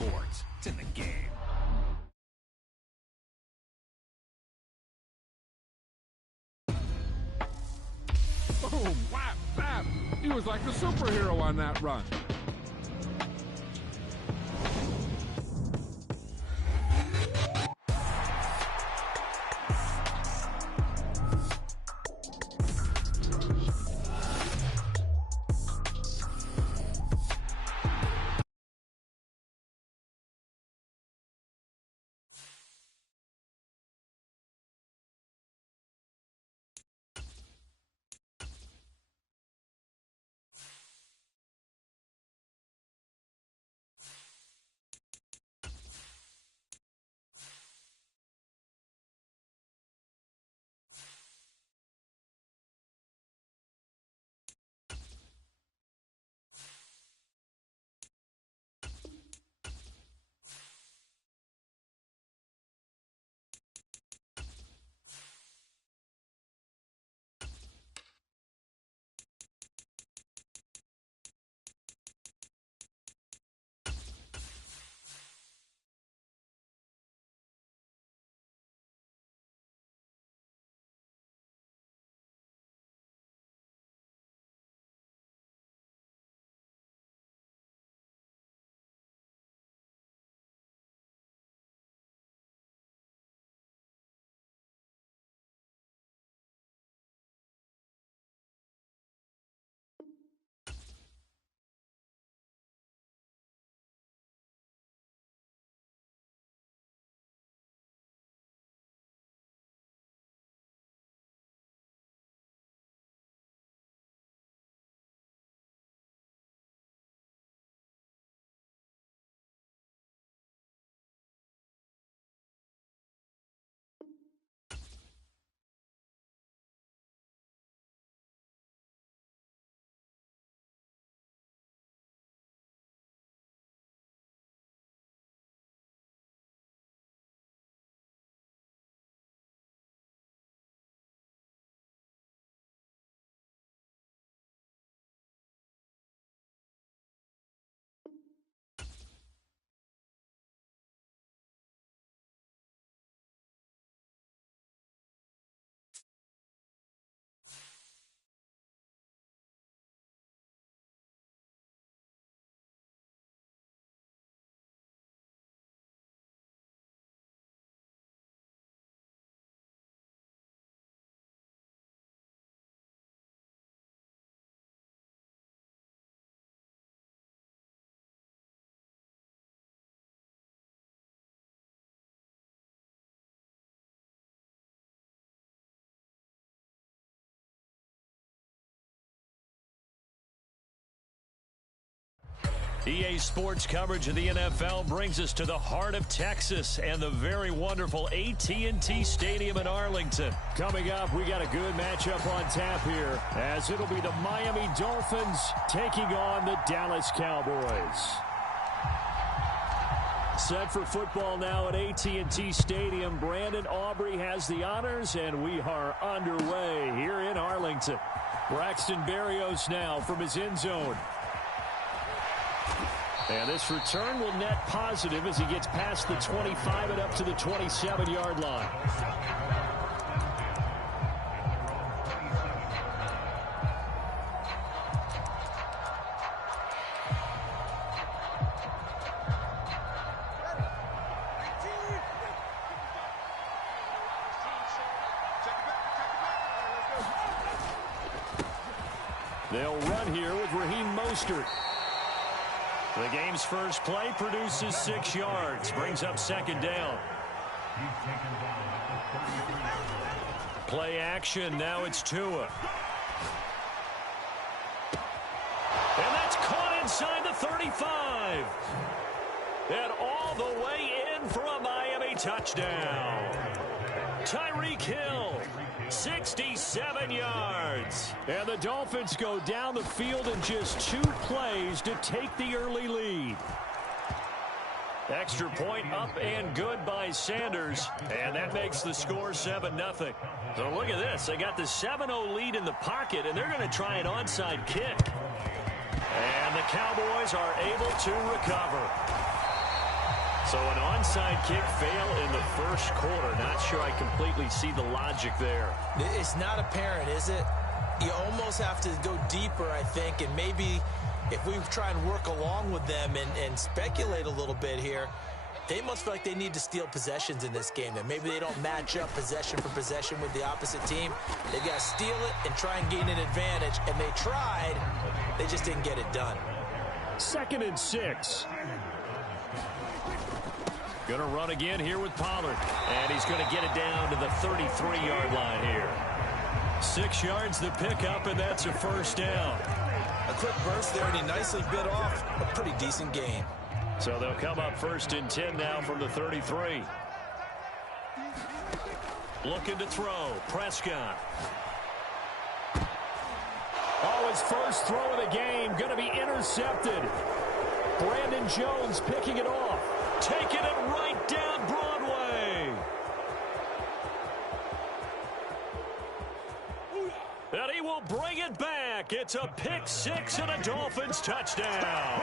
sports. It's in the game. Boom, whap, bap. He was like a superhero on that run. EA Sports coverage of the NFL brings us to the heart of Texas and the very wonderful AT&T Stadium in Arlington. Coming up, we got a good matchup on tap here, as it'll be the Miami Dolphins taking on the Dallas Cowboys. Set for football now at AT&T Stadium. Brandon Aubrey has the honors, and we are underway here in Arlington. Braxton Berrios now from his end zone. And this return will net positive as he gets past the 25 and up to the 27-yard line. They'll run here with Raheem Mostert. The game's first play produces 6 yards, brings up second down. Play action, now it's Tua. And that's caught inside the 35. And all the way in for a Miami touchdown. Tyreek Hill, 67 yards. And the Dolphins go down the field in just 2 plays to take the early lead. Extra point up and good by Sanders. And that makes the score 7-0. So look at this. They got the 7-0 lead in the pocket, and they're going to try an onside kick. And the Cowboys are able to recover. So an onside kick fail in the first quarter. Not sure I completely see the logic there. It's not apparent, is it? You almost have to go deeper, I think, and maybe if we try and work along with them and speculate a little bit here, they must feel like they need to steal possessions in this game. That maybe they don't match up possession for possession with the opposite team. They've got to steal it and try and gain an advantage, and they tried. They just didn't get it done. 2nd and 6. Going to run again here with Pollard. And he's going to get it down to the 33-yard line here. 6 yards the pickup, and that's a first down. A quick burst there, and he nicely bit off a pretty decent gain. So they'll come up 1st and 10 now from the 33. Looking to throw. Prescott. Oh, his first throw of the game going to be intercepted. Brandon Jones picking it off. Taking it right down Broadway. And he will bring it back. It's a pick 6 and a Dolphins touchdown.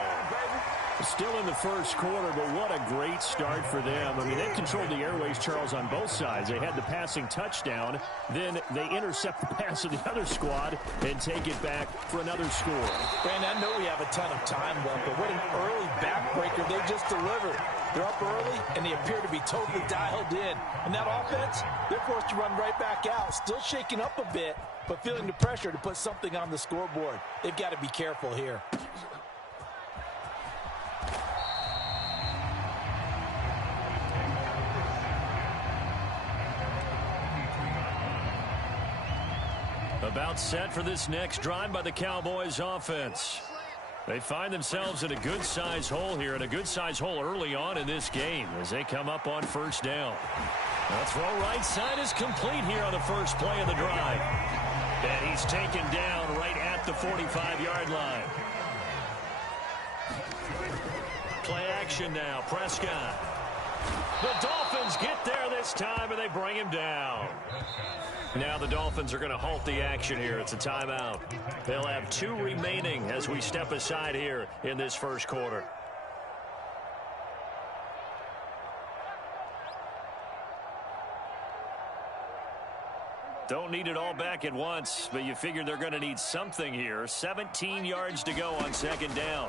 Still in the first quarter, but what a great start for them. I mean, they controlled the airways, Charles, on both sides. They had the passing touchdown. Then they intercept the pass of the other squad and take it back for another score. Brandon, I know we have a ton of time left, but what an early backbreaker they just delivered. They're up early, and they appear to be totally dialed in. And that offense, they're forced to run right back out, still shaking up a bit, but feeling the pressure to put something on the scoreboard. They've got to be careful here. About set for this next drive by the Cowboys offense. They find themselves in a good-sized hole here, and a good-sized hole early on in this game as they come up on 1st down. The throw right side is complete here on the first play of the drive. And he's taken down right at the 45-yard line. Play action now. Prescott. The Dolphins get there this time, and they bring him down. Now the Dolphins are going to halt the action here. It's a timeout. They'll have 2 remaining as we step aside here in this first quarter. Don't need it all back at once, but you figure they're going to need something here. 17 yards to go on 2nd down.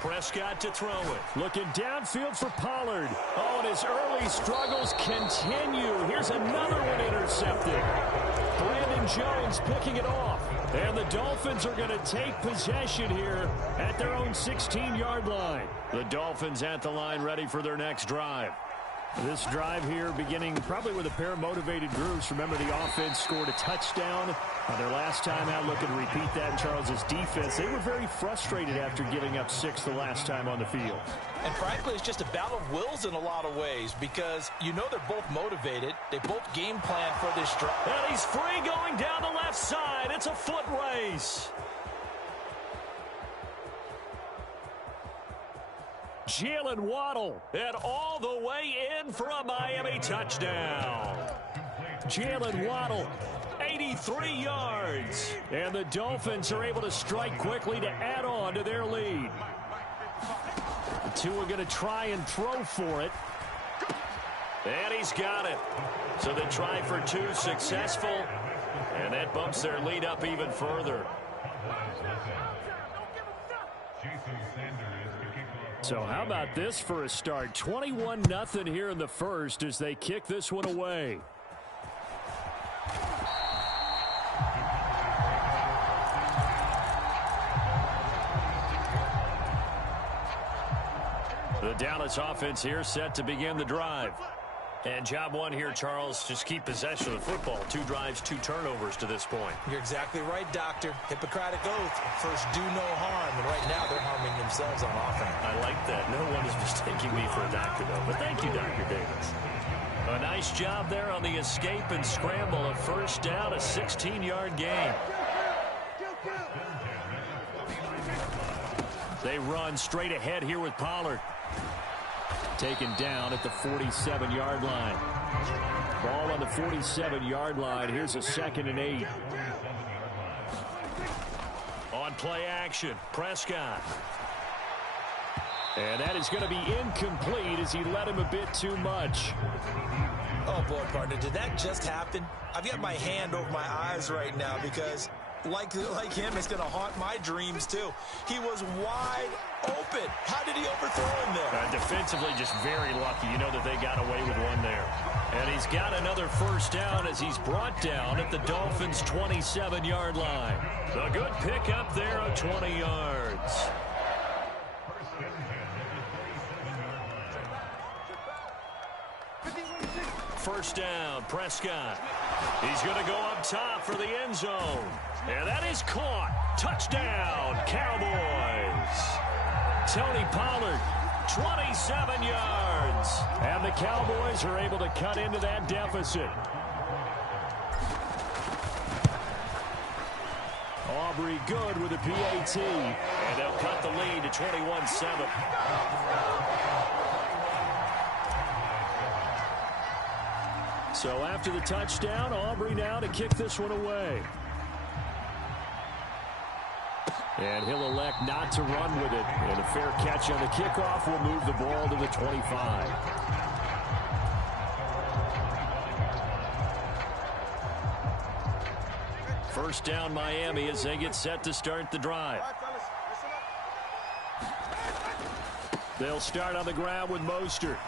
Prescott to throw it. Looking downfield for Pollard. Oh, and his early struggles continue. Here's another one intercepted. Brandon Jones picking it off. And the Dolphins are going to take possession here at their own 16-yard line. The Dolphins at the line ready for their next drive. This drive here beginning probably with a pair of motivated groups. Remember, the offense scored a touchdown on their last time out. Looking to repeat that in Charles's defense. They were very frustrated after giving up 6 the last time on the field. And frankly, it's just a battle of wills in a lot of ways because you know they're both motivated. They both game plan for this drive. And he's free going down the left side. It's a foot race. Jalen Waddle, and all the way in for a Miami touchdown. Jalen Waddle, 83 yards. And the Dolphins are able to strike quickly to add on to their lead. The 2 are going to try and throw for it. And he's got it. So the try for 2 successful. And that bumps their lead up even further. So how about this for a start? 21-0 here in the first as they kick this one away. The Dallas offense here set to begin the drive. And job one here, Charles, just keep possession of the football. 2 drives, 2 turnovers to this point. You're exactly right, Doctor. Hippocratic oath. First, do no harm. And right now, they're harming themselves on offense. I like that. No one is mistaking me for a doctor, though. But thank you, Dr. Davis. A nice job there on the escape and scramble. A first down, a 16-yard gain. They run straight ahead here with Pollard. Taken down at the 47-yard line. Ball on the 47-yard line. Here's a 2nd and 8. On play action, Prescott. And that is going to be incomplete as he led him a bit too much. Oh, boy, partner, did that just happen? I've got my hand over my eyes right now because, like him, it's going to haunt my dreams, too. He was wide open. How did he overthrow him there? Defensively, just very lucky. You know that they got away with one there. And he's got another first down as he's brought down at the Dolphins' 27-yard line. A good pickup there of 20 yards. First down, Prescott. He's going to go up top for the end zone. And that is caught. Touchdown, Cowboys. Tony Pollard, 27 yards. And the Cowboys are able to cut into that deficit. Aubrey good with a PAT. And they'll cut the lead to 21-7. So after the touchdown, Aubrey now to kick this one away. And he'll elect not to run with it. And a fair catch on the kickoff will move the ball to the 25. First down Miami as they get set to start the drive. They'll start on the ground with Mostert.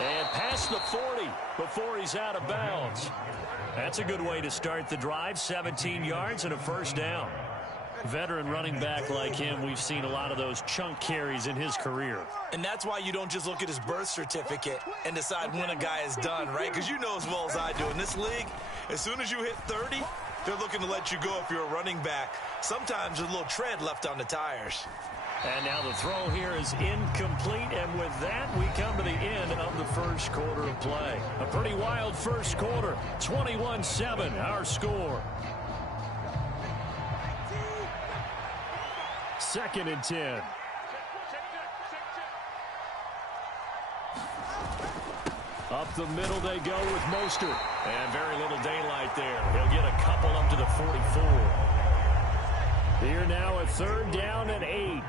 And past the 40 before he's out of bounds. That's a good way to start the drive. 17 yards and a first down. Veteran running back like him, we've seen a lot of those chunk carries in his career. And that's why you don't just look at his birth certificate and decide when a guy is done, right? Because you know as well as I do, in this league, as soon as you hit 30, they're looking to let you go if you're a running back. Sometimes there's a little tread left on the tires. And now the throw here is incomplete, and with that, we come to the end of the first quarter of play. A pretty wild first quarter, 21-7, our score. Second and 10. Up the middle they go with Mostert. And very little daylight there. He'll get a couple up to the 44. Here now at third down and 8.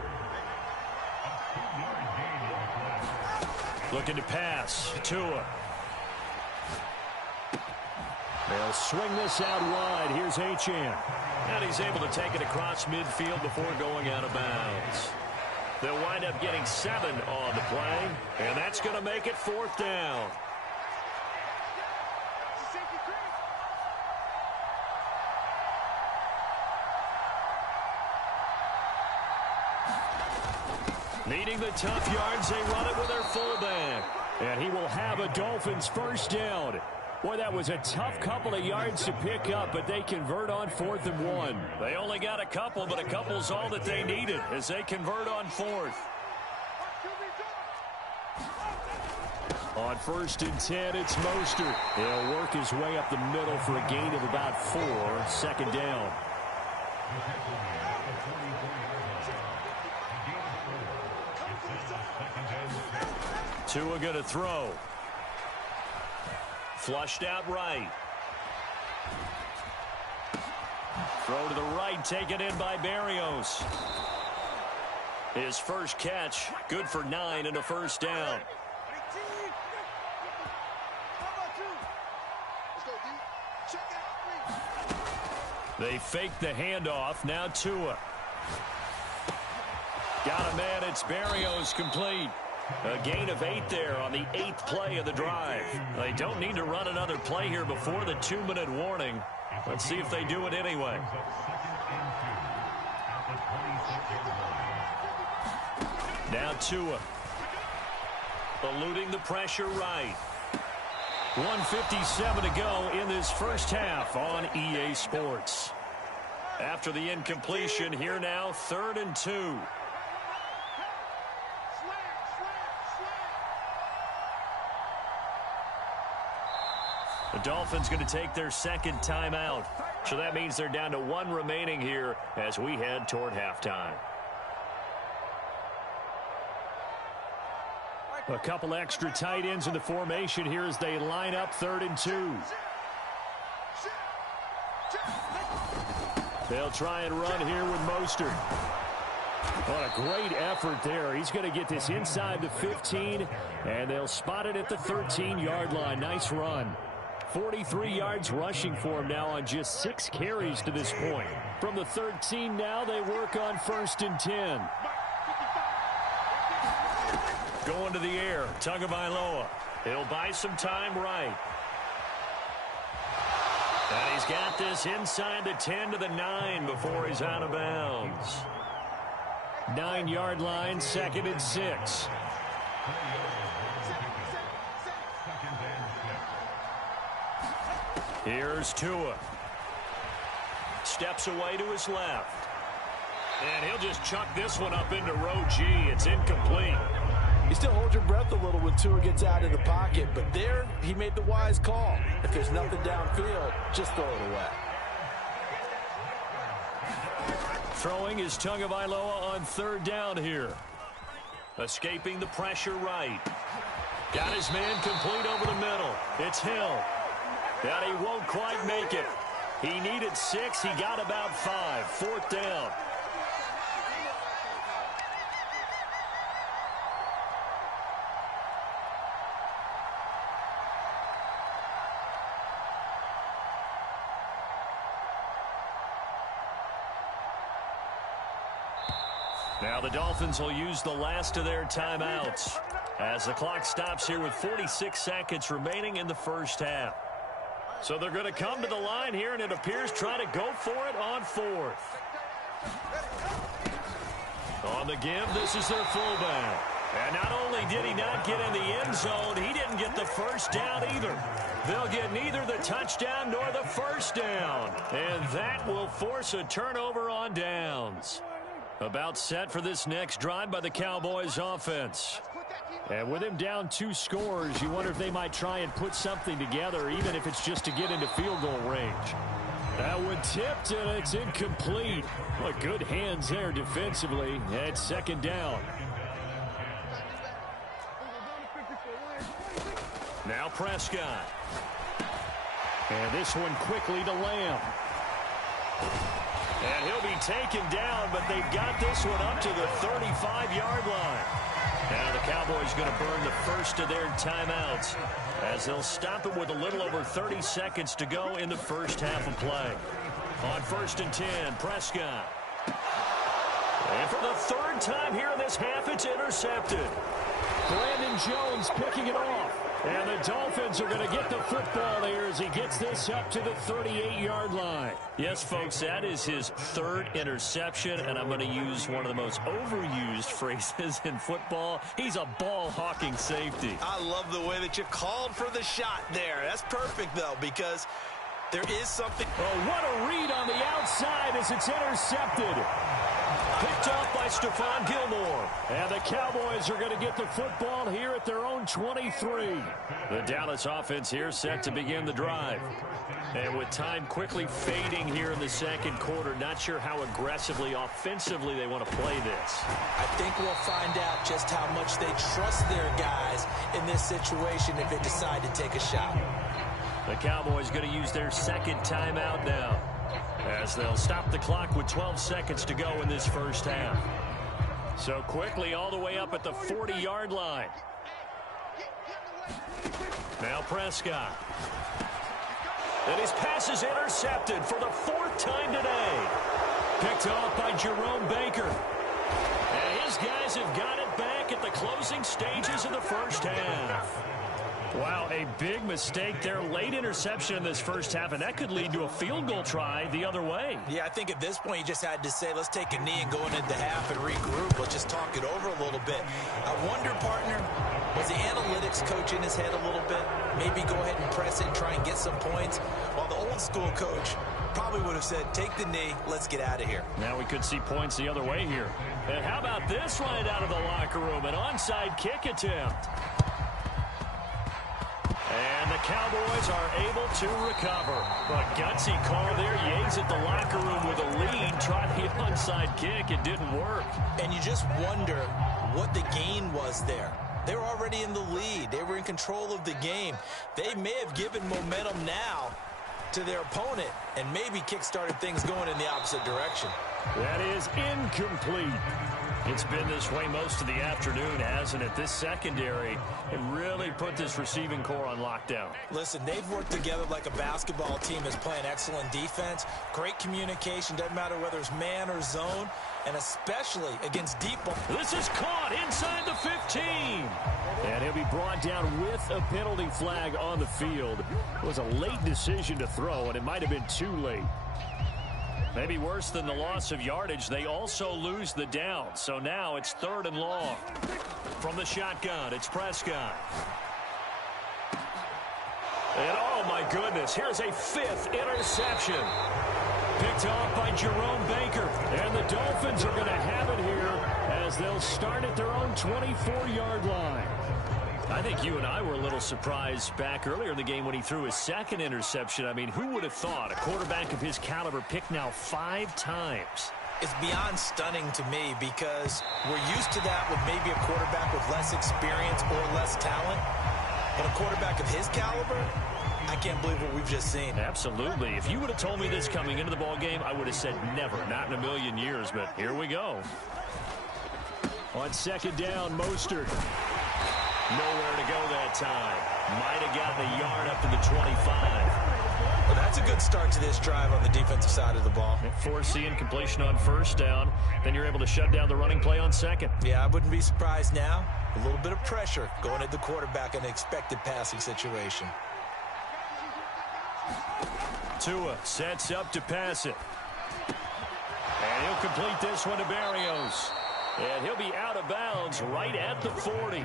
Looking to pass. Tua. They'll swing this out wide. Here's Achane. And he's able to take it across midfield before going out of bounds. They'll wind up getting 7 on the play. And that's going to make it fourth down. Needing the tough yards, they run it with their fullback. And he will have a Dolphins first down. Boy, that was a tough couple of yards to pick up, but they convert on 4th and 1. They only got a couple, but a couple's all that they needed as they convert on 4th. On 1st and 10, it's Mostert. He'll work his way up the middle for a gain of about 4. Second down. Tua going to throw. Flushed out right. Throw to the right, taken in by Berrios. His first catch, good for 9 and a first down. They fake the handoff, now Tua. Got a man, it's Berrios complete. A gain of 8 there on the 8th play of the drive. They don't need to run another play here before the 2-minute warning. Let's see if they do it anyway. Now Tua. Eluding the pressure right. 1:57 to go in this first half on EA Sports. After the incompletion, here now 3rd and 2. The Dolphins going to take their second timeout. So that means they're down to 1 remaining here as we head toward halftime. A couple extra tight ends in the formation here as they line up 3rd and 2. They'll try and run here with Mostert. What a great effort there. He's going to get this inside the 15, and they'll spot it at the 13-yard line. Nice run. 43 yards rushing for him now on just 6 carries to this point. From the 13 now, they work on 1st and 10. Going to the air, Tagovailoa. He'll buy some time right. And he's got this inside the 10 to the 9 before he's out of bounds. 9-yard line, 2nd and 6. Here's Tua. Steps away to his left. And he'll just chuck this one up into row G. It's incomplete. You still hold your breath a little when Tua gets out of the pocket, but there he made the wise call. If there's nothing downfield, just throw it away. Throwing is Tagovailoa on 3rd down here. Escaping the pressure right. Got his man complete over the middle. It's Hill. And he won't quite make it. He needed 6. He got about 5. 4th down. Now the Dolphins will use the last of their timeouts as the clock stops here with 46 seconds remaining in the first half. So they're going to come to the line here, and it appears try to go for it on 4th. On the give, this is their fullback. And not only did he not get in the end zone, he didn't get the first down either. They'll get neither the touchdown nor the first down. And that will force a turnover on downs. About set for this next drive by the Cowboys offense. And with him down 2 scores, you wonder if they might try and put something together, even if it's just to get into field goal range. That one tipped, and it's incomplete. Well, good hands there defensively at 2nd down. Now Prescott. And this one quickly to Lamb. And he'll be taken down, but they've got this one up to the 35-yard line. Now the Cowboys going to burn the first of their timeouts as they'll stop it with a little over 30 seconds to go in the first half of play. On 1st and 10, Prescott. And for the 3rd time here in this half, it's intercepted. Brandon Jones picking it off. And the Dolphins are going to get the football here as he gets this up to the 38-yard line. Yes, folks, that is his 3rd interception, and I'm going to use one of the most overused phrases in football. He's a ball-hawking safety. I love the way that you called for the shot there. That's perfect, though, because there is something. Oh, what a read on the outside as it's intercepted. Picked off by Stephon Gilmore. And the Cowboys are going to get the football here at their own 23. The Dallas offense here set to begin the drive. And with time quickly fading here in the 2nd quarter, not sure how aggressively, offensively they want to play this. I think we'll find out just how much they trust their guys in this situation if they decide to take a shot. The Cowboys going to use their 2nd timeout now, as they'll stop the clock with 12 seconds to go in this first half. So quickly all the way up at the 40-yard line. Now Prescott. And his pass is intercepted for the 4th time today. Picked off by Jerome Baker. And his guys have got it back at the closing stages of the first half. Wow, a big mistake there. Late interception in this first half, and that could lead to a field goal try the other way. Yeah, I think at this point you just had to say, let's take a knee and go into half and regroup. Let's just talk it over a little bit. I wonder, partner, was the analytics coach in his head a little bit? Maybe go ahead and press it and try and get some points, while the old school coach probably would have said, take the knee, let's get out of here. Now we could see points the other way here. And how about this right out of the locker room? An onside kick attempt. And the Cowboys are able to recover. A gutsy call there. Yates at the locker room with a lead. Tried the onside kick. It didn't work. And you just wonder what the gain was there. They were already in the lead. They were in control of the game. They may have given momentum now to their opponent and maybe kick-started things going in the opposite direction. That is incomplete. It's been this way most of the afternoon, hasn't it? This secondary it really put this receiving core on lockdown. Listen, they've worked together like a basketball team is playing excellent defense. Great communication, doesn't matter whether it's man or zone, and especially against deep ball. This is caught inside the 15. And he'll be brought down with a penalty flag on the field. It was a late decision to throw, and it might have been too late. Maybe worse than the loss of yardage, they also lose the down. So now it's 3rd and long. From the shotgun, it's Prescott. And oh my goodness, here's a 5th interception. Picked off by Jerome Baker. And the Dolphins are going to have it here as they'll start at their own 24-yard line. I think you and I were a little surprised back earlier in the game when he threw his 2nd interception. I mean, who would have thought a quarterback of his caliber picked now 5 times? It's beyond stunning to me because we're used to that with maybe a quarterback with less experience or less talent. But a quarterback of his caliber, I can't believe what we've just seen. Absolutely. If you would have told me this coming into the ball game, I would have said never, not in a million years. But here we go. On 2nd down, Mostert. Nowhere to go that time. Might have gotten a yard up to the 25. Well, that's a good start to this drive on the defensive side of the ball. Foreseeing completion on 1st down. Then you're able to shut down the running play on 2nd. Yeah, I wouldn't be surprised now. A little bit of pressure going at the quarterback in an expected passing situation. Tua sets up to pass it. And he'll complete this one to Barrios. And he'll be out of bounds right at the 40.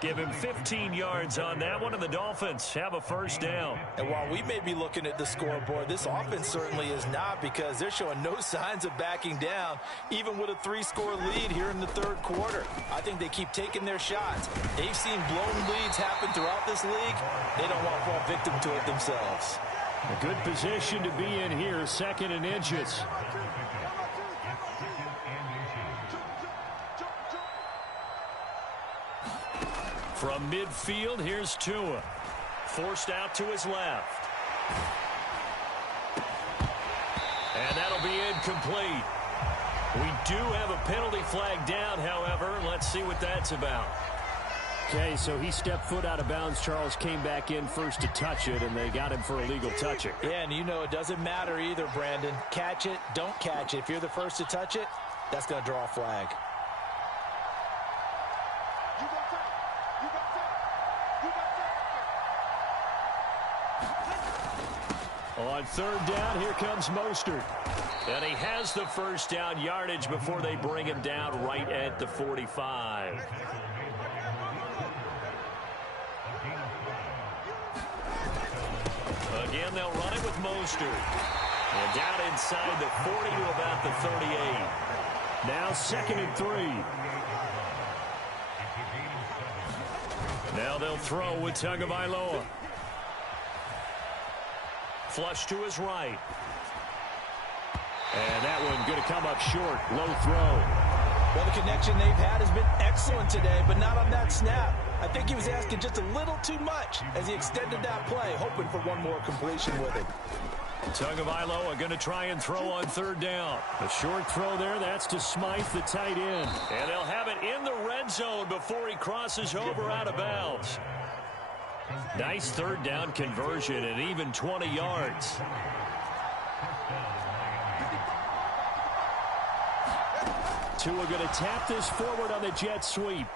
Give him 15 yards on that one, and the Dolphins have a 1st down. And while we may be looking at the scoreboard, this offense certainly is not, because they're showing no signs of backing down, even with a 3-score lead here in the 3rd quarter. I think they keep taking their shots. They've seen blown leads happen throughout this league. They don't want to fall victim to it themselves. A good position to be in here, 2nd and inches. From midfield, here's Tua. Forced out to his left. And that'll be incomplete. We do have a penalty flag down, however. Let's see what that's about. Okay, so he stepped foot out of bounds. Charles came back in first to touch it, and they got him for illegal touching. Yeah, and you know it doesn't matter either, Brandon. Catch it, don't catch it. If you're the first to touch it, that's going to draw a flag. On 3rd down, here comes Mostert. And he has the 1st down yardage before they bring him down right at the 45. Again, they'll run it with Mostert. And down inside the 40 to about the 38. Now 2nd and 3. Now they'll throw with Tagovailoa. Flush to his right. And that one going to come up short. Low throw. Well, the connection they've had has been excellent today, but not on that snap. I think he was asking just a little too much as he extended that play, hoping for one more completion with it. Tagovailoa going to try and throw on 3rd down. A short throw there. That's to Smythe, the tight end. And they'll have it in the red zone before he crosses over out of bounds. Nice 3rd down conversion and even 20 yards. Tua going to tap this forward on the jet sweep.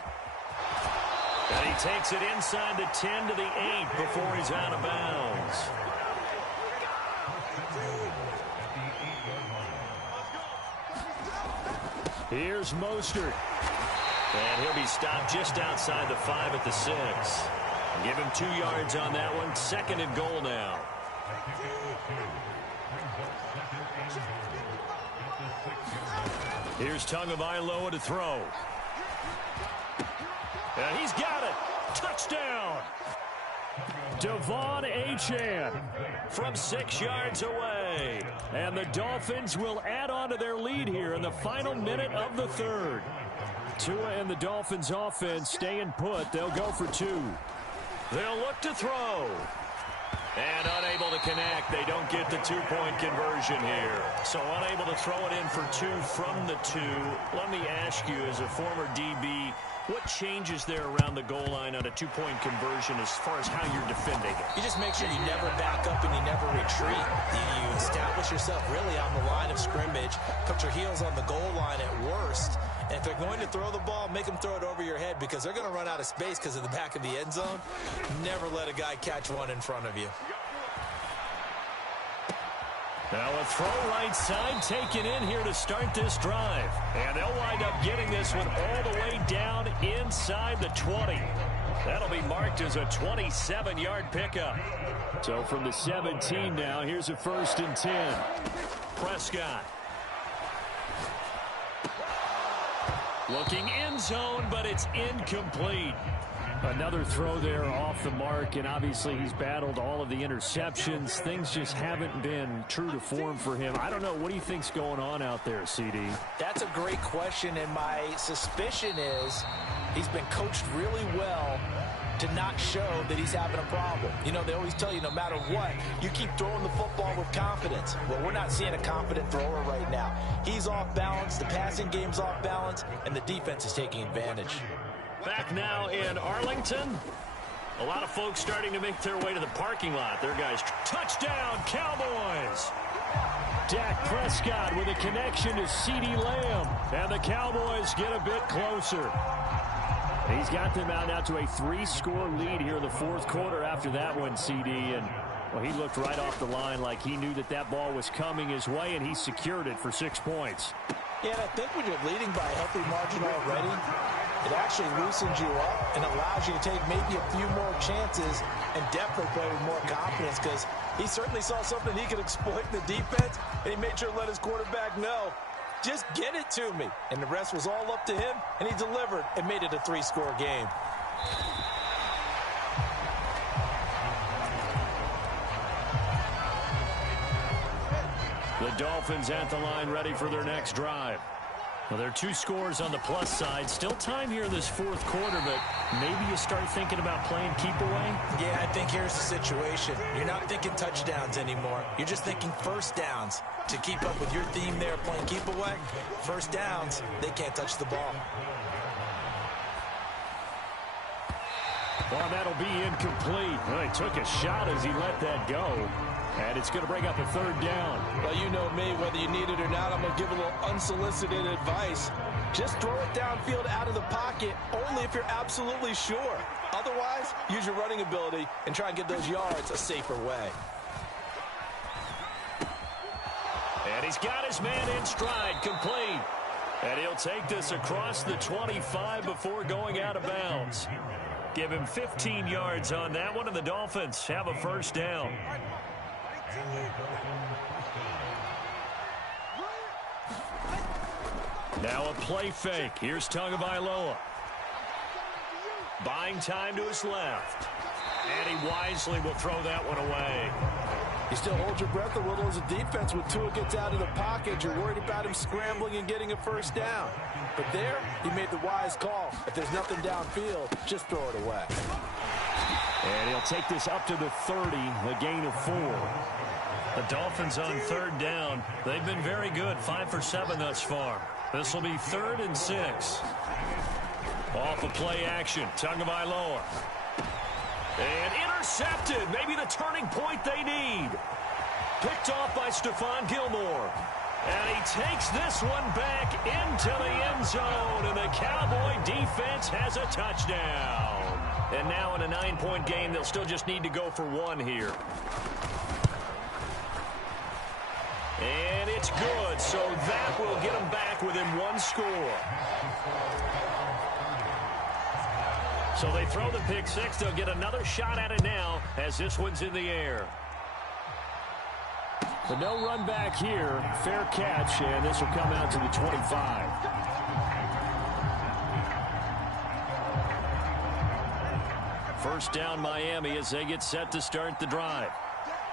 And he takes it inside the 10 to the 8 before he's out of bounds. Here's Mostert. And he'll be stopped just outside the 5 at the 6. Give him 2 yards on that one. 2nd and goal now. Here's Tagovailoa to throw. And he's got it. Touchdown. Devon Achane from 6 yards away. And the Dolphins will add on to their lead here in the final minute of the 3rd. Tua and the Dolphins offense staying put. They'll go for 2. They'll look to throw. And unable to connect. They don't get the two-point conversion here. So unable to throw it in for two from the two. Let me ask you, as a former DB, what changes there around the goal line on a two-point conversion as far as how you're defending it? You just make sure you never back up and you never retreat. You establish yourself really on the line of scrimmage, put your heels on the goal line at worst. And if they're going to throw the ball, make them throw it over your head because they're going to run out of space because of the back of the end zone. Never let a guy catch one in front of you. Now a throw right side taken in here to start this drive. And they'll wind up getting this one all the way down inside the 20. That'll be marked as a 27-yard pickup. So from the 17 now, here's a 1st and 10. Prescott. Looking end zone, but it's incomplete. Another throw there off the mark, and obviously he's battled all of the interceptions. Things just haven't been true to form for him. I don't know. What do you think's going on out there, CD? That's a great question, and my suspicion is he's been coached really well to not show that he's having a problem. You know, they always tell you no matter what, you keep throwing the football with confidence. Well, we're not seeing a confident thrower right now. He's off balance, the passing game's off balance, and the defense is taking advantage. Back now in Arlington. A lot of folks starting to make their way to the parking lot. Their guys, touchdown, Cowboys! Dak Prescott with a connection to CeeDee Lamb. And the Cowboys get a bit closer. He's got them out now to a 3-score lead here in the 4th quarter after that one, CD. And, well, he looked right off the line like he knew that that ball was coming his way, and he secured it for 6 points. Yeah, and I think when you're leading by a healthy margin already, it actually loosens you up and allows you to take maybe a few more chances and definitely play with more confidence because he certainly saw something he could exploit in the defense, and he made sure to let his quarterback know, just get it to me. And the rest was all up to him, and he delivered and made it a 3-score game. The Dolphins at the line ready for their next drive. Well, there are 2 scores on the plus side. Still time here in this 4th quarter, but maybe you start thinking about playing keep away? Yeah, I think here's the situation. You're not thinking touchdowns anymore. You're just thinking first downs. To keep up with your theme there, playing keep away, first downs, they can't touch the ball. Well, that'll be incomplete. Well, he took a shot as he let that go. And it's going to bring up a 3rd down. Well, you know me, whether you need it or not, I'm going to give a little unsolicited advice. Just throw it downfield out of the pocket, only if you're absolutely sure. Otherwise, use your running ability and try and get those yards a safer way. And he's got his man in stride, complete. And he'll take this across the 25 before going out of bounds. Give him 15 yards on that one, and the Dolphins have a 1st down. Now a play fake. Here's Tagovailoa. Buying time to his left. And he wisely will throw that one away. You still hold your breath a little as a defense when Tua gets out of the pocket. You're worried about him scrambling and getting a 1st down. But there, he made the wise call. If there's nothing downfield, just throw it away. And he'll take this up to the 30, a gain of 4. The Dolphins on 3rd down. They've been very good, 5 for 7 thus far. This will be 3rd and 6. Off of play action, Tagovailoa. And intercepted, maybe the turning point they need. Picked off by Stephon Gilmore. And he takes this one back into the end zone, and the Cowboy defense has a touchdown. And now in a 9-point game, they'll still just need to go for 1 here. And it's good, so that will get them back within 1 score. So they throw the pick 6. They'll get another shot at it now as this one's in the air. But no run back here. Fair catch, and this will come out to the 25. First down Miami as they get set to start the drive.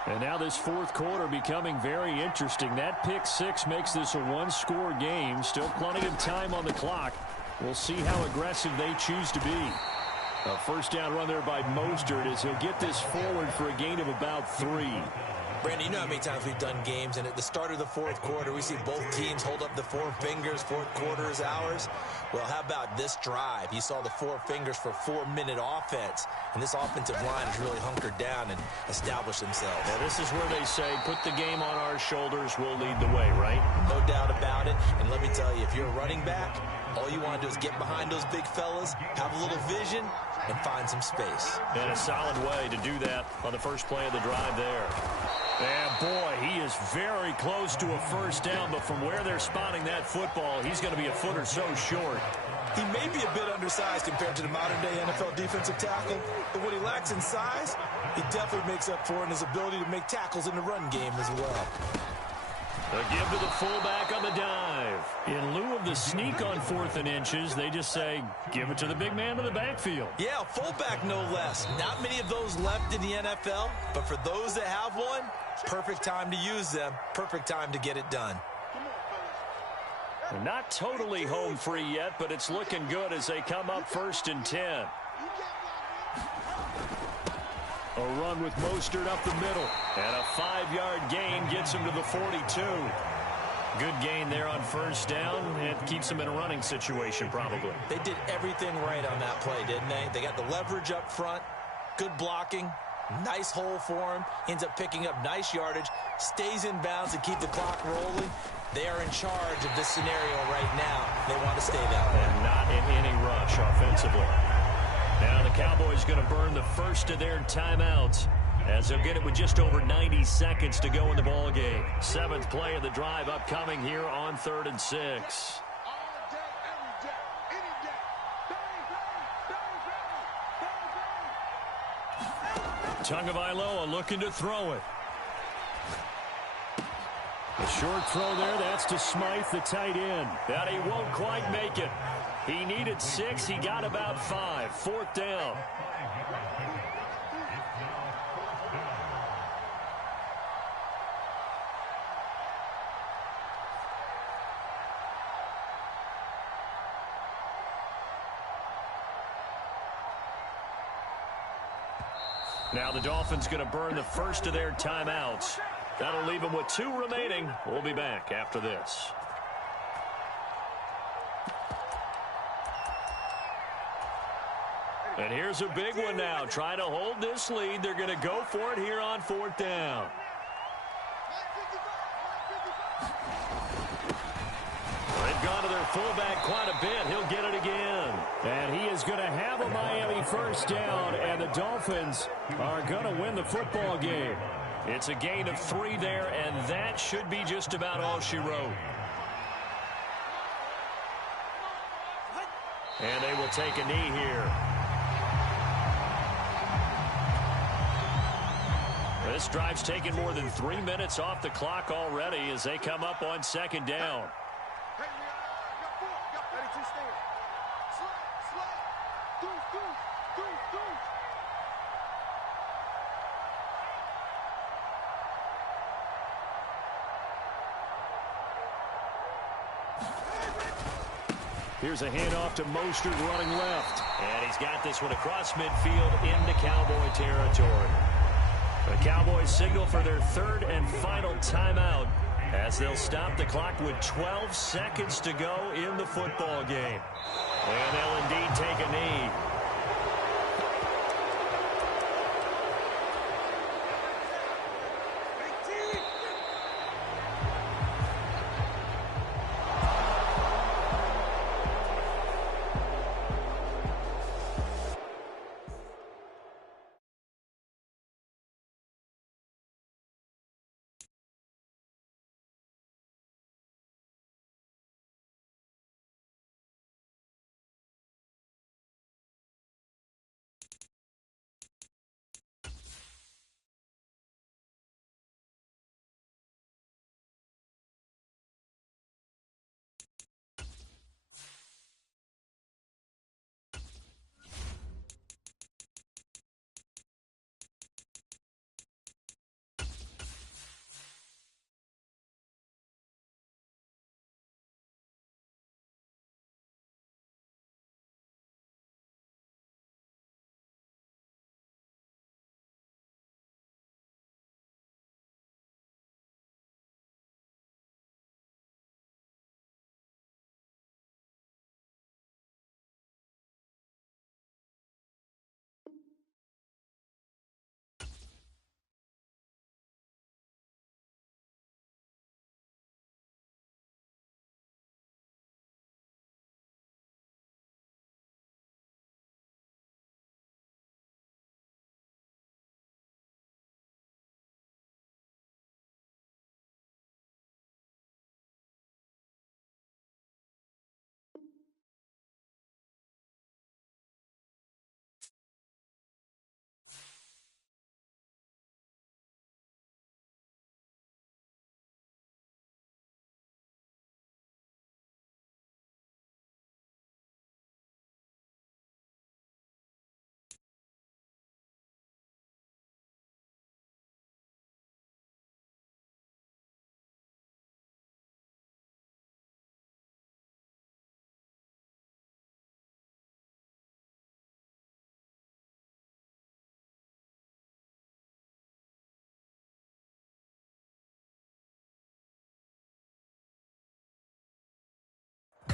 And now this 4th quarter becoming very interesting. That pick 6 makes this a 1-score game. Still plenty of time on the clock. We'll see how aggressive they choose to be. A first down run there by Mostert as he'll get this forward for a gain of about 3. Brandon, you know how many times we've done games, and at the start of the fourth quarter, we see both teams hold up the 4 fingers, fourth quarter is ours. Well, how about this drive? You saw the 4 fingers for 4-minute offense, and this offensive line has really hunkered down and established themselves. Yeah, this is where they say, put the game on our shoulders, we'll lead the way, right? No doubt about it, and let me tell you, if you're a running back, all you want to do is get behind those big fellas, have a little vision, and find some space. And a solid way to do that on the first play of the drive there. And boy, he is very close to a first down, but from where they're spotting that football, he's going to be a foot or so short. He may be a bit undersized compared to the modern-day NFL defensive tackle, but what he lacks in size, he definitely makes up for in his ability to make tackles in the run game as well. A give to the fullback on the dive. In lieu of the sneak on 4th and inches, they just say, give it to the big man in the backfield. Yeah, a fullback no less. Not many of those left in the NFL, but for those that have one, perfect time to use them, perfect time to get it done. They're not totally home free yet, but it's looking good as they come up 1st and 10. A run with Mostert up the middle. And a 5-yard gain gets him to the 42. Good gain there on first down. And keeps him in a running situation probably. They did everything right on that play, didn't they? They got the leverage up front. Good blocking. Nice hole for him. Ends up picking up nice yardage. Stays in bounds to keep the clock rolling. They are in charge of this scenario right now. They want to stay that way. And not in any rush offensively. Now the Cowboys going to burn the first of their timeouts as they'll get it with just over 90 seconds to go in the ball game. 7th play of the drive upcoming here on 3rd and 6. Tagovailoa looking to throw it. A short throw there. That's to Smythe, the tight end. That he won't quite make it. He needed 6. He got about 5. 4th down. Now the Dolphins going to burn the first of their timeouts. That'll leave them with 2 remaining. We'll be back after this. And here's a big one now. Trying to hold this lead. They're going to go for it here on 4th down. They've gone to their fullback quite a bit. He'll get it again. And he is going to have a Miami first down. And the Dolphins are going to win the football game. It's a gain of 3 there, and that should be just about all she wrote. And they will take a knee here. This drive's taken more than 3 minutes off the clock already as they come up on 2nd down. Here's a handoff to Mostert running left. And he's got this one across midfield into Cowboy territory. The Cowboys signal for their 3rd and final timeout as they'll stop the clock with 12 seconds to go in the football game. And they'll indeed take a knee.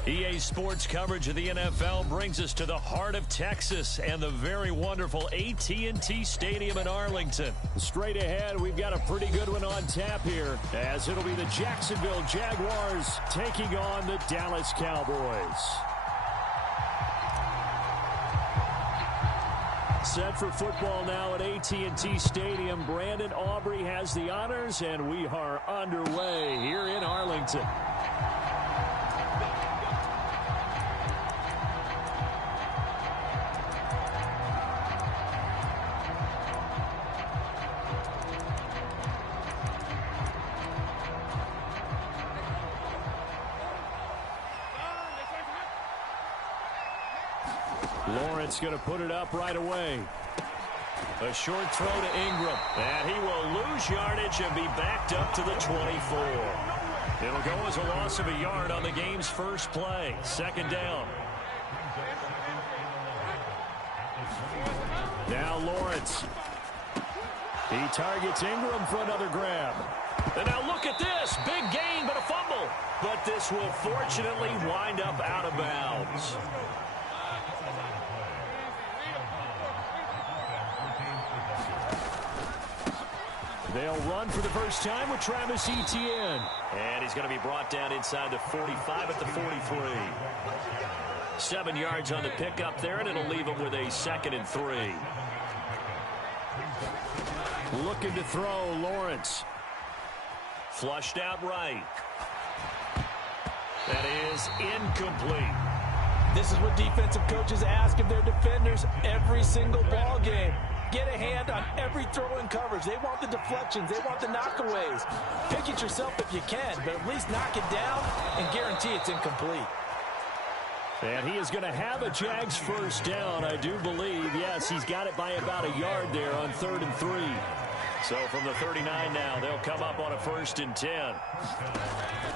EA Sports coverage of the NFL brings us to the heart of Texas and the very wonderful AT&T Stadium in Arlington. Straight ahead, we've got a pretty good one on tap here, as it'll be the Jacksonville Jaguars taking on the Dallas Cowboys. Set for football now at AT&T Stadium. Brandon Aubrey has the honors, and we are underway here in Arlington. Lawrence going to put it up right away. A short throw to Ingram. And he will lose yardage and be backed up to the 24. It'll go as a loss of a yard on the game's first play. Second down. Now Lawrence. He targets Ingram for another grab. And now look at this. Big gain, but a fumble. But this will fortunately wind up out of bounds. They'll run for the first time with Travis Etienne. And he's going to be brought down inside the 45 at the 43. 7 yards on the pickup there, and it'll leave him with a 2nd and 3. Looking to throw, Lawrence. Flushed out right. That is incomplete. This is what defensive coaches ask of their defenders every single ball game. Get a hand on every throw in coverage. They want the deflections. They want the knockaways. Pick it yourself if you can, but at least knock it down and guarantee it's incomplete. And he is going to have a Jags first down, I do believe. Yes, he's got it by about a yard there on 3rd and 3. So from the 39 now, they'll come up on a 1st and 10.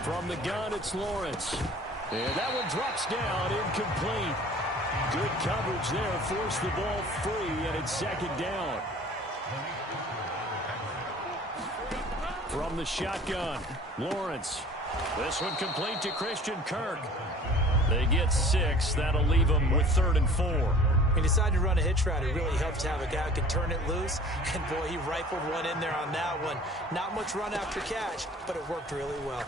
From the gun, it's Lawrence. And that one drops down, incomplete. Good coverage there, forced the ball free, and it's 2nd down. From the shotgun, Lawrence. This one complete to Christian Kirk. They get 6. That'll leave them with 3rd and 4. He decided to run a hitch route. It really helps to have a guy who can turn it loose. And, boy, he rifled one in there on that one. Not much run after catch, but it worked really well.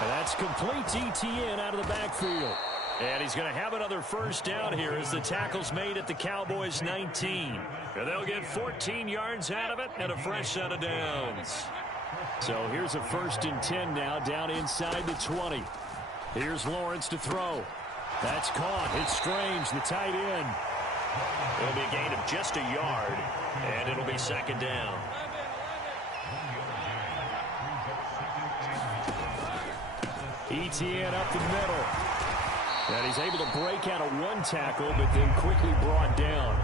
And that's complete to Etienne out of the backfield. And he's going to have another first down here as the tackle's made at the Cowboys' 19. And they'll get 14 yards out of it and a fresh set of downs. So here's a 1st and 10 now down inside the 20. Here's Lawrence to throw. That's caught. It's Strange, the tight end. It'll be a gain of just a yard, and it'll be 2nd down. Etienne up the middle. And he's able to break out of one tackle, but then quickly brought down.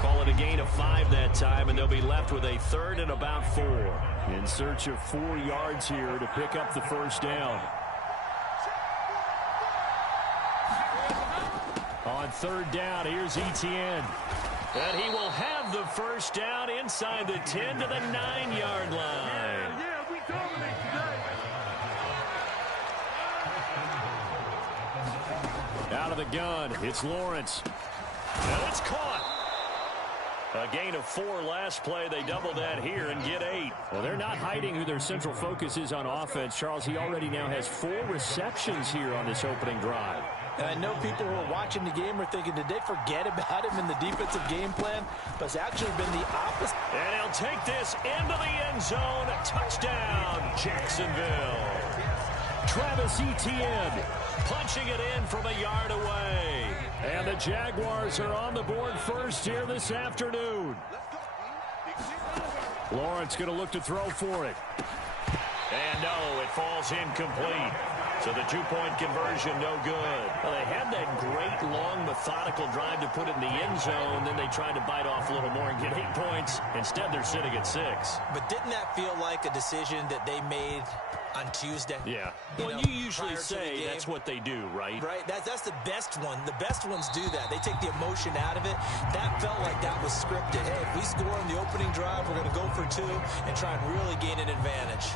Call it a gain of 5 that time, and they'll be left with a 3rd and about 4. In search of 4 yards here to pick up the first down. On 3rd down, here's Etienne. And he will have the first down inside the 10 to the 9-yard line. Yeah, we dominate today. Out of the gun, it's Lawrence. And it's caught. A gain of 4 last play. They double that here and get 8. Well, they're not hiding who their central focus is on offense. Charles, he already now has 4 receptions here on this opening drive. And I know people who are watching the game are thinking, did they forget about him in the defensive game plan? But it's actually been the opposite. And he'll take this into the end zone. Touchdown, Jacksonville. Travis Etienne punching it in from a yard away. And the Jaguars are on the board first here this afternoon. Lawrence going to look to throw for it. And no, it falls incomplete. So the 2-point conversion, no good. Well, they had that great, long, methodical drive to put it in the end zone. Then they tried to bite off a little more and get 8 points. Instead, they're sitting at 6. But didn't that feel like a decision that they made on Tuesday? Yeah. You You usually say that's what they do, right? Right. That's the best one. The best ones do that. They take the emotion out of it. That felt like that was scripted. Hey, if we score on the opening drive, we're going to go for 2 and try and really gain an advantage.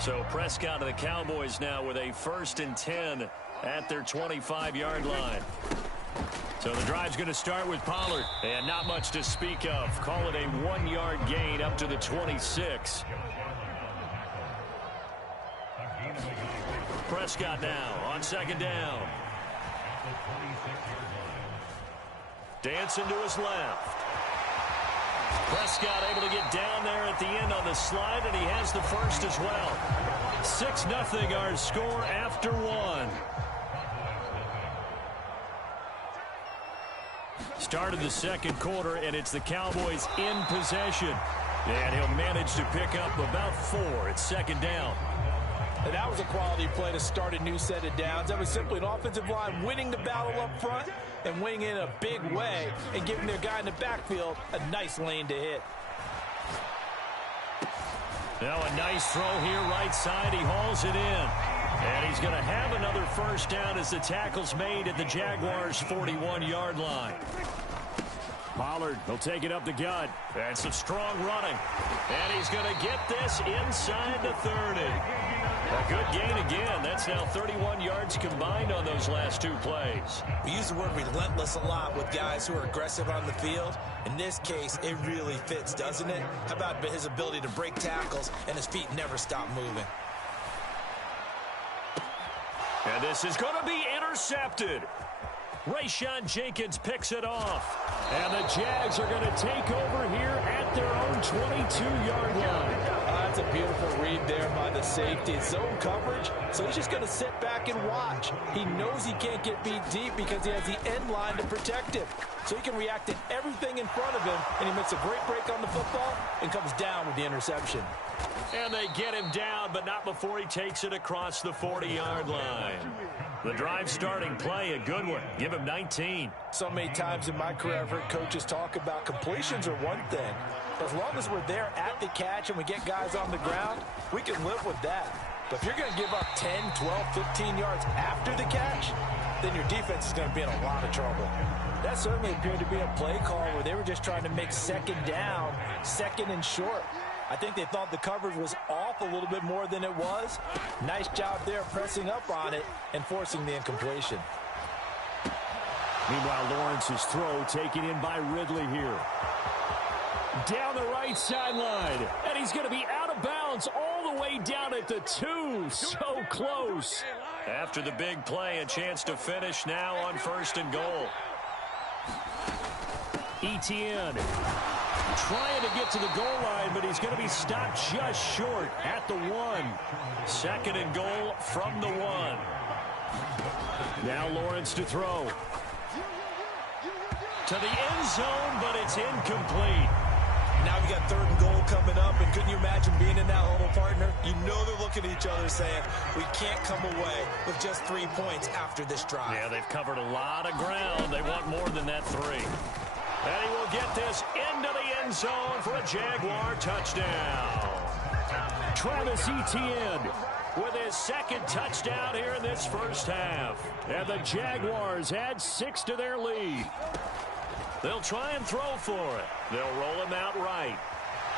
So Prescott and the Cowboys now with a 1st and 10 at their 25-yard line. So the drive's going to start with Pollard. And not much to speak of. Call it a 1-yard gain up to the 26. Prescott now on 2nd down. Dancing to his left. Prescott able to get down there at the end on the slide, and he has the first as well. 6-0 our score after 1. Started the 2nd quarter, and it's the Cowboys in possession. And he'll manage to pick up about 4 at 2nd down. And that was a quality play to start a new set of downs. That was simply an offensive line winning the battle up front and winning in a big way and giving their guy in the backfield a nice lane to hit. Now a nice throw here right side. He hauls it in. And he's going to have another 1st down as the tackle's made at the Jaguars' 41-yard line. Pollard, he'll take it up the gut. And some strong running. And he's going to get this inside the 30. A good gain again. That's now 31 yards combined on those last 2 plays. We use the word relentless a lot with guys who are aggressive on the field. In this case, it really fits, doesn't it? How about his ability to break tackles and his feet never stop moving? And this is going to be intercepted. Rayshon Jenkins picks it off. And the Jags are going to take over here at their own 22-yard line. That's a beautiful read there by the safety. It's zone coverage, so he's just going to sit back and watch. He knows he can't get beat deep because he has the end line to protect him. So he can react to everything in front of him, and he makes a great break on the football and comes down with the interception. And they get him down, but not before he takes it across the 40-yard line. The drive starting play, a good one. Give him 19. So many times in my career, I've heard coaches talk about completions are one thing. But as long as we're there at the catch and we get guys on the ground, we can live with that. But if you're going to give up 10, 12, 15 yards after the catch, then your defense is going to be in a lot of trouble. That certainly appeared to be a play call where they were just trying to make 2nd down, 2nd and short. I think they thought the coverage was off a little bit more than it was. Nice job there pressing up on it and forcing the incompletion. Meanwhile, Lawrence's throw taken in by Ridley here. Down the right sideline. And he's going to be out of bounds all the way down at the 2. So close. After the big play, a chance to finish now on 1st and goal. Etienne trying to get to the goal line, but he's going to be stopped just short at the 1. 2nd and goal from the 1. Now Lawrence to throw. To the end zone, but it's incomplete. Now we got 3rd and goal coming up, and couldn't you imagine being in that huddle, partner? You know they're looking at each other saying, we can't come away with just 3 points after this drive. Yeah, they've covered a lot of ground. They want more than that 3. And he will get this into the end zone for a Jaguar touchdown. Travis Etienne with his 2nd touchdown here in this 1st half. And the Jaguars add 6 to their lead. They'll try and throw for it. They'll roll him out right.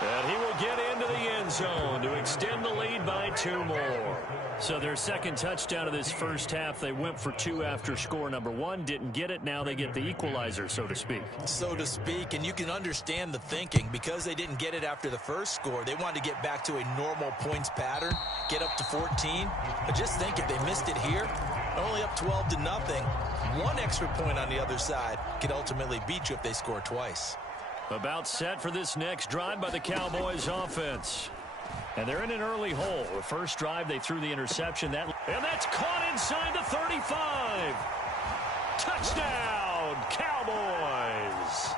And he will get into the end zone to extend the lead by 2 more. So their 2nd touchdown of this 1st half, they went for 2 after score number 1. Didn't get it. Now they get the equalizer, so to speak. So to speak, and you can understand the thinking. Because they didn't get it after the 1st score, they wanted to get back to a normal points pattern, get up to 14. But just think, if they missed it here, only up 12-0, 1 extra point on the other side could ultimately beat you if they score twice. About set for this next drive by the Cowboys offense. And they're in an early hole. The first drive, they threw the interception. And that's caught inside the 35. Touchdown, Cowboys.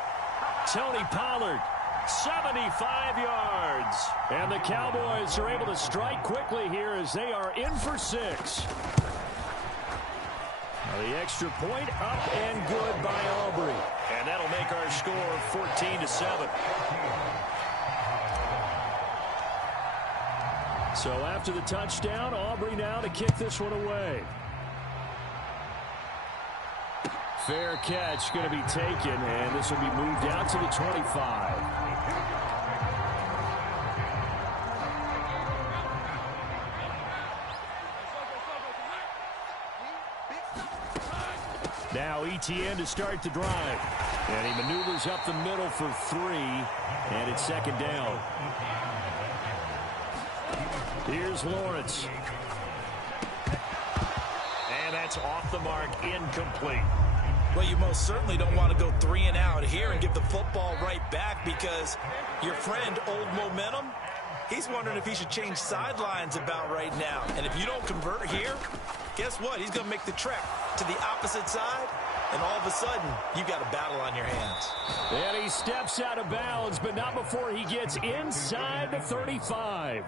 Tony Pollard, 75 yards. And the Cowboys are able to strike quickly here as they are in for 6. The extra point up and good by Aubrey. And that'll make our score 14-7. So after the touchdown, Aubrey now to kick this one away. Fair catch going to be taken, and this will be moved out to the 25. Now ETN to start the drive. And he maneuvers up the middle for 3. And it's second down. Here's Lawrence. And that's off the mark, incomplete. Well, you most certainly don't want to go 3 and out here and give the football right back, because your friend, Old Momentum, he's wondering if he should change sidelines about right now. And if you don't convert here, guess what? He's going to make the trek to the opposite side, and all of a sudden, you've got a battle on your hands. And he steps out of bounds, but not before he gets inside the 35.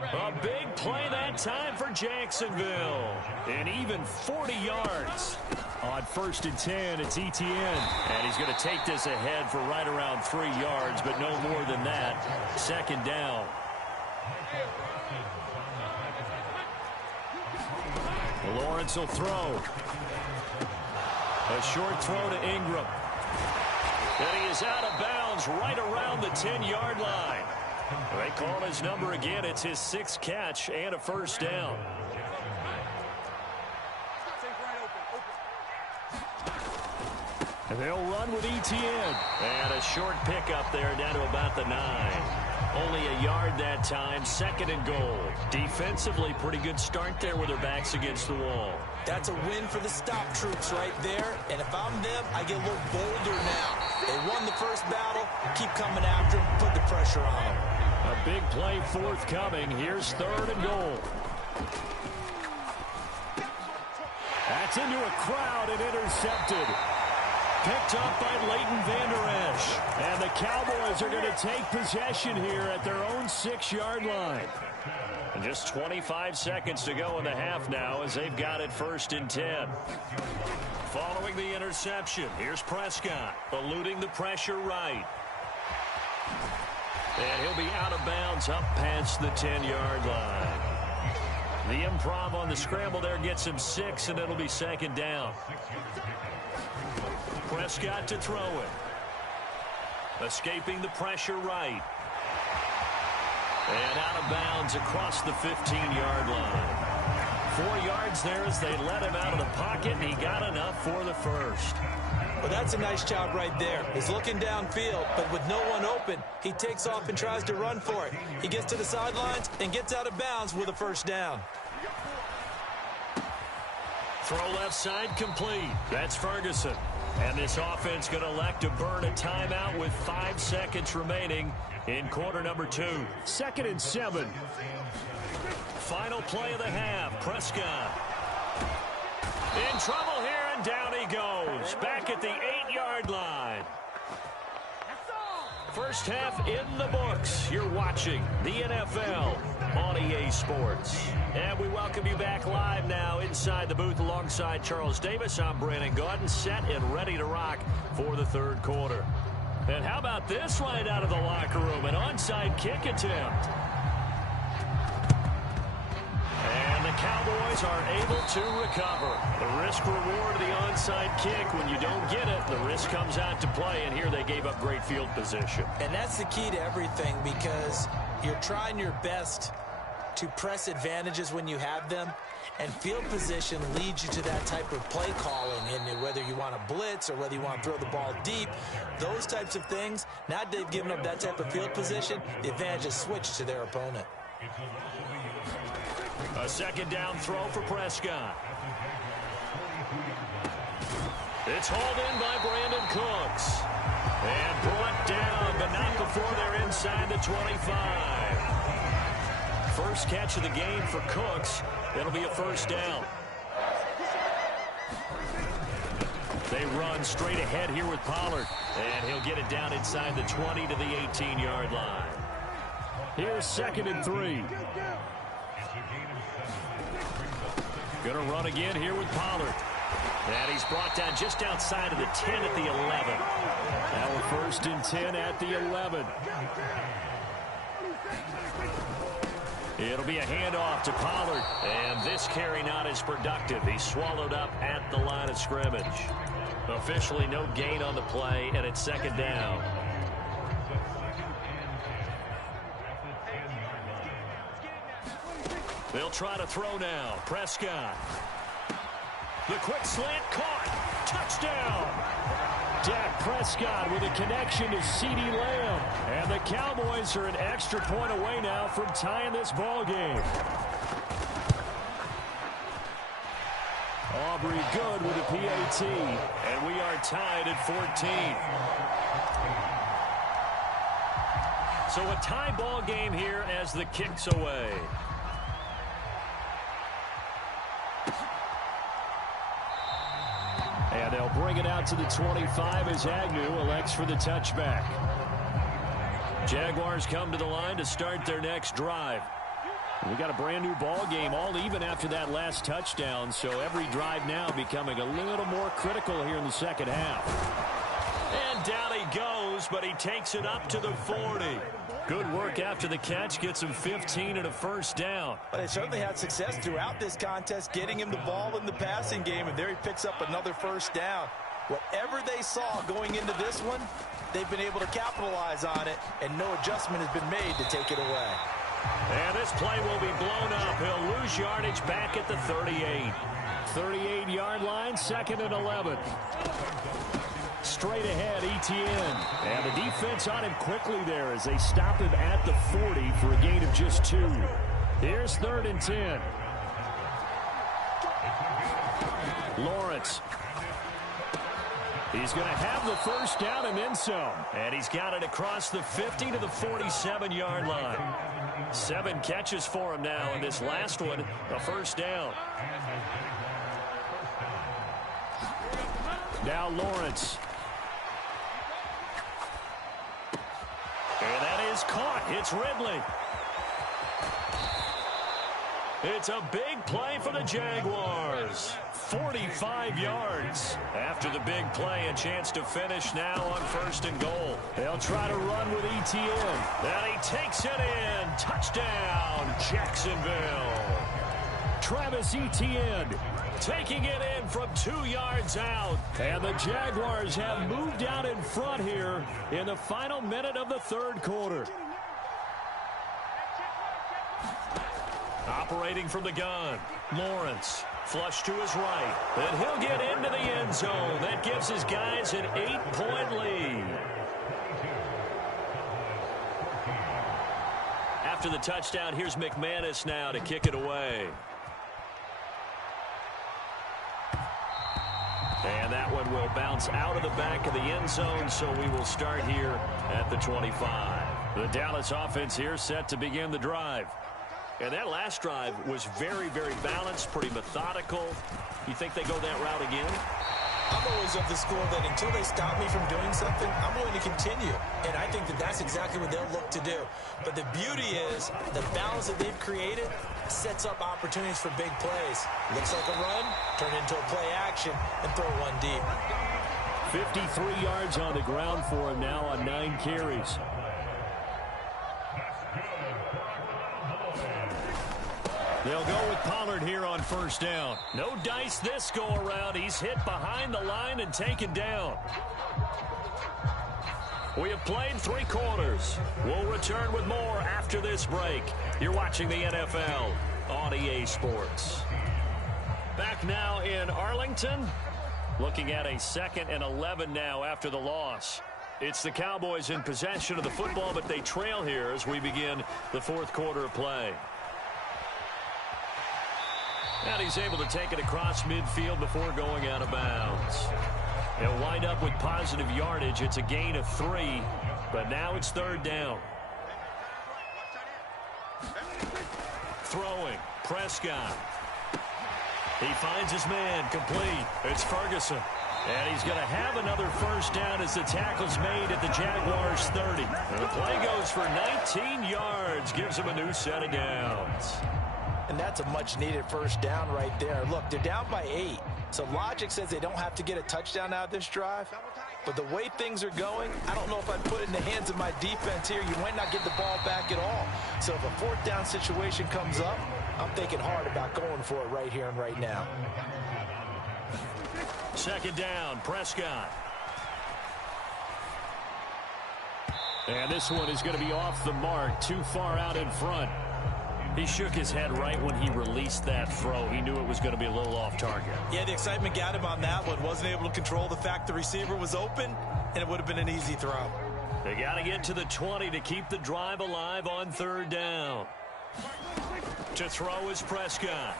A big play that time for Jacksonville. And even 40 yards. On 1st and 10, it's ETN. And he's going to take this ahead for right around 3 yards, but no more than that. Second down. Lawrence will throw. A short throw to Ingram. And he is out of bounds right around the 10-yard line. They call his number again. It's his 6th catch and a first down. And they'll run with ETN. And a short pickup there down to about the 9. Only a yard that time. 2nd and goal. Defensively, pretty good start there with their backs against the wall. That's a win for the stop troops right there. And if I'm them, I get a little bolder now. They won the first battle. Keep coming after them. Put the pressure on them. A big play forthcoming. Here's 3rd and goal. That's into a crowd and intercepted. Picked up by Leighton Vander Esch. And the Cowboys are going to take possession here at their own 6-yard line. And just 25 seconds to go in the half now as they've got it 1st and 10. Following the interception, here's Prescott, eluding the pressure right. And he'll be out of bounds up past the 10-yard line. The improv on the scramble there gets him 6, and it'll be 2nd down. Prescott to throw it. Escaping the pressure right. And out of bounds across the 15-yard line. 4 yards there as they let him out of the pocket, and he got enough for the first. Well, that's a nice job right there. He's looking downfield, but with no one open, he takes off and tries to run for it. He gets to the sidelines and gets out of bounds with a first down. Throw left side complete. That's Ferguson. And this offense going to elect to burn a timeout with 5 seconds remaining in quarter number 2. 2nd and 7. Final play of the half. Prescott in trouble here, and down he goes. Back at the 8-yard line. First half in the books. You're watching the NFL on EA Sports. And we welcome you back live now inside the booth alongside Charles Davis. I'm Brandon Gaudin, set and ready to rock for the 3rd quarter. And how about this right out of the locker room? An onside kick attempt. And the Cowboys are able to recover. The risk-reward of the onside kick, when you don't get it, the risk comes out to play, and here they gave up great field position. And that's the key to everything, because you're trying your best to press advantages when you have them, and field position leads you to that type of play calling, and whether you want to blitz or whether you want to throw the ball deep, those types of things. Now they've given up that type of field position, the advantage is switched to their opponent. A 2nd down throw for Prescott. It's hauled in by Brandon Cooks. And brought down, but not before they're inside the 25. First catch of the game for Cooks. It'll be a first down. They run straight ahead here with Pollard. And he'll get it down inside the 20 to the 18-yard line. Here's 2nd and 3. Going to run again here with Pollard. And he's brought down just outside of the 10 at the 11. Now we're 1st and 10 at the 11. It'll be a handoff to Pollard. And this carry not as productive. He's swallowed up at the line of scrimmage. Officially no gain on the play, and it's 2nd down. They'll try to throw now. Prescott. The quick slant caught. Touchdown. Dak Prescott with a connection to CeeDee Lamb. And the Cowboys are an extra point away now from tying this ball game. Aubrey good with a PAT. And we are tied at 14. So a tie ball game here as the kick's away. And they'll bring it out to the 25 as Agnew elects for the touchback. Jaguars come to the line to start their next drive. We got a brand new ball game, all even after that last touchdown, so every drive now becoming a little more critical here in the second half. And down he goes, but he takes it up to the 40. Good work after the catch, gets him 15 and a first down. But they certainly had success throughout this contest, getting him the ball in the passing game, and there he picks up another first down. Whatever they saw going into this one, they've been able to capitalize on it, and no adjustment has been made to take it away. And this play will be blown up. He'll lose yardage back at the 38. 38-yard line, 2nd and 11. Straight ahead, Etienne. And the defense on him quickly there as they stop him at the 40 for a gain of just 2. Here's 3rd and 10. Lawrence. He's going to have the first down and then some. And he's got it across the 50 to the 47-yard line. 7 catches for him now, and this last one, a first down. Now Lawrence. And that is caught. It's Ridley. It's a big play for the Jaguars. 45 yards. After the big play, a chance to finish now on 1st and goal. They'll try to run with Etienne. And he takes it in. Touchdown, Jacksonville. Travis Etienne taking it in from 2 yards out. And the Jaguars have moved out in front here in the final minute of the 3rd quarter. Operating from the gun, Lawrence. Flush to his right. And he'll get into the end zone. That gives his guys an 8-point lead. After the touchdown, here's McManus now to kick it away. And that one will bounce out of the back of the end zone, so we will start here at the 25. The Dallas offense here set to begin the drive. And that last drive was very, very balanced, pretty methodical. You think they go that route again? I'm always of the school that until they stop me from doing something, I'm going to continue. And I think that that's exactly what they'll look to do. But the beauty is the balance that they've created sets up opportunities for big plays. Looks like a run, turn into a play action, and throw one deep. 53 yards on the ground for him now on 9 carries. They'll go with Pollard here on 1st down. No dice this go around. He's hit behind the line and taken down. We have played 3 quarters. We'll return with more after this break. You're watching the NFL on EA Sports. Back now in Arlington. Looking at a 2nd and 11 now after the loss. It's the Cowboys in possession of the football, but they trail here as we begin the 4th quarter of play. And he's able to take it across midfield before going out of bounds. He'll wind up with positive yardage. It's a gain of 3, but now it's 3rd down. Throwing, Prescott. He finds his man, complete. It's Ferguson. And he's going to have another first down as the tackle's made at the Jaguars' 30. And the play goes for 19 yards, gives him a new set of downs. And that's a much-needed first down right there. Look, they're down by 8. So logic says they don't have to get a touchdown out of this drive. But the way things are going, I don't know if I'd put it in the hands of my defense here. You might not get the ball back at all. So if a 4th down situation comes up, I'm thinking hard about going for it right here and right now. 2nd down, Prescott. And this one is going to be off the mark, too far out in front. He shook his head right when he released that throw. He knew it was going to be a little off target. Yeah, the excitement got him on that one. Wasn't able to control the fact the receiver was open, and it would have been an easy throw. They got to get to the 20 to keep the drive alive on third down. To throw is Prescott.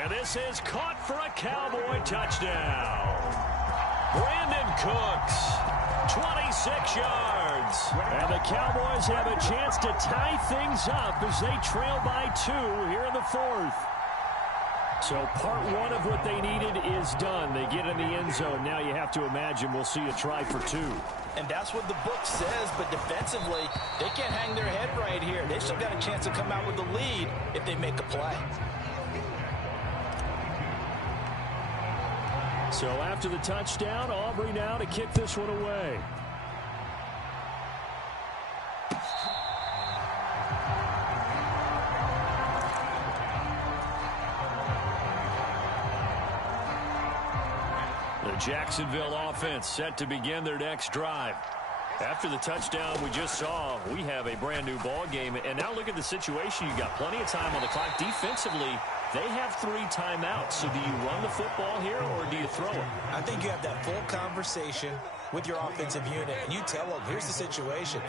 And this is caught for a Cowboy touchdown. Brandon Cooks, 26 yards. And the Cowboys have a chance to tie things up as they trail by 2 here in the fourth. So part one of what they needed is done. They get in the end zone. Now you have to imagine we'll see a try for 2. And that's what the book says, but defensively, they can't hang their head right here. They still got a chance to come out with the lead if they make a play. So after the touchdown, Aubrey now to kick this one away. The Jacksonville offense set to begin their next drive. After the touchdown we just saw, we have a brand new ball game. And now look at the situation. You got plenty of time on the clock. Defensively, they have 3 timeouts. So do you run the football here or do you throw it? I think you have that full conversation with your offensive unit, and you tell them, here's the situation.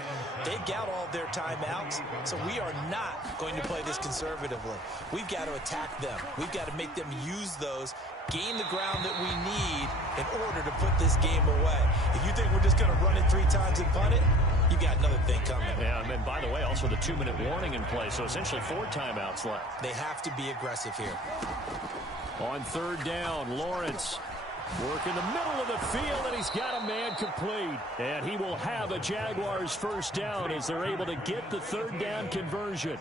They've got all their timeouts, so we are not going to play this conservatively. We've got to attack them. We've got to make them use those, gain the ground that we need in order to put this game away. If you think we're just going to run it 3 times and punt it, you got another thing coming. Yeah, and by the way, also the 2-minute warning in play, so essentially 4 timeouts left. They have to be aggressive here. On third down, Lawrence work in the middle of the field, and he's got a man complete. And he will have a Jaguars first down as they're able to get the third down conversion.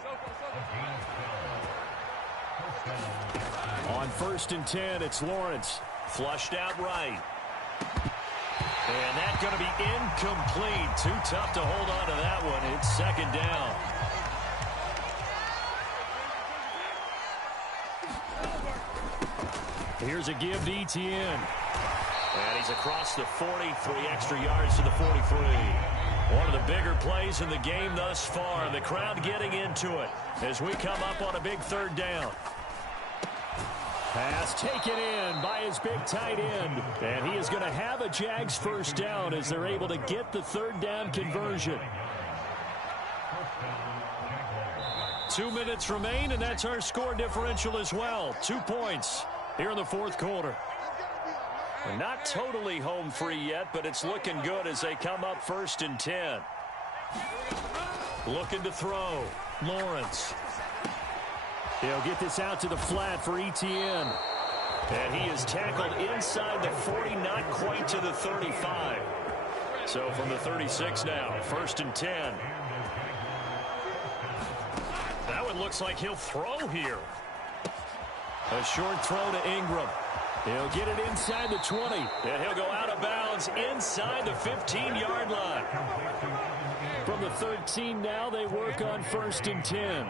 On 1st and 10, it's Lawrence. Flushed out right. And that's going to be incomplete. Too tough to hold on to that one. It's 2nd down. Here's a give to Etienne. And he's across the 40, 3 extra yards to the 43. One of the bigger plays in the game thus far. The crowd getting into it as we come up on a big third down. Pass taken in by his big tight end. And he is going to have a Jags first down as they're able to get the third down conversion. 2 minutes remain, and that's our score differential as well. 2 points here in the fourth quarter. We're not totally home free yet, but it's looking good as they come up 1st and 10. Looking to throw. Lawrence. He'll get this out to the flat for Etienne. And he is tackled inside the 40, not quite to the 35. So from the 36 now, 1st and 10. That one looks like he'll throw here. A short throw to Ingram. He'll get it inside the 20. And he'll go out of bounds inside the 15-yard line. From the 13 now, they work on 1st and 10.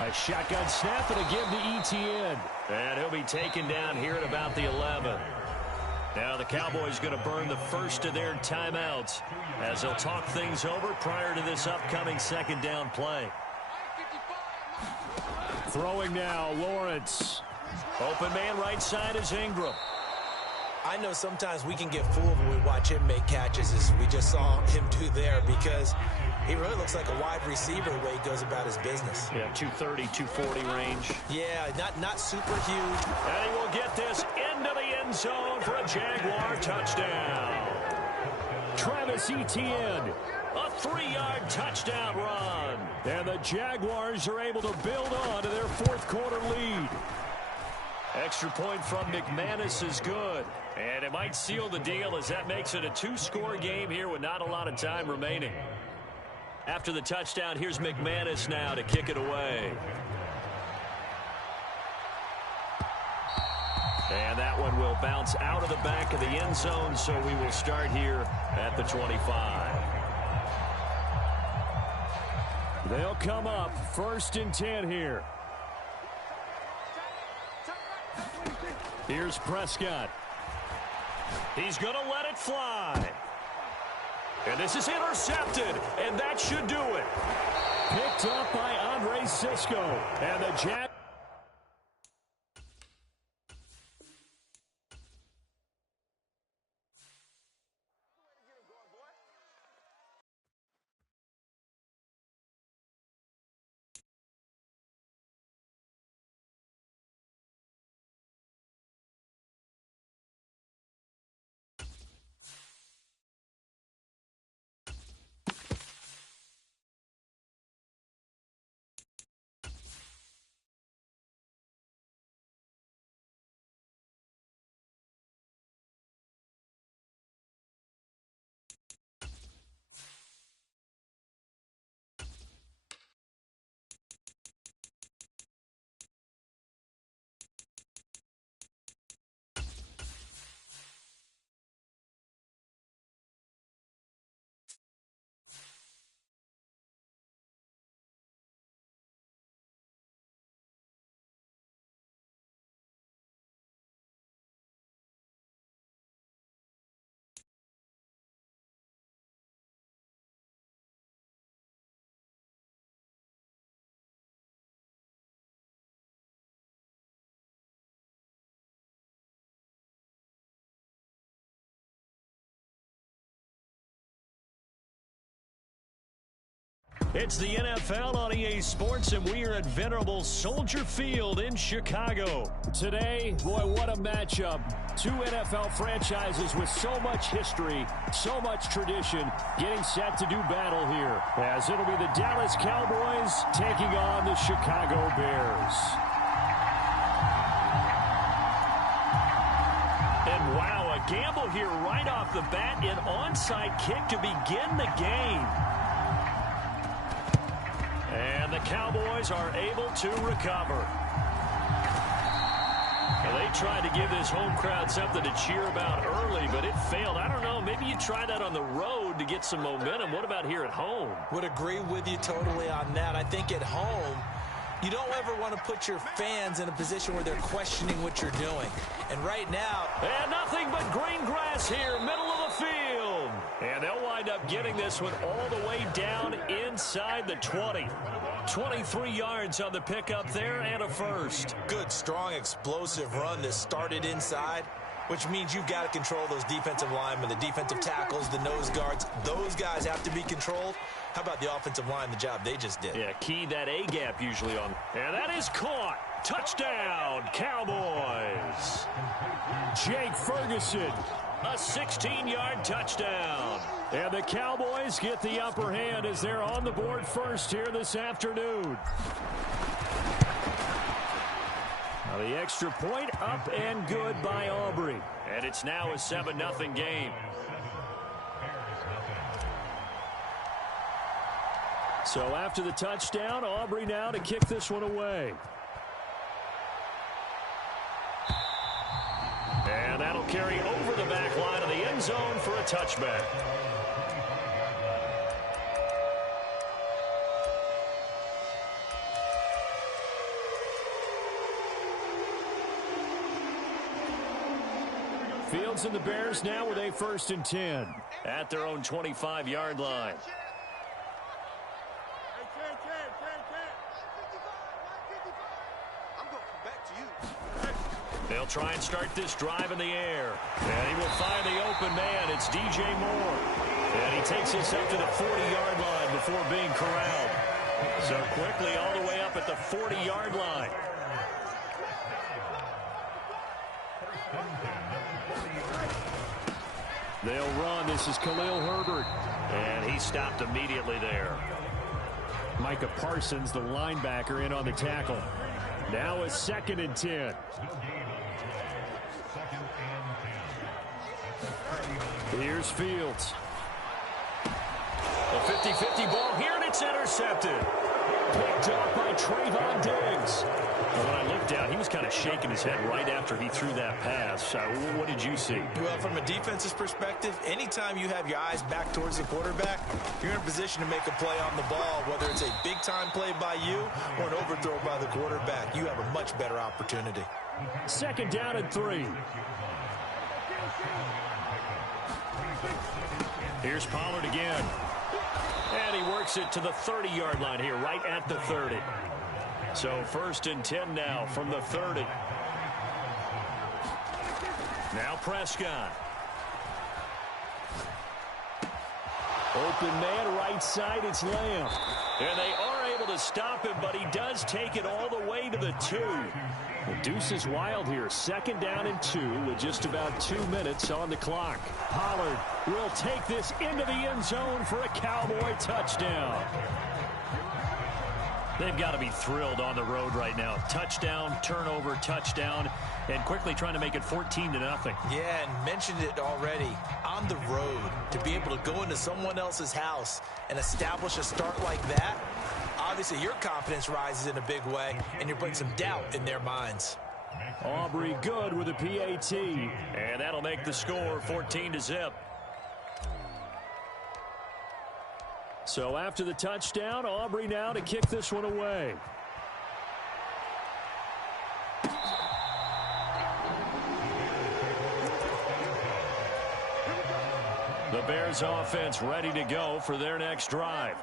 A shotgun snap and a give to Etienne. And he'll be taken down here at about the 11. Now the Cowboys going to burn the first of their timeouts as they'll talk things over prior to this upcoming 2nd down play. Throwing now, Lawrence. Open man right side is Ingram. I know sometimes we can get fooled when we watch him make catches, as we just saw him do there, because he really looks like a wide receiver the way he goes about his business. Yeah, 230, 240 range. Yeah, not super huge. And he will get this into the end zone for a Jaguar touchdown. Travis Etienne, a 3-yard touchdown run. And the Jaguars are able to build on to their fourth quarter lead. Extra point from McManus is good. And it might seal the deal as that makes it a 2-score game here with not a lot of time remaining. After the touchdown, here's McManus now to kick it away. And that one will bounce out of the back of the end zone, so we will start here at the 25. They'll come up 1st and 10 here. Here's Prescott. He's going to let it fly. And this is intercepted, and that should do it. Picked up by Andre Cisco, and the Jack. It's the NFL on EA Sports, and we are at venerable Soldier Field in Chicago. Today, boy, what a matchup. Two NFL franchises with so much history, so much tradition, getting set to do battle here, as it'll be the Dallas Cowboys taking on the Chicago Bears. And wow, a gamble here right off the bat, an onside kick to begin the game. And the Cowboys are able to recover. Well, they tried to give this home crowd something to cheer about early, but it failed. I don't know, maybe you try that on the road to get some momentum. What about here at home? Would agree with you totally on that. I think at home, you don't ever want to put your fans in a position where they're questioning what you're doing. And right now... And nothing but green grass here, middle of the field. And they'll wind up getting this one all the way down inside the 20. 23 yards on the pickup there and a first. Good, strong, explosive run that started inside, which means you've got to control those defensive linemen, the defensive tackles, the nose guards. Those guys have to be controlled. How about the offensive line, the job they just did? Yeah, key that A-gap usually on. And that is caught. Touchdown, Cowboys. Jake Ferguson, a 16-yard touchdown. And the Cowboys get the upper hand as they're on the board first here this afternoon. Now the extra point up and good by Aubrey. And it's now a 7-0 game. So after the touchdown, Aubrey now to kick this one away. And that'll carry over the back line of the end zone for a touchback. Fields and the Bears now with a 1st and 10 at their own 25-yard line. They'll try and start this drive in the air. And he will find the open man. It's DJ Moore. And he takes this up to the 40-yard line before being corralled. So quickly all the way up at the 40-yard line. They'll run. This is Khalil Herbert. And he stopped immediately there. Micah Parsons, the linebacker, in on the tackle. Now a 2nd and 10. Here's Fields. A 50-50 ball here, and it's intercepted. Picked up by Trayvon Diggs. And when I looked down, he was kind of shaking his head right after he threw that pass. What did you see? Well, from a defense's perspective, anytime you have your eyes back towards the quarterback, you're in a position to make a play on the ball, whether it's a big-time play by you or an overthrow by the quarterback. You have a much better opportunity. 2nd down and 3. Here's Pollard again. And he works it to the 30-yard line here, right at the 30. So 1st and 10 now from the 30. Now Prescott. Open man, right side, it's Lamb. And they are able to stop him, but he does take it all the way to the 2. The deuce is wild here. 2nd down and 2 with just about 2 minutes on the clock. Pollard will take this into the end zone for a Cowboy touchdown. They've got to be thrilled on the road right now. Touchdown, turnover, touchdown, and quickly trying to make it 14-0. Yeah, and mentioned it already. On the road, to be able to go into someone else's house and establish a start like that, obviously your confidence rises in a big way, and you're putting some doubt in their minds. Aubrey good with a PAT, and that'll make the score 14-0. So after the touchdown, Aubrey now to kick this one away. The Bears offense ready to go for their next drive.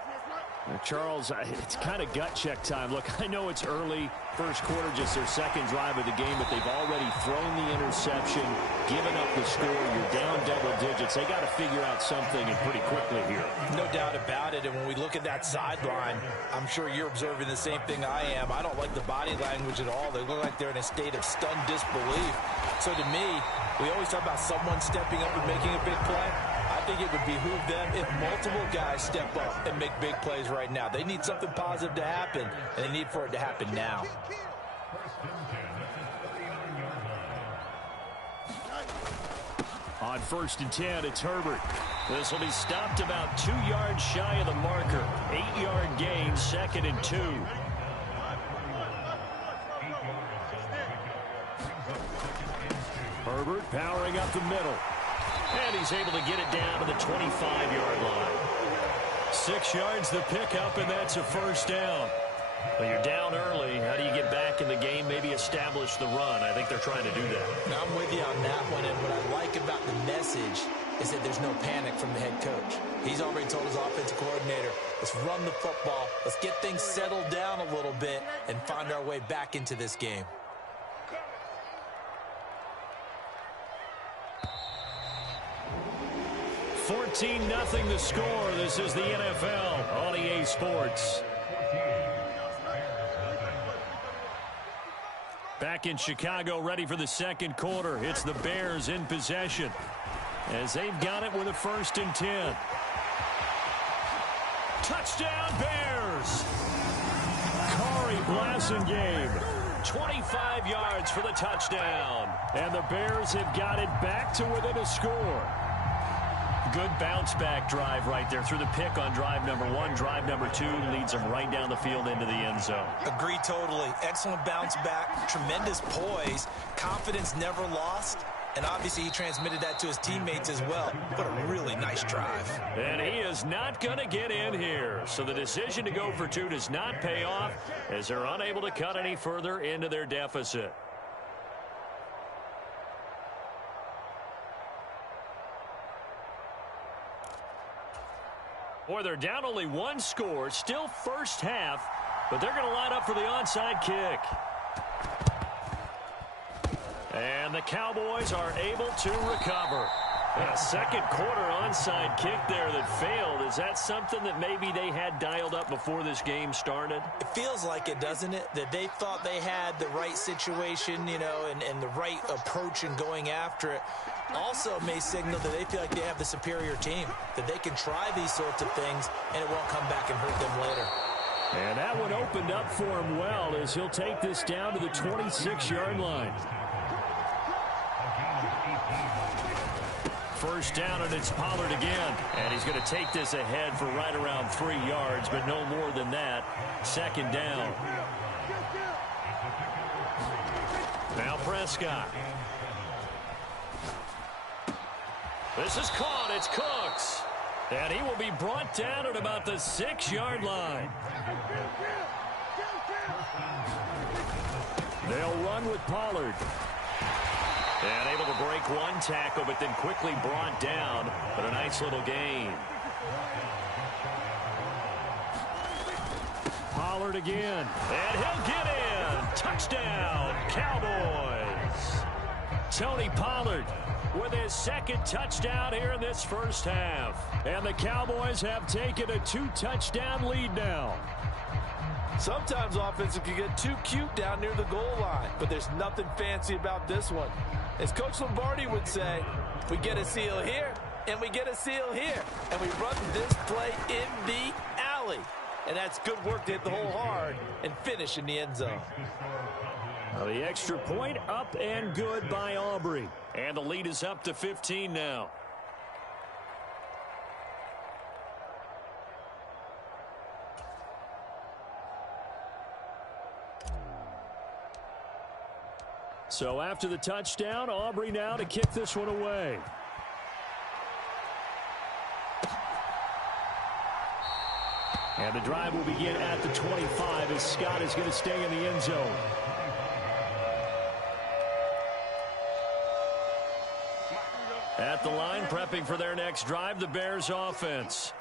Charles, it's kind of gut check time. Look, I know it's early, first quarter, just their 2nd drive of the game, but they've already thrown the interception, given up the score. You're down double digits. They got to figure out something, and pretty quickly here. No doubt about it. And when we look at that sideline, I'm sure you're observing the same thing I am. I don't like the body language at all. They look like they're in a state of stunned disbelief. So to me, we always talk about someone stepping up and making a big play. I think it would behoove them if multiple guys step up and make big plays right now. They need something positive to happen, and they need for it to happen now. On 1st and 10, it's Herbert. This will be stopped about 2 yards shy of the marker. 8-yard gain, 2nd and 2. Herbert powering up the middle. And he's able to get it down to the 25-yard line. 6 yards the pickup, and that's a 1st down. Well, you're down early. How do you get back in the game, maybe establish the run? I think they're trying to do that. Now, I'm with you on that one, and what I like about the message is that there's no panic from the head coach. He's already told his offensive coordinator, let's run the football, let's get things settled down a little bit, and find our way back into this game. $14-0 the score. This is the NFL on EA Sports. Back in Chicago, ready for the 2nd quarter. It's the Bears in possession as they've got it with a 1st and 10. Touchdown Bears! Corey Blasingame, 25 yards for the touchdown. And the Bears have got it back to within a score. Good bounce-back drive right there through the pick on drive number 1. Drive number 2 leads them right down the field into the end zone. Agree totally. Excellent bounce-back, tremendous poise, confidence never lost, and obviously he transmitted that to his teammates as well. What a really nice drive. And he is not going to get in here. So the decision to go for 2 does not pay off as they're unable to cut any further into their deficit. Boy, they're down only 1 score, still first half, but they're going to line up for the onside kick. And the Cowboys are able to recover. And a 2nd quarter onside kick there that failed. Is that something that maybe they had dialed up before this game started? It feels like it, doesn't it? That they thought they had the right situation, you know, and the right approach in going after it. Also may signal that they feel like they have the superior team, that they can try these sorts of things and it won't come back and hurt them later. And that one opened up for him well as he'll take this down to the 26-yard line. 1st down, and it's Pollard again. And he's going to take this ahead for right around 3 yards, but no more than that. 2nd down. Now Prescott. This is caught. It's Cooks. And he will be brought down at about the 6-yard line. They'll run with Pollard. And able to break one tackle, but then quickly brought down. But a nice little gain. Pollard again. And he'll get in. Touchdown, Cowboys. Tony Pollard with his second touchdown here in this first half. And the Cowboys have taken a 2-touchdown lead now. Sometimes offenses can get too cute down near the goal line, but there's nothing fancy about this one. As Coach Lombardi would say, we get a seal here, and we get a seal here, and we run this play in the alley. And that's good work to hit the hole hard and finish in the end zone. Well, the extra point up and good by Aubrey. And the lead is up to 15 now. So after the touchdown, Aubrey now to kick this one away. And the drive will begin at the 25 as Scott is going to stay in the end zone. At the line, prepping for their next drive, the Bears offense.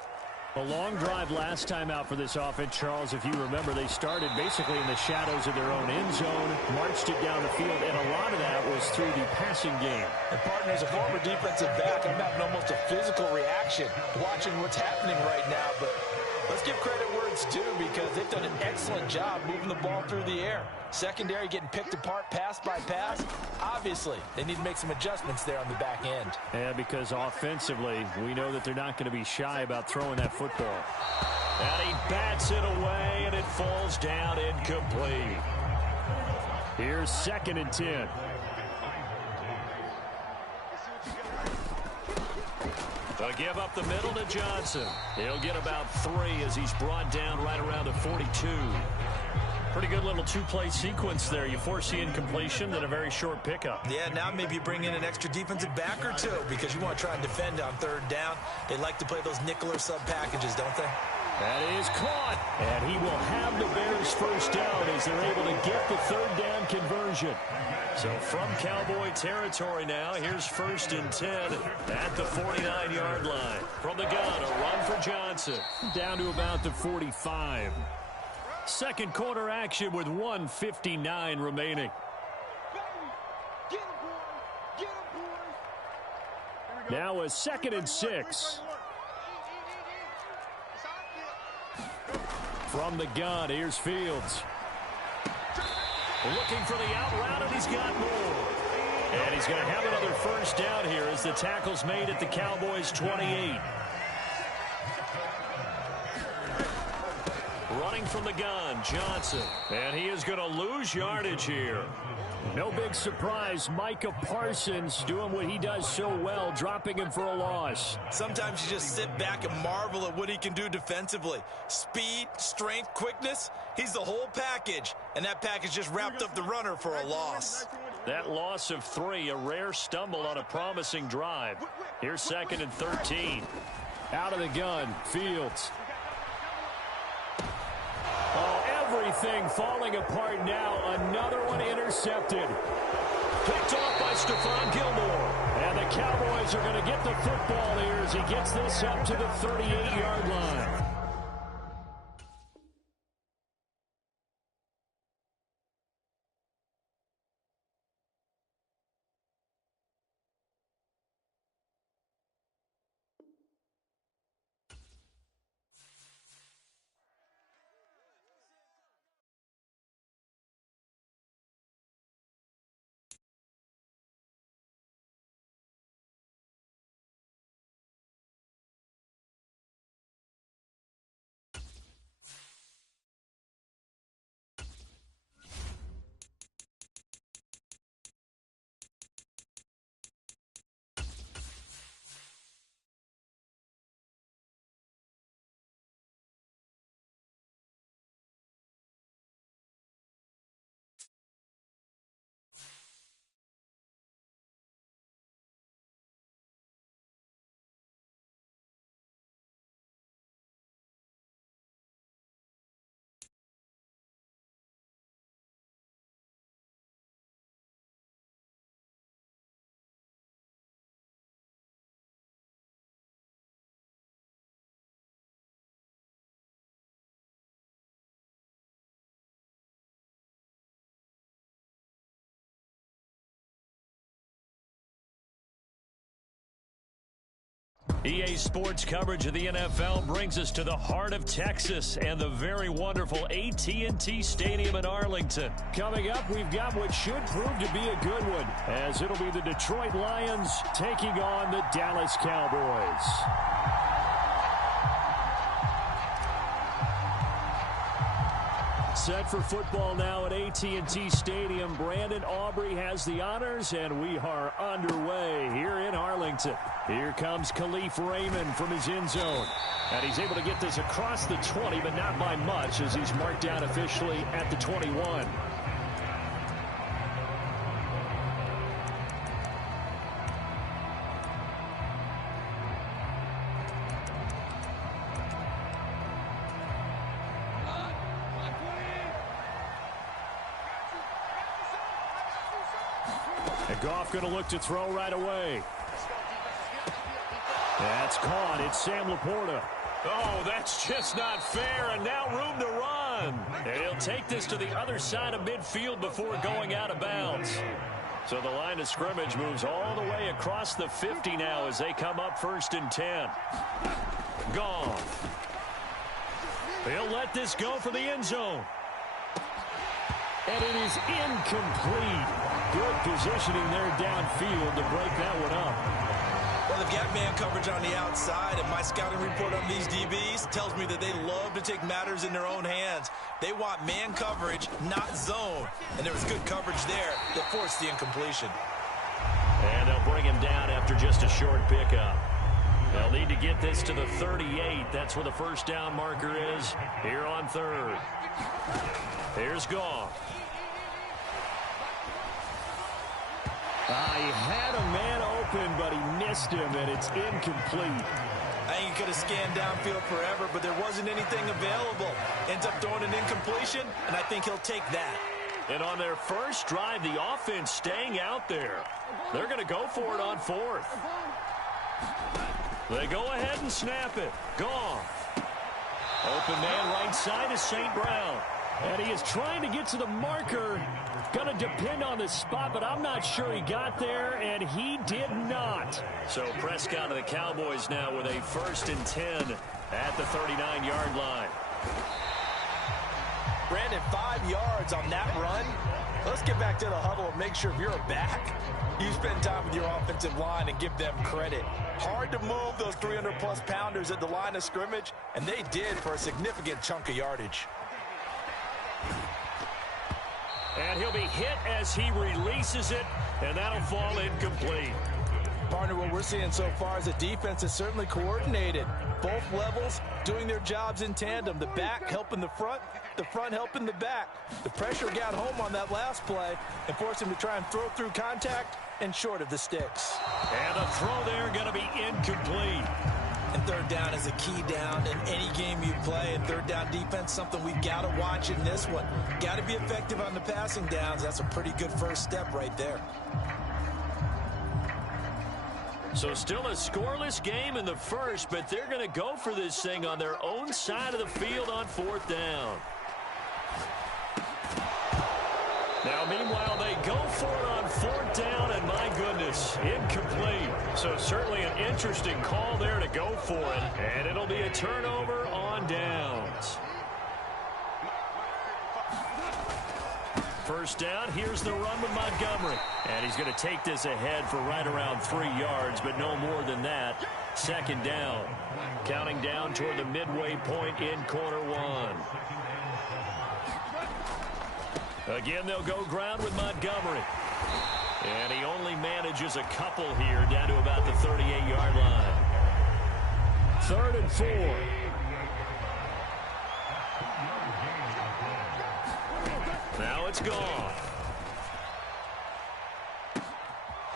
A long drive last time out for this offense, Charles. If you remember, they started basically in the shadows of their own end zone, marched it down the field, and a lot of that was through the passing game. And partner, as a former defensive back, I'm having almost a physical reaction watching what's happening right now. But let's give credit where it's due because they've done an excellent job moving the ball through the air. Secondary getting picked apart pass by pass. Obviously, they need to make some adjustments there on the back end. Yeah, because offensively, we know that they're not going to be shy about throwing that football. And he bats it away, and it falls down incomplete. Here's 2nd and 10. They'll give up the middle to Johnson. He'll get about 3 as he's brought down right around the 42. Pretty good little two-play sequence there. You force the incompletion, then a very short pickup. Yeah, now maybe you bring in an extra defensive back or two because you want to try and defend on 3rd down. They like to play those nickel or sub packages, don't they? That is caught. And he will have the Bears first down as they're able to get the 3rd down conversion. So from Cowboy territory now, here's 1st and 10 at the 49-yard line. From the gun, a run for Johnson. Down to about the 45. Second quarter action with 1:59 remaining. Now a 2nd and 6. From the gun, here's Fields. Looking for the out route, and he's got more. And he's going to have another first down here as the tackle's made at the Cowboys' 28. Running from the gun, Johnson. And he is going to lose yardage here. No big surprise, Micah Parsons doing what he does so well, dropping him for a loss. Sometimes you just sit back and marvel at what he can do defensively. Speed, strength, quickness, he's the whole package. And that package just wrapped up the runner for a loss. That loss of 3, a rare stumble on a promising drive. Here's 2nd and 13. Out of the gun, Fields. Oh, everything falling apart now. Another one intercepted. Picked off by Stephon Gilmore. And the Cowboys are going to get the football here as he gets this up to the 38-yard line. EA Sports coverage of the NFL brings us to the heart of Texas and the very wonderful AT&T Stadium in Arlington. Coming up, we've got what should prove to be a good one, as it'll be the Detroit Lions taking on the Dallas Cowboys. Set for football now at AT&T Stadium. Brandon Aubrey has the honors, and we are underway here in Arlington. Here comes Khalif Raymond from his end zone. And he's able to get this across the 20, but not by much, as he's marked down officially at the 21. Goff going to look to throw right away. That's caught. It's Sam Laporta. Oh, that's just not fair, and now room to run. And he'll take this to the other side of midfield before going out of bounds. So the line of scrimmage moves all the way across the 50 now as they come up 1st and 10. Goff. He'll let this go for the end zone. And it is incomplete. Good positioning there downfield to break that one up. Well, they've got man coverage on the outside, and my scouting report on these DBs tells me that they love to take matters in their own hands. They want man coverage, not zone. And there was good coverage there that forced the incompletion. And they'll bring him down after just a short pickup. They'll need to get this to the 38. That's where the first down marker is here on 3rd. Here's Goff. He had a man open, but he missed him, and it's incomplete. I think he could have scanned downfield forever, but there wasn't anything available. Ends up throwing an incompletion, and I think he'll take that. And on their first drive, the offense staying out there. They're going to go for it on 4th. They go ahead and snap it. Goff. Open man right side is St. Brown. And he is trying to get to the marker. Going to depend on the spot, but I'm not sure he got there, and he did not. So Prescott of the Cowboys now with a 1st and 10 at the 39-yard line. Brandon, 5 yards on that run. Let's get back to the huddle and make sure if you're a back, you spend time with your offensive line and give them credit. Hard to move those 300-plus pounders at the line of scrimmage, and they did for a significant chunk of yardage. And he'll be hit as he releases it, and that'll fall incomplete. Partner, what we're seeing so far is the defense is certainly coordinated. Both levels doing their jobs in tandem. The back helping the front helping the back. The pressure got home on that last play and forced him to try and throw through contact and short of the sticks. And a throw there going to be incomplete. And 3rd down is a key down in any game you play. And 3rd down defense, something we've got to watch in this one. Got to be effective on the passing downs. That's a pretty good first step right there. So still a scoreless game in the first, but they're going to go for this thing on their own side of the field on 4th down. Now, meanwhile, they go for it on 4th down, and my goodness, incomplete. So certainly an interesting call there to go for it, and it'll be a turnover on downs. First down, here's the run with Montgomery. And he's going to take this ahead for right around 3 yards, but no more than that. 2nd down. Counting down toward the midway point in quarter 1. Again, they'll go ground with Montgomery. And he only manages a couple here down to about the 38-yard line. 3rd and 4. Now it's gone.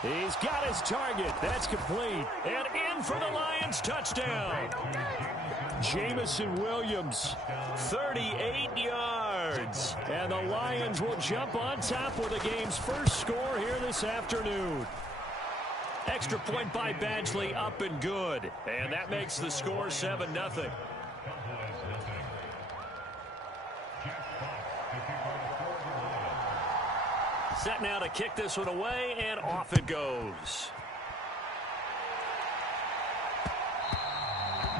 He's got his target. That's complete. And in for the Lions touchdown. Jamison Williams, 38 yards. And the Lions will jump on top with the game's first score here this afternoon. Extra point by Badgley, up and good. And that makes the score 7-0. Set now to kick this one away, and off it goes.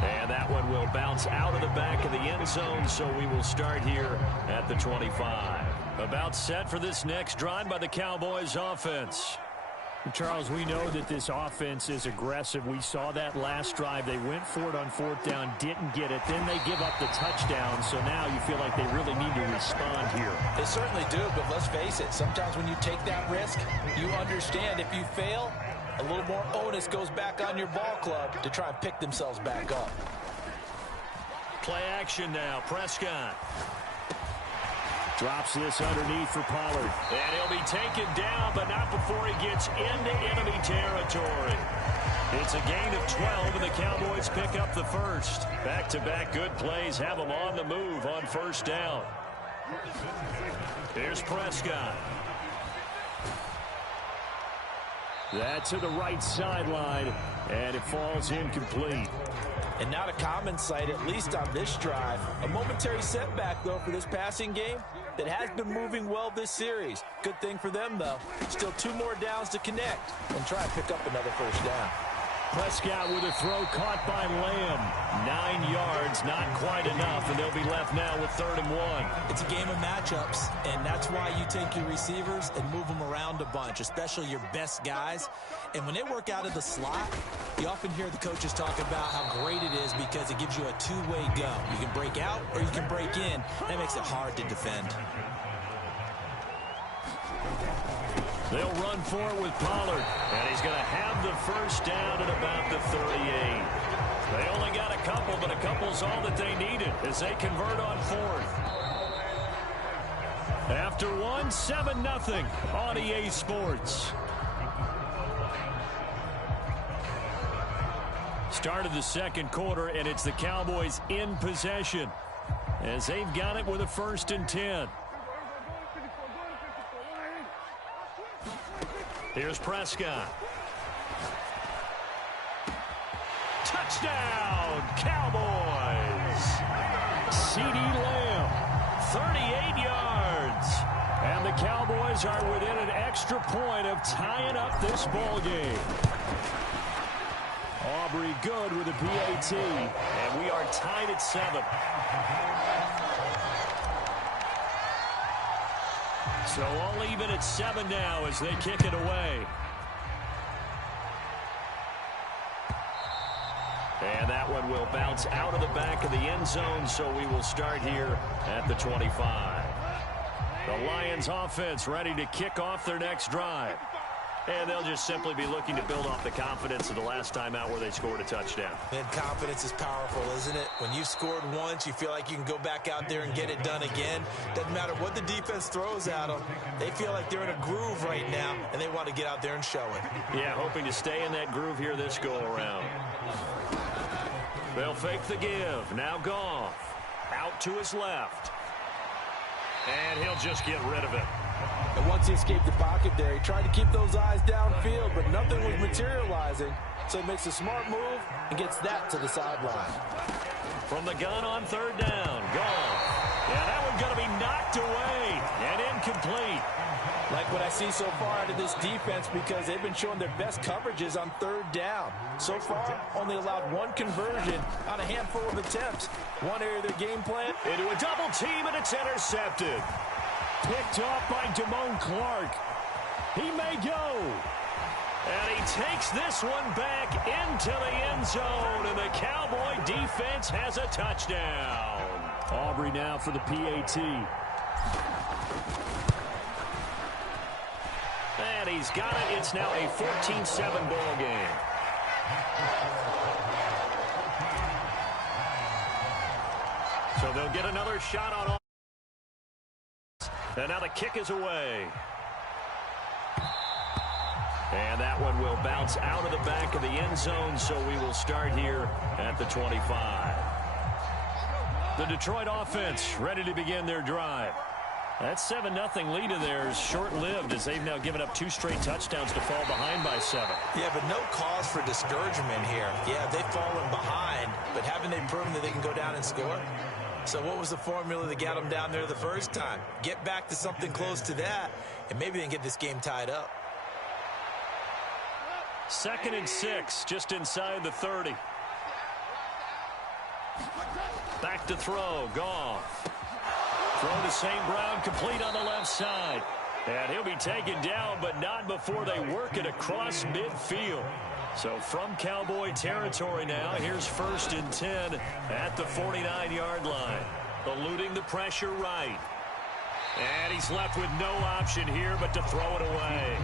And that one will bounce out of the back of the end zone, so we will start here at the 25. About set for this next drive by the Cowboys offense. Charles, we know that this offense is aggressive. We saw that last drive. They went for it on fourth down, didn't get it. Then they give up the touchdown. So now you feel like they really need to respond here. They certainly do, but let's face it. Sometimes when you take that risk, you understand if you fail, a little more onus goes back on your ball club to try and pick themselves back up. Play action now. Prescott. Drops this underneath for Pollard. And he'll be taken down, but not before he gets into enemy territory. It's a gain of 12, and the Cowboys pick up the first. Back-to-back good plays have them on the move on first down. Here's Prescott. That's to the right sideline, and it falls incomplete. And not a common sight, at least on this drive. A momentary setback, though, for this passing game that has been moving well this series. Good thing for them, though. Still 2 more downs to connect and try and pick up another first down. Prescott with a throw caught by Lamb. 9 yards, not quite enough, and they'll be left now with 3rd and 1. It's a game of matchups, and that's why you take your receivers and move them around a bunch, especially your best guys. And when they work out of the slot, you often hear the coaches talk about how great it is because it gives you a two-way go. You can break out or you can break in. That makes it hard to defend. They'll run for it with Pollard, and he's going to have the first down at about the 38. They only got a couple, but a couple's all that they needed as they convert on 4th. After one, 7-0 on EA Sports. Start of the second quarter, and it's the Cowboys in possession as they've got it with a 1st and 10. Here's Prescott. Touchdown, Cowboys. CeeDee Lamb. 38 yards. And the Cowboys are within an extra point of tying up this ball game. Aubrey good with a PAT. And we are tied at 7. So all even at 7 now as they kick it away. And that one will bounce out of the back of the end zone, so we will start here at the 25. The Lions offense ready to kick off their next drive. And they'll just simply be looking to build off the confidence of the last time out where they scored a touchdown. And confidence is powerful, isn't it? When you've scored once, you feel like you can go back out there and get it done again. Doesn't matter what the defense throws at them. They feel like they're in a groove right now, and they want to get out there and show it. Yeah, hoping to stay in that groove here this go-around. They'll fake the give. Now Goff. Out to his left. And he'll just get rid of it. And once he escaped the pocket there, he tried to keep those eyes downfield, but nothing was materializing. So he makes a smart move and gets that to the sideline. From the gun on 3rd down, Goff. Yeah, that one's going to be knocked away and incomplete. Like what I see so far out of this defense because they've been showing their best coverages on 3rd down. So far, only allowed 1 conversion on a handful of attempts. One area of their game plan. Into a double team, and it's intercepted. Picked off by Damone Clark. He may go. And he takes this one back into the end zone, and the Cowboy defense has a touchdown. Aubrey now for the PAT. And he's got it. It's now a 14-7 ball game. So they'll get another shot on all. And now the kick is away. And that one will bounce out of the back of the end zone, so we will start here at the 25. The Detroit offense ready to begin their drive. That 7-0 lead of theirs short-lived as they've now given up 2 straight touchdowns to fall behind by 7. Yeah, but no cause for discouragement here. Yeah, they've fallen behind, but haven't they proven that they can go down and score? So what was the formula that got them down there the first time? Get back to something close to that, and maybe they can get this game tied up. 2nd and 6, just inside the 30. Back to throw. Goff. Throw to St. Brown, complete on the left side. And he'll be taken down, but not before they work it across midfield. So from Cowboy territory now, here's 1st and 10 at the 49-yard line. Eluding the pressure right. And he's left with no option here but to throw it away.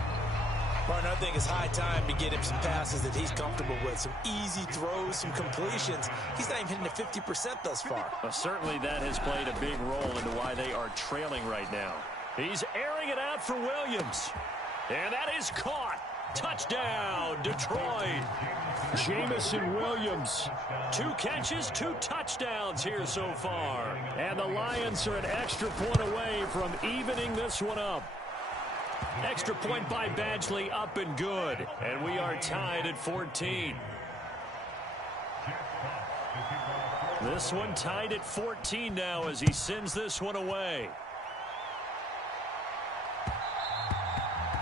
Partner, I think it's high time to get him some passes that he's comfortable with. Some easy throws, some completions. He's not even hitting at 50% thus far. Well, certainly that has played a big role into why they are trailing right now. He's airing it out for Williams. And that is caught. Touchdown, Detroit. Jamison Williams. 2 catches, 2 touchdowns here so far. And the Lions are an extra point away from evening this one up. Extra point by Badgley, up and good. And we are tied at 14. This one tied at 14 now as he sends this one away.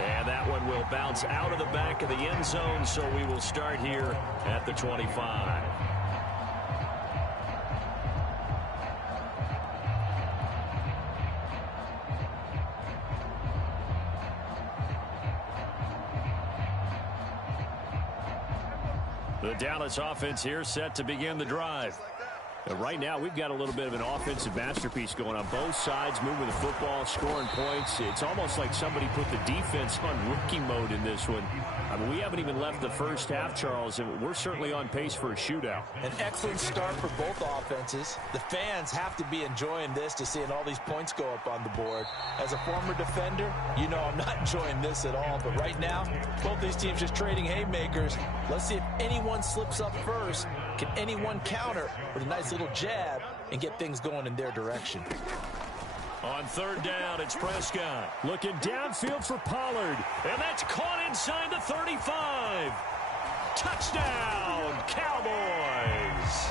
And that one will bounce out of the back of the end zone, so we will start here at the 25. The Dallas offense here set to begin the drive. Right now, we've got a little bit of an offensive masterpiece going on both sides, moving the football, scoring points. It's almost like somebody put the defense on rookie mode in this one. I mean, we haven't even left the first half, Charles, and we're certainly on pace for a shootout. An excellent start for both offenses. The fans have to be enjoying this, to seeing all these points go up on the board. As a former defender, you know I'm not enjoying this at all. But right now, both these teams just trading haymakers. Let's see if anyone slips up first. Can anyone counter with a nice little jab and get things going in their direction? On 3rd down, it's Prescott. Looking downfield for Pollard. And that's caught inside the 35. Touchdown, Cowboys.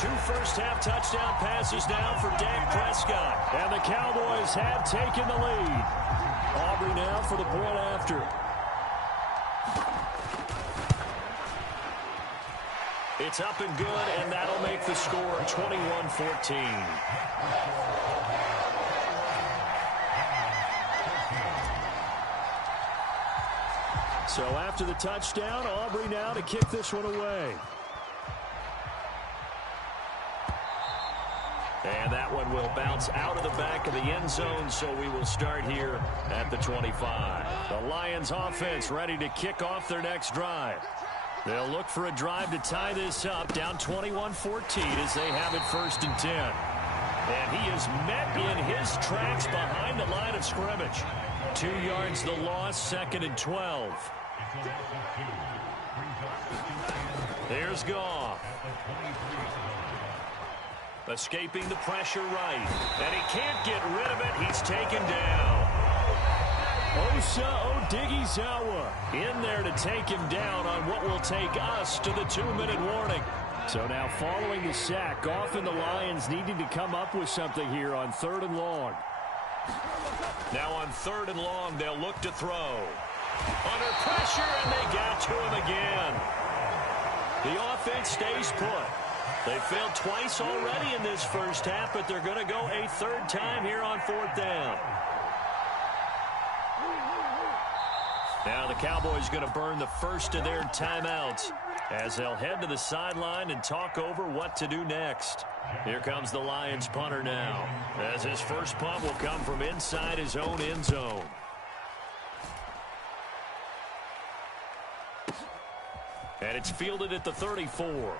2 first-half touchdown passes now for Dak Prescott. And the Cowboys have taken the lead. Aubrey now for the point after. It's up and good, and that'll make the score 21-14. So after the touchdown, Aubrey now to kick this one away. And that one will bounce out of the back of the end zone, so we will start here at the 25. The Lions offense ready to kick off their next drive. They'll look for a drive to tie this up, down 21-14 as they have it 1st and 10. And he is met in his tracks behind the line of scrimmage. 2 yards the loss, 2nd and 12. Here's Goff. Escaping the pressure right. And he can't get rid of it. He's taken down. Osa Odighizuwa in there to take him down on what will take us to the 2-minute warning. So now following the sack, Goff and the Lions needing to come up with something here on 3rd and long. Now on 3rd and long, they'll look to throw. Under pressure, and they got to him again. The offense stays put. They failed twice already in this first half, but they're going to go a 3rd time here on 4th down. Now the Cowboys going to burn the first of their timeouts as they'll head to the sideline and talk over what to do next. Here comes the Lions punter now, as his first punt will come from inside his own end zone. And it's fielded at the 34.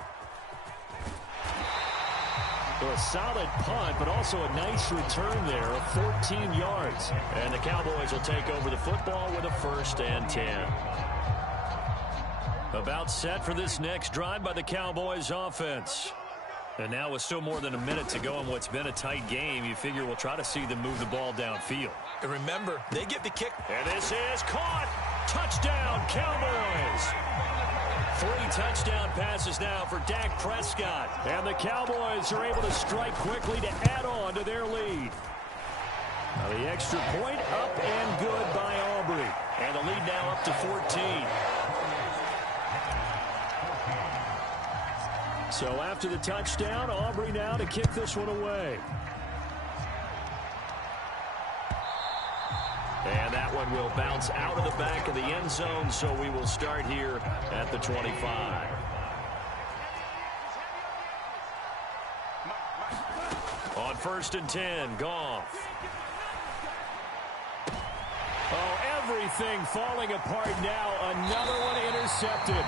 So a solid punt, but also a nice return there of 14 yards. And the Cowboys will take over the football with a 1st and 10. About set for this next drive by the Cowboys offense. And now with still more than a minute to go in what's been a tight game, you figure we'll try to see them move the ball downfield. And remember, they get the kick. And this is caught. Touchdown, Cowboys. 3 touchdown passes now for Dak Prescott. And the Cowboys are able to strike quickly to add on to their lead. Now the extra point up and good by Aubrey. And the lead now up to 14. So after the touchdown, Aubrey now to kick this one away. And that one will bounce out of the back of the end zone, so we will start here at the 25. On 1st and 10, Goff. Oh, everything falling apart now. Another one intercepted.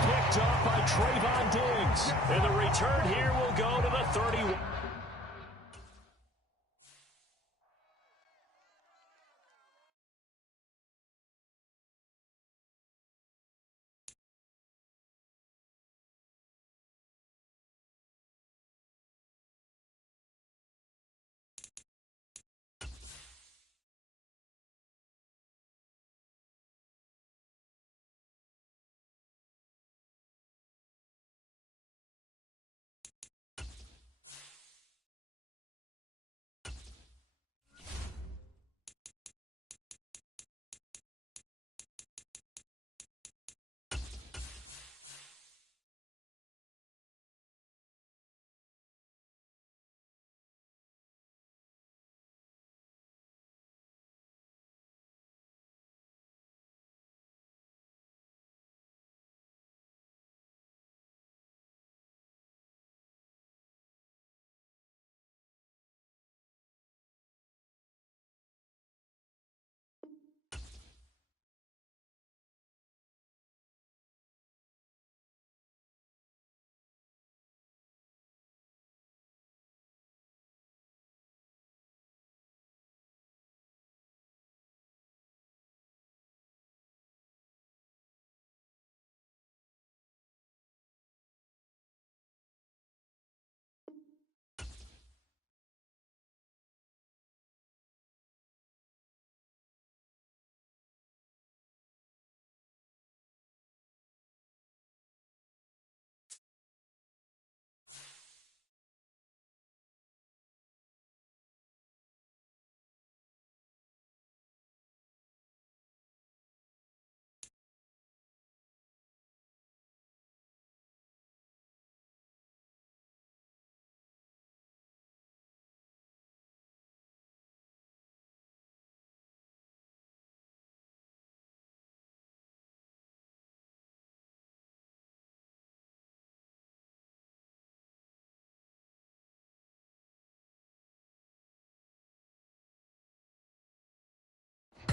Picked off by Trayvon Diggs. And the return here will go to the 31.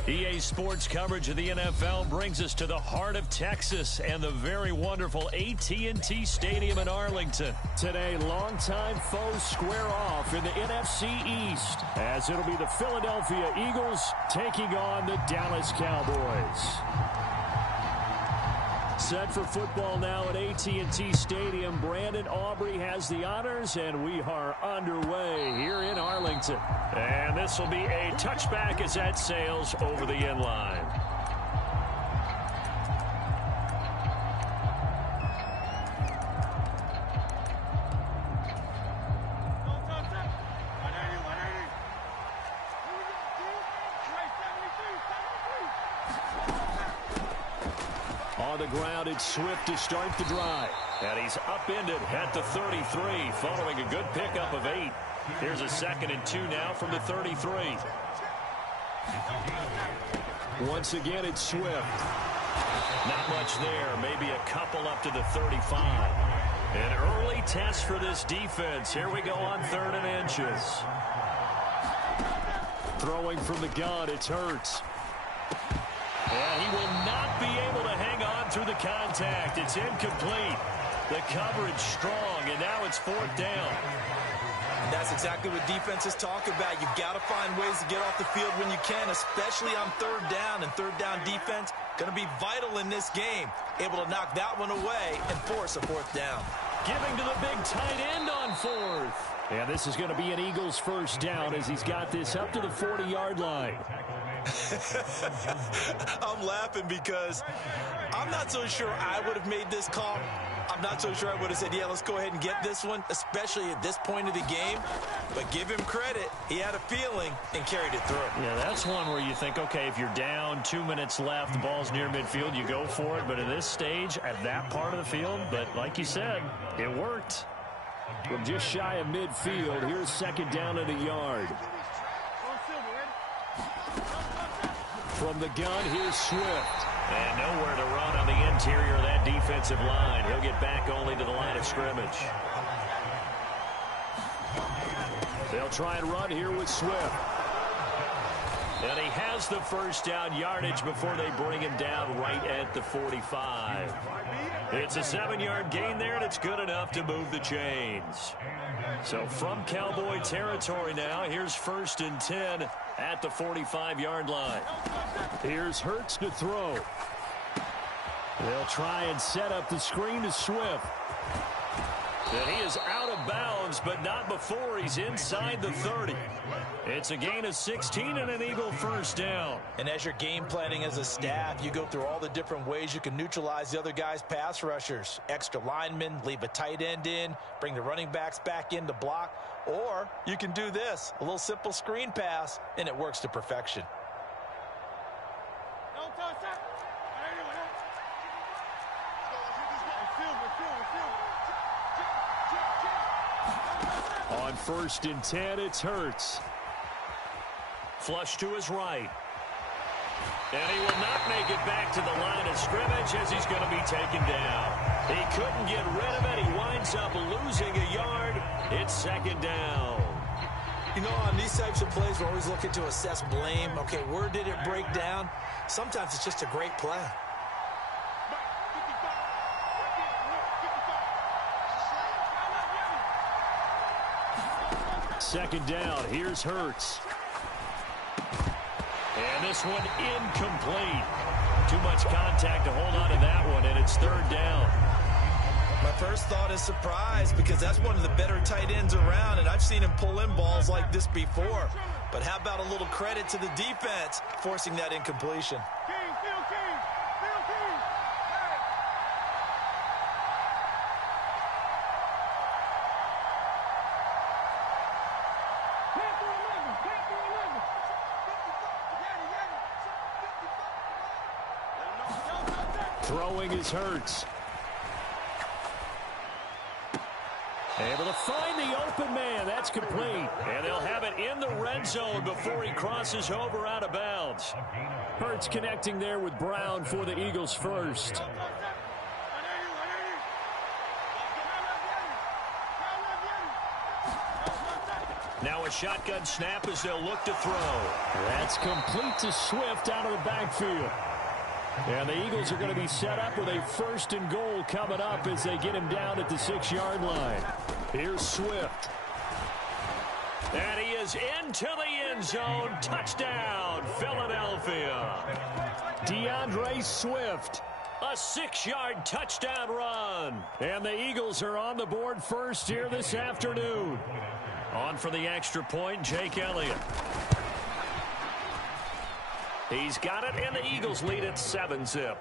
EA Sports coverage of the NFL brings us to the heart of Texas and the very wonderful AT&T Stadium in Arlington. Today, longtime foes square off in the NFC East, as it'll be the Philadelphia Eagles taking on the Dallas Cowboys. Set for football now at AT&T Stadium. Brandon Aubrey has the honors, and we are underway here in Arlington. And this will be a touchback as that sails over the end line. On the ground, it's Swift to start the drive. And he's upended at the 33 following a good pickup of 8. Here's a 2nd and 2 now from the 33. Once again, it's Swift. Not much there. Maybe a couple up to the 35. An early test for this defense. Here we go on 3rd and inches. Throwing from the gun, it's Hurts. And he will not be able to hang on through the contact. It's incomplete. The coverage strong, and now it's 4th down. And that's exactly what defenses talk about. You've got to find ways to get off the field when you can, especially on 3rd down. And 3rd down defense going to be vital in this game. Able to knock that one away and force a 4th down. Giving to the big tight end on 4th. And this is going to be an Eagles 1st down as he's got this up to the 40-yard line. I'm laughing because I'm not so sure I would have made this call. I'm not so sure I would have said, yeah, let's go ahead and get this one, especially at this point of the game. But give him credit. He had a feeling and carried it through. Yeah, that's one where you think, okay, if you're down, 2 minutes left, the ball's near midfield, you go for it. But at this stage, at that part of the field, but like you said, it worked. From just shy of midfield, here's second down at a yard. From the gun, here's Swift. And nowhere to run on the interior of that defensive line. He'll get back only to the line of scrimmage. They'll try and run here with Swift. And he has the first down yardage before they bring him down right at the 45. It's a 7-yard gain there, and it's good enough to move the chains. So from Cowboy territory now, here's 1st and 10 at the 45-yard line. Here's Hurts to throw. They'll try and set up the screen to Swift. And he is out of bounds, but not before he's inside the 30. It's a gain of 16 and an Eagle first down. And as you're game planning as a staff, you go through all the different ways you can neutralize the other guy's pass rushers. Extra linemen, leave a tight end in, bring the running backs back in to block. Or you can do this, a little simple screen pass, and it works to perfection. On 1st and 10, it's Hurts. Flush to his right. And he will not make it back to the line of scrimmage as he's going to be taken down. He couldn't get rid of it. He winds up losing a yard. It's second down. You know, on these types of plays, we're always looking to assess blame. Okay, where did it break down? Sometimes it's just a great play. Second down, here's Hurts. And this one incomplete. Too much contact to hold on to that one, and it's 3rd down. My first thought is surprise, because that's one of the better tight ends around, and I've seen him pull in balls like this before. But how about a little credit to the defense forcing that incompletion? Throwing is Hurts. Able to find the open man. That's complete. And they'll have it in the red zone before he crosses over out of bounds. Hurts connecting there with Brown for the Eagles first. Now a shotgun snap as they'll look to throw. That's complete to Swift out of the backfield. And the Eagles are going to be set up with a 1st and goal coming up as they get him down at the 6-yard line. Here's Swift. And he is into the end zone. Touchdown, Philadelphia. DeAndre Swift. A 6-yard touchdown run. And the Eagles are on the board first here this afternoon. On for the extra point, Jake Elliott. He's got it, and the Eagles lead at 7-zip.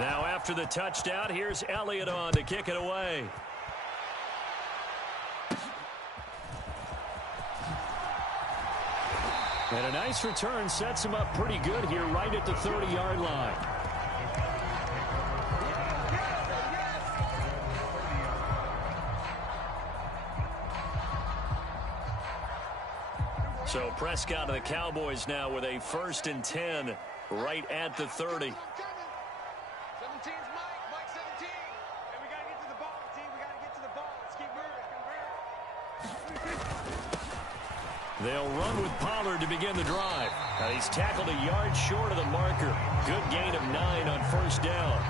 Now after the touchdown, here's Elliott on to kick it away. And a nice return sets him up pretty good here right at the 30-yard line. So Prescott and the Cowboys now with a 1st and 10 right at the 30. 17's Mike 17. And we got to get to the ball, team. We got to get to the ball. Let's keep moving. They'll run with Pollard to begin the drive. Now he's tackled a yard short of the marker. Good gain of 9 on 1st down.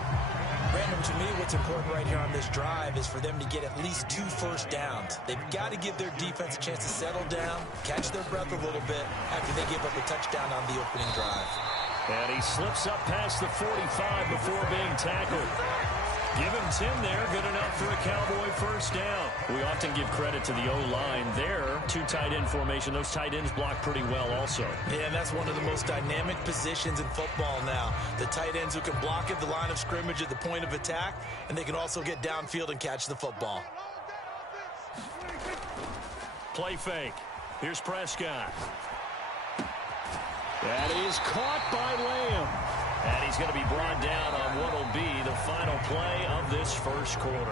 Brandon, to me, what's important right here on this drive is for them to get at least 2 first downs. They've got to give their defense a chance to settle down, catch their breath a little bit after they give up a touchdown on the opening drive. And he slips up past the 45 before being tackled. Give him 10 there. Good enough for a Cowboy first down. We often give credit to the O-line there. Two tight end formation. Those tight ends block pretty well also. Yeah, and that's one of the most dynamic positions in football now. The tight ends who can block at the line of scrimmage at the point of attack, and they can also get downfield and catch the football. Play fake. Here's Prescott. That is caught by Lamb. And he's going to be brought down on what will be the final play of this first quarter.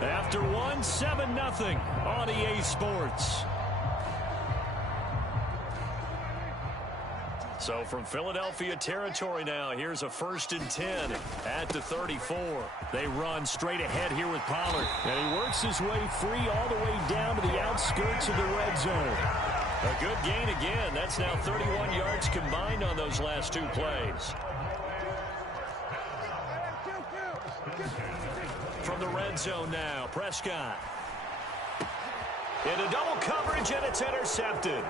After one, 7-0 on EA Sports. So from Philadelphia territory now, here's a 1st and 10 at the 34. They run straight ahead here with Pollard. And he works his way free all the way down to the outskirts of the red zone. A good gain again. That's now 31 yards combined on those last two plays. From the red zone now, Prescott. Into double coverage, and it's intercepted.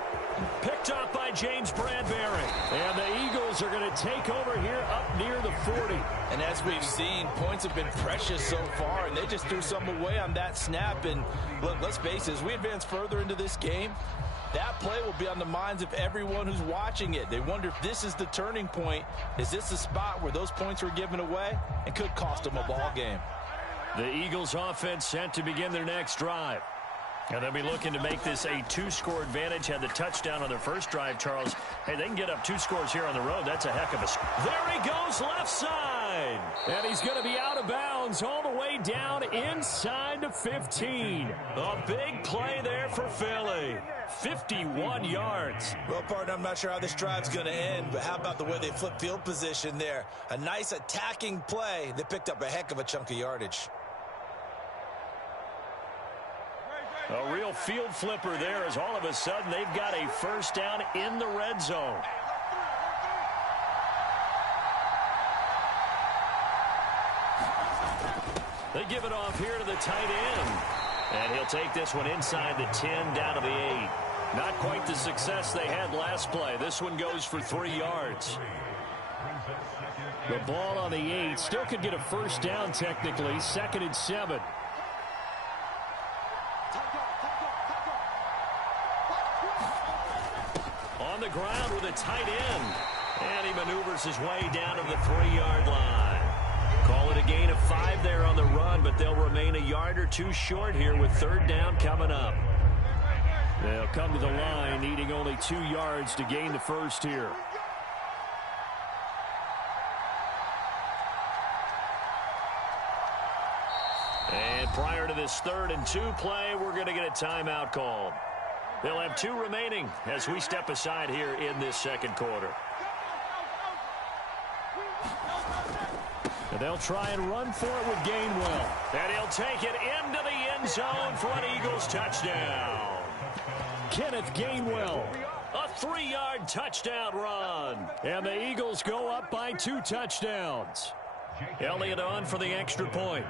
Picked up by James Bradbury. And the Eagles are going to take over here up near the 40. And as we've seen, points have been precious so far, and they just threw some away on that snap. And look, let's face it, as we advance further into this game, that play will be on the minds of everyone who's watching it. They wonder if this is the turning point. Is this the spot where those points were given away and could cost them a ball game? The Eagles offense set to begin their next drive. And they'll be looking to make this a 2-score advantage. Had the touchdown on their first drive, Charles. Hey, they can get up 2 scores here on the road. That's a heck of a... There he goes, left side. And he's going to be out of bounds all the way down inside the 15. A big play there for Philly. 51 yards. Well, partner, I'm not sure how this drive's going to end, but how about the way they flip field position there? A nice attacking play. They picked up a heck of a chunk of yardage. A real field flipper there, as all of a sudden they've got a first down in the red zone. They give it off here to the tight end. And he'll take this one inside the 10 down to the 8. Not quite the success they had last play. This one goes for 3 yards. The ball on the 8. Still could get a first down technically. 2nd and 7. On the ground with a tight end. And he maneuvers his way down to the 3-yard line. Call it a gain of 5 there on the run, but they'll remain a yard or 2 short here with 3rd down coming up. They'll come to the line, needing only 2 yards to gain the first here. And prior to this 3rd and 2 play, we're going to get a timeout called. They'll have 2 remaining as we step aside here in this 2nd quarter. And they'll try and run for it with Gainwell. And he'll take it into the end zone for an Eagles touchdown. Kenneth Gainwell, a 3-yard touchdown run. And the Eagles go up by 2 touchdowns. Elliott on for the extra point.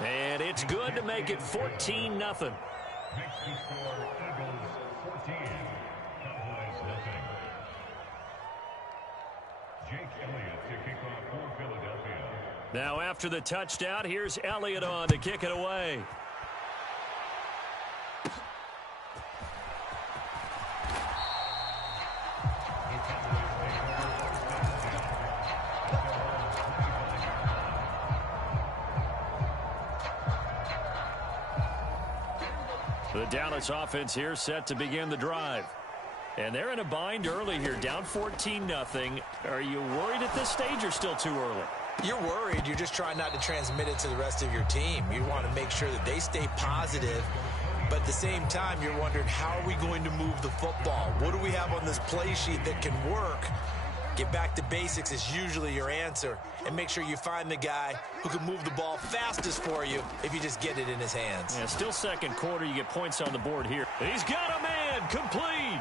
And it's good to make it 14-0. Now after the touchdown, here's Elliott on to kick it away. The Dallas offense here set to begin the drive. And they're in a bind early here, down 14-0. Are you worried at this stage or still too early? You're worried. You're just trying not to transmit it to the rest of your team. You want to make sure that they stay positive. But at the same time, you're wondering, how are we going to move the football? What do we have on this play sheet that can work? Get back to basics is usually your answer. And make sure you find the guy who can move the ball fastest for you if you just get it in his hands. Yeah, still 2nd quarter. You get points on the board here. He's got a man. Complete.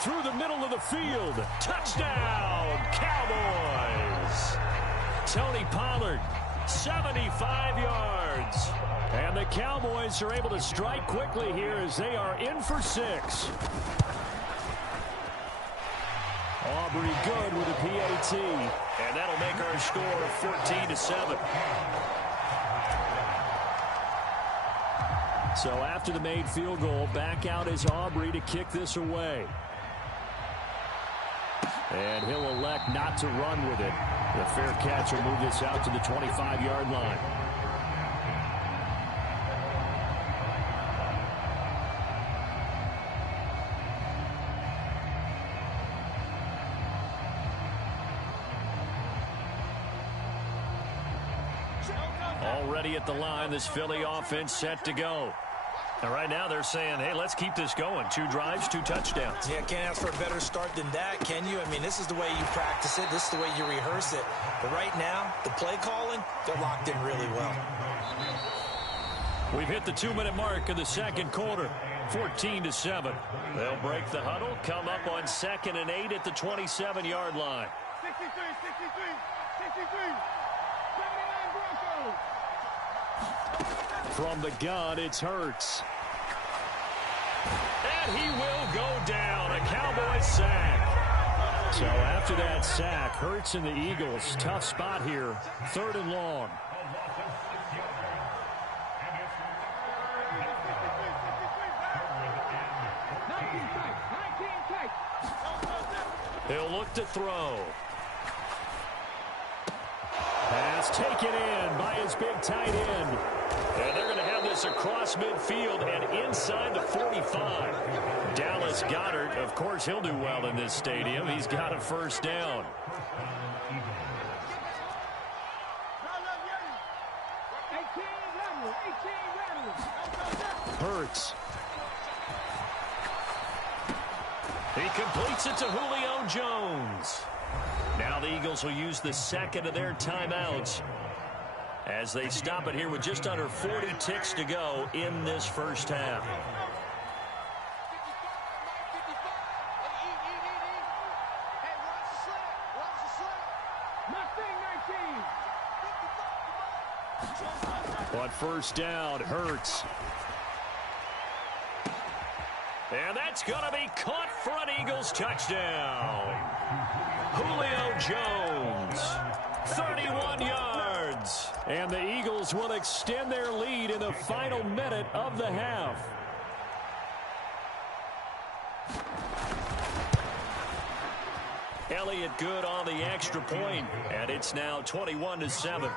Through the middle of the field. Touchdown, Cowboys. Tony Pollard, 75 yards. And the Cowboys are able to strike quickly here as they are in for 6. Aubrey good with a PAT. And that'll make our score 14-7. So after the made field goal, back out is Aubrey to kick this away. And he'll elect not to run with it. The fair catch will move this out to the 25-yard line. Already at the line, this Philly offense set to go. And right now they're saying, hey, let's keep this going. 2 drives, 2 touchdowns. Yeah, can't ask for a better start than that, can you? I mean, this is the way you practice it. This is the way you rehearse it. But right now, the play calling, they're locked in really well. We've hit the 2-minute mark of the second quarter. 14-7. They'll break the huddle, come up on 2nd and 8 at the 27-yard line. 63, 63. 79 Broncos. From the gun, it's Hurts. And he will go down. A Cowboy sack. So after that sack, Hurts and the Eagles, tough spot here. 3rd and long. He'll look to throw. Pass taken in by his big tight end. And they're going to have this across midfield and inside the 45. Dallas Goedert, of course, he'll do well in this stadium. He's got a first down. Hurts. He completes it to Julio Jones. Now the Eagles will use the second of their timeouts as they stop it here with just under 40 ticks to go in this first half. But first down, Hurts. And that's going to be caught for an Eagles touchdown. Julio Jones, 31 yards. And the Eagles will extend their lead in the final minute of the half. Elliott good on the extra point, and it's now 21-7.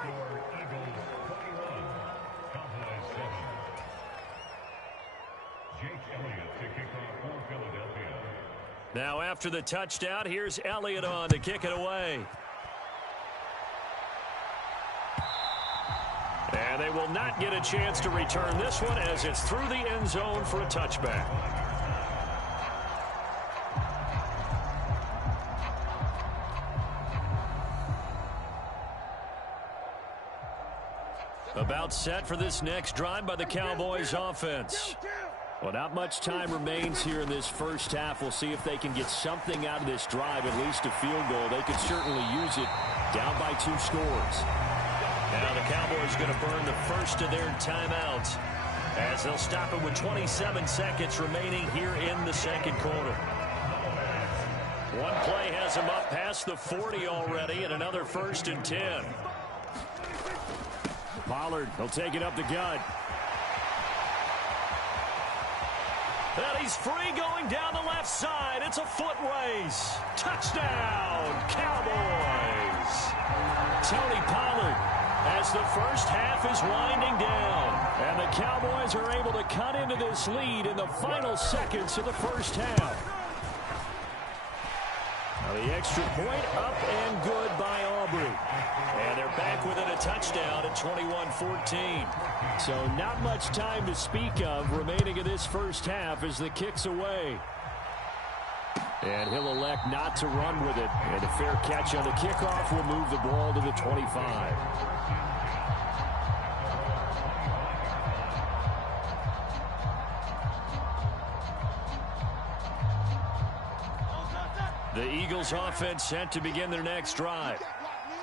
Now after the touchdown, here's Elliott on to kick it away. And they will not get a chance to return this one as it's through the end zone for a touchback. About set for this next drive by the Cowboys offense. Well, not much time remains here in this first half. We'll see if they can get something out of this drive, at least a field goal. They could certainly use it down by 2 scores. Now the Cowboys going to burn the first of their timeouts as they'll stop it with 27 seconds remaining here in the second quarter. One play has them up past the 40 already, and another 1st and 10. Pollard will take it up the gut. And he's free going down the left side. It's a foot race. Touchdown, Cowboys. Tony Pollard as the first half is winding down. And the Cowboys are able to cut into this lead in the final seconds of the first half. Now the extra point up and good by Aubrey. And they're back within a touchdown at 21-14. So not much time to speak of remaining in this first half as the kick's away. And he'll elect not to run with it. And a fair catch on the kickoff will move the ball to the 25. The Eagles offense set to begin their next drive.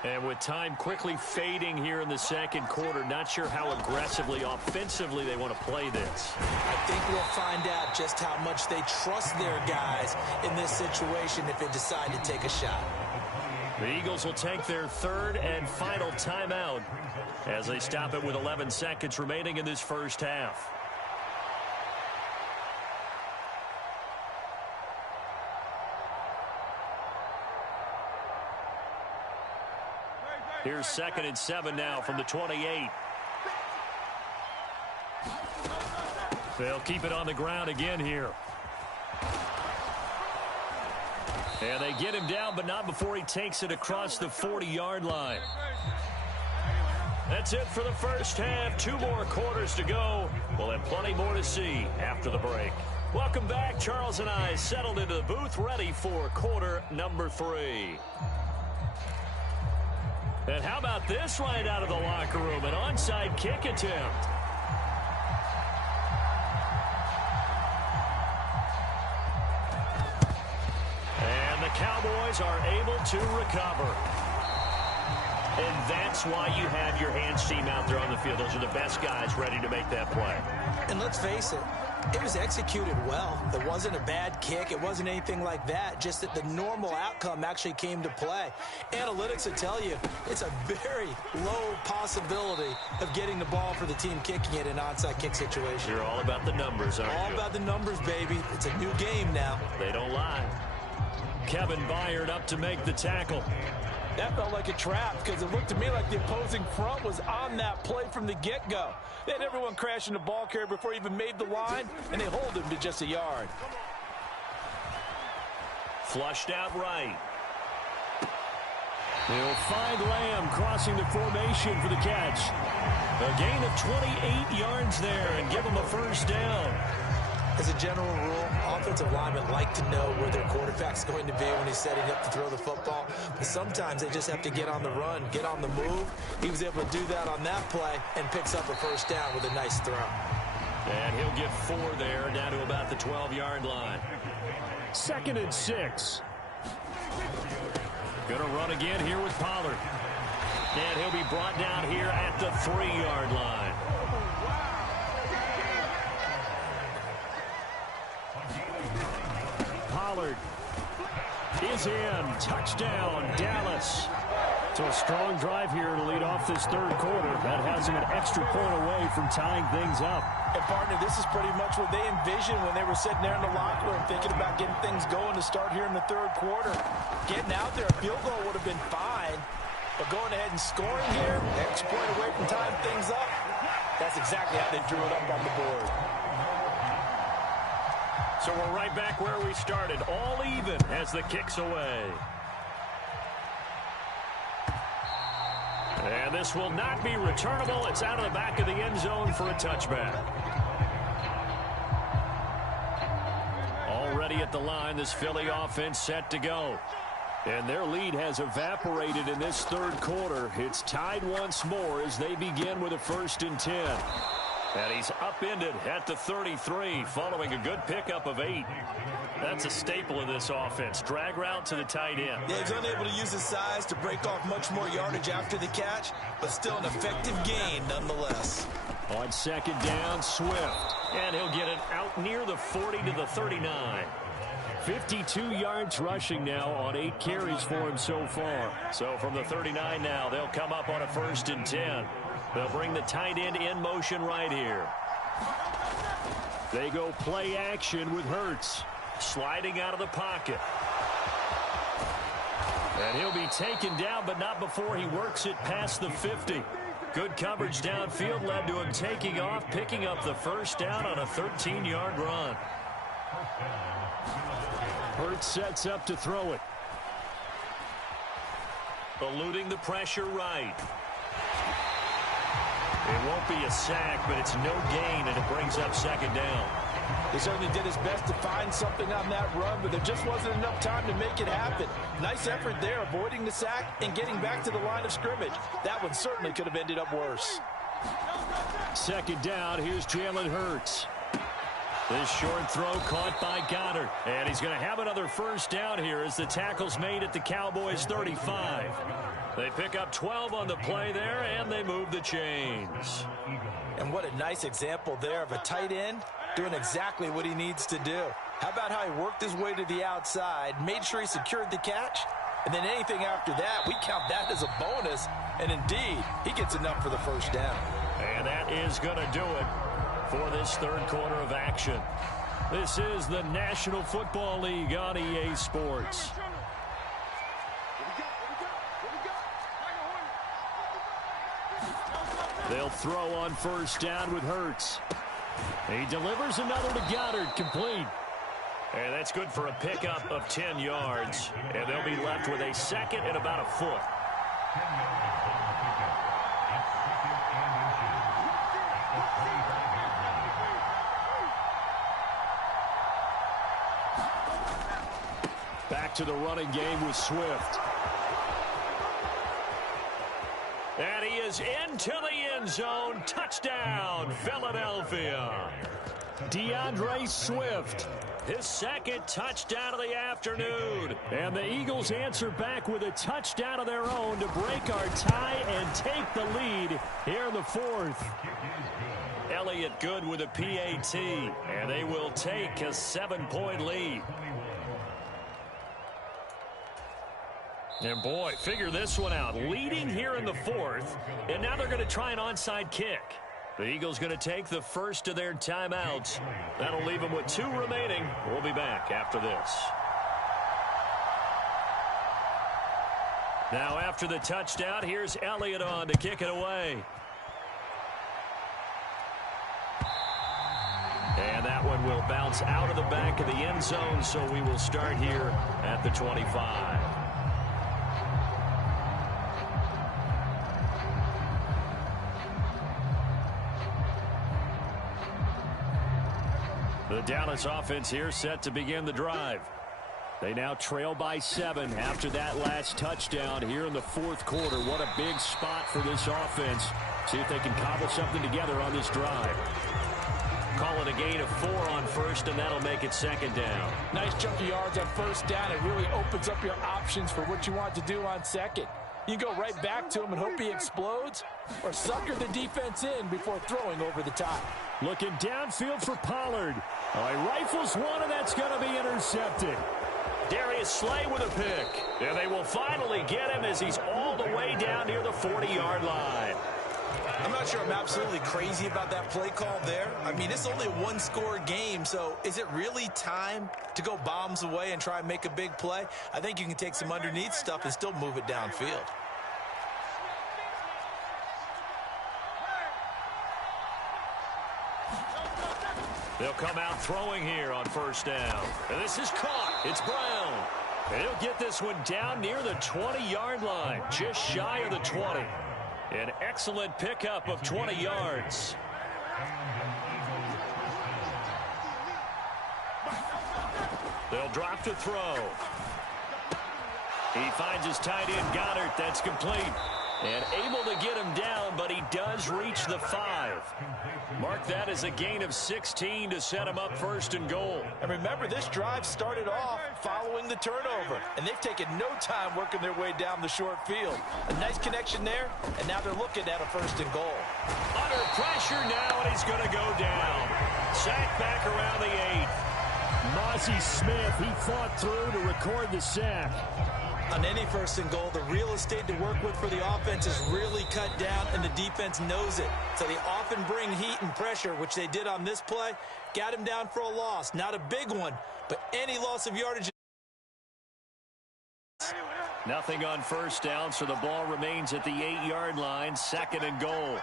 And with time quickly fading here in the second quarter, not sure how aggressively, offensively they want to play this. I think we'll find out just how much they trust their guys in this situation if they decide to take a shot. The Eagles will take their third and final timeout as they stop it with 11 seconds remaining in this first half. Here's 2nd and 7 now from the 28. They'll keep it on the ground again here. And they get him down, but not before he takes it across the 40-yard line. That's it for the first half. 2 more quarters to go. We'll have plenty more to see after the break. Welcome back. Charles and I settled into the booth, ready for quarter number 3. And how about this right out of the locker room? An onside kick attempt. And the Cowboys are able to recover. And that's why you have your hands team out there on the field. Those are the best guys ready to make that play. And let's face it, it was executed well. It wasn't a bad kick. It wasn't anything like that. Just that the normal outcome actually came to play. Analytics will tell you it's a very low possibility of getting the ball for the team kicking it in an onside kick situation. You're all about the numbers, aren't you? All about the numbers, baby. It's a new game now. They don't lie. Kevin Byard up to make the tackle. That felt like a trap because it looked to me like the opposing front was on that play from the get-go. They had everyone crashing the ball carrier before he even made the line, and they hold him to just a yard. Flushed out right. They'll find Lamb crossing the formation for the catch. A gain of 28 yards there and give him a first down. As a general rule, offensive linemen like to know where their quarterback's going to be when he's setting up to throw the football. But sometimes they just have to get on the run, get on the move. He was able to do that on that play and picks up a first down with a nice throw. And he'll get 4 there, down to about the 12-yard line. 2nd and 6. Gonna run again here with Pollard. And he'll be brought down here at the 3-yard line. Pollard is in. Touchdown, Dallas. So a strong drive here to lead off this third quarter. That has him an extra point away from tying things up. And, partner, this is pretty much what they envisioned when they were sitting there in the locker room thinking about getting things going to start here in the third quarter. Getting out there, a field goal would have been fine. But going ahead and scoring here, extra point away from tying things up, that's exactly how they drew it up on the board. So we're right back where we started, all even as the kick's away. And this will not be returnable. It's out of the back of the end zone for a touchback. Already at the line, this Philly offense set to go. And their lead has evaporated in this third quarter. It's tied once more as they begin with a 1st and 10. And he's upended at the 33 following a good pickup of 8. That's a staple of this offense. Drag route to the tight end. Yeah, he's unable to use his size to break off much more yardage after the catch, but still an effective gain nonetheless. On 2nd down, Swift. And he'll get it out near the 40 to the 39. 52 yards rushing now on 8 carries for him so far. So from the 39 now, they'll come up on a 1st and 10. They'll bring the tight end in motion right here. They go play action with Hurts. Sliding out of the pocket. And he'll be taken down, but not before he works it past the 50. Good coverage downfield led to him taking off, picking up the first down on a 13-yard run. Hurts sets up to throw it. Eluding the pressure right. It won't be a sack, but it's no gain, and it brings up 2nd down. He certainly did his best to find something on that run, but there just wasn't enough time to make it happen. Nice effort there, avoiding the sack and getting back to the line of scrimmage. That one certainly could have ended up worse. 2nd down, here's Jalen Hurts. This short throw caught by Goddard. And he's going to have another first down here as the tackle's made at the Cowboys' 35. They pick up 12 on the play there, and they move the chains. And what a nice example there of a tight end doing exactly what he needs to do. How about how he worked his way to the outside, made sure he secured the catch, and then anything after that, we count that as a bonus. And indeed, he gets enough for the first down. And that is going to do it for this third quarter of action. This is the National Football League on EA Sports. They'll throw on first down with Hurts. He delivers another to Goddard, complete. And that's good for a pickup of 10 yards. And they'll be left with a second and about a foot. Back to the running game with Swift. And he is into the end zone. Touchdown, Philadelphia. DeAndre Swift, his second touchdown of the afternoon. And the Eagles answer back with a touchdown of their own to break our tie and take the lead here in the fourth. Elliott good with a PAT, and they will take a 7-point lead. And boy, figure this one out. Leading here in the fourth, and now they're going to try an onside kick. The Eagles going to take the first of their timeouts. That'll leave them with 2 remaining. We'll be back after this. Now after the touchdown, here's Elliott on to kick it away. And that one will bounce out of the back of the end zone, so we will start here at the 25. The Dallas offense here set to begin the drive. They now trail by 7 after that last touchdown here in the fourth quarter. What a big spot for this offense. See if they can cobble something together on this drive. Call it a gain of 4 on first, and that'll make it second down. Nice chunk of yards on first down. It really opens up your options for what you want to do on second. You go right back to him and hope he explodes, or sucker the defense in before throwing over the top. Looking downfield for Pollard. Oh, he rifles one, and that's going to be intercepted. Darius Slay with a pick. And they will finally get him as he's all the way down near the 40-yard line. I'm not sure I'm absolutely crazy about that play call there. I mean, it's only a 1-score game, so is it really time to go bombs away and try and make a big play? I think you can take some underneath stuff and still move it downfield. They'll come out throwing here on first down. And this is caught. It's Brown. And he'll get this one down near the 20-yard line, just shy of the 20. An excellent pickup of 20 yards. They'll drop to throw. He finds his tight end, Goddard. That's complete. And able to get him down, but he does reach the 5. Mark that as a gain of 16 to set him up first and goal. And remember, this drive started off following the turnover, and they've taken no time working their way down the short field. A nice connection there, and now they're looking at a first and goal. Under pressure now, and he's going to go down. Sack back around the 8. Mozzie Smith, he fought through to record the sack. On any first and goal, the real estate to work with for the offense is really cut down, and the defense knows it. So they often bring heat and pressure, which they did on this play. Got him down for a loss. Not a big one, but any loss of yardage. Nothing on first down, so the ball remains at the 8-yard line, second and goal.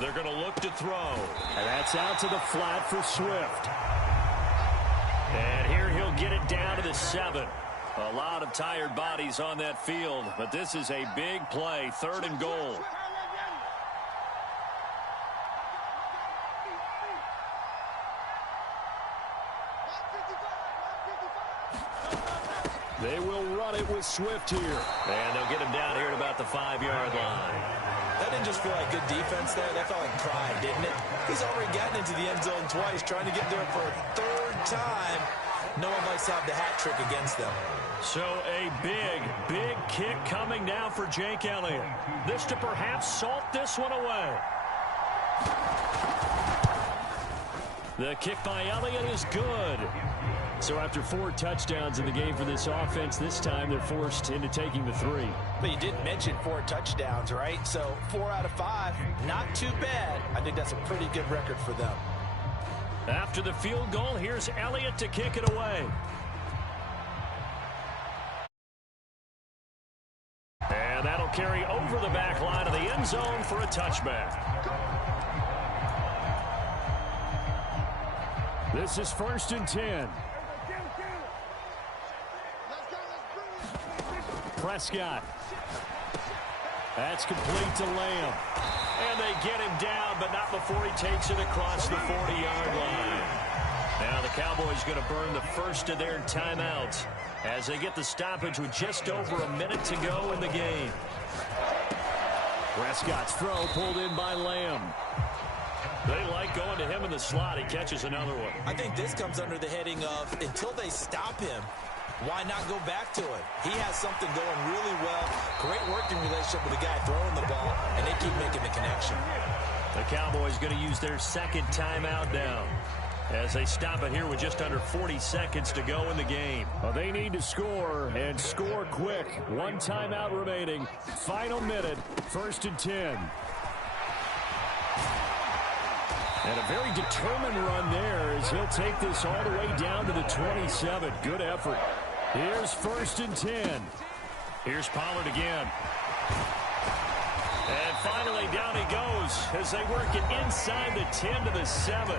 They're going to look to throw. And that's out to the flat for Swift. And here he'll get it down to the 7. A lot of tired bodies on that field, but this is a big play, third and goal. They will run it with Swift here. And they'll get him down here at about the 5-yard line. That didn't just feel like good defense there. That felt like pride, didn't it? He's already gotten into the end zone twice, trying to get there for a third time. No one likes to have the hat trick against them. So a big, big kick coming now for Jake Elliott. This to perhaps salt this one away. The kick by Elliott is good. So after 4 touchdowns in the game for this offense, this time they're forced into taking the 3. But you did mention 4 touchdowns, right? So 4 out of 5, not too bad. I think that's a pretty good record for them. After the field goal, here's Elliott to kick it away. And that'll carry over the back line of the end zone for a touchback. This is 1st and 10. Prescott. That's complete to Lamb. And they get him down, but not before he takes it across the 40-yard line. Now the Cowboys going to burn the first of their timeouts as they get the stoppage with just over a minute to go in the game. Prescott's throw pulled in by Lamb. They like going to him in the slot. He catches another one. I think this comes under the heading of until they stop him, why not go back to it? He has something going really well. Great working relationship with the guy throwing the ball, and they keep making the connection. The Cowboys going to use their second timeout now as they stop it here with just under 40 seconds to go in the game. Well, they need to score, and score quick. 1 timeout remaining. Final minute, 1st and 10. And a very determined run there as he'll take this all the way down to the 27. Good effort. Here's 1st and 10. Here's Pollard again. And finally down he goes as they work it inside the 10 to the 7.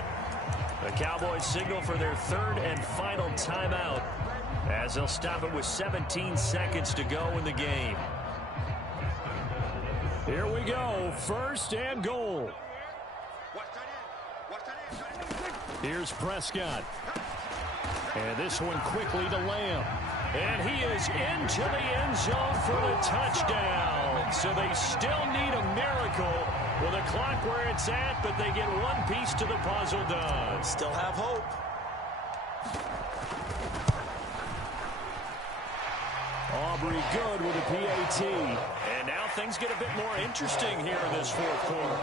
The Cowboys signal for their 3rd and final timeout as they'll stop it with 17 seconds to go in the game. Here we go. 1st and goal. Here's Prescott. And this one quickly to Lamb. And he is into the end zone for the touchdown. So they still need a miracle with the clock where it's at, but they get one piece to the puzzle done. Still have hope. Aubrey good with a PAT. And now things get a bit more interesting here in this 4th quarter.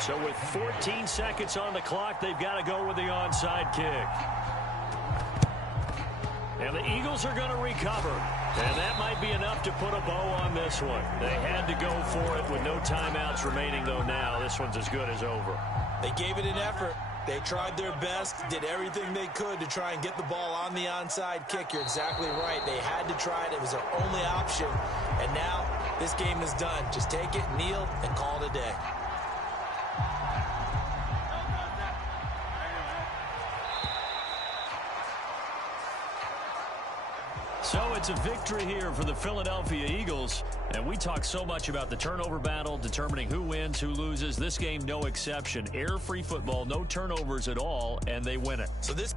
So with 14 seconds on the clock, they've got to go with the onside kick. And the Eagles are going to recover. And that might be enough to put a bow on this one. They had to go for it with no timeouts remaining, though now this one's as good as over. They gave it an effort. They tried their best, did everything they could to try and get the ball on the onside kick. You're exactly right. They had to try it. It was their only option. And now this game is done. Just take it, kneel, and call it a day. So it's a victory here for the Philadelphia Eagles. And we talk so much about the turnover battle, determining who wins, who loses. This game, no exception. Error-free football, no turnovers at all, and they win it. So this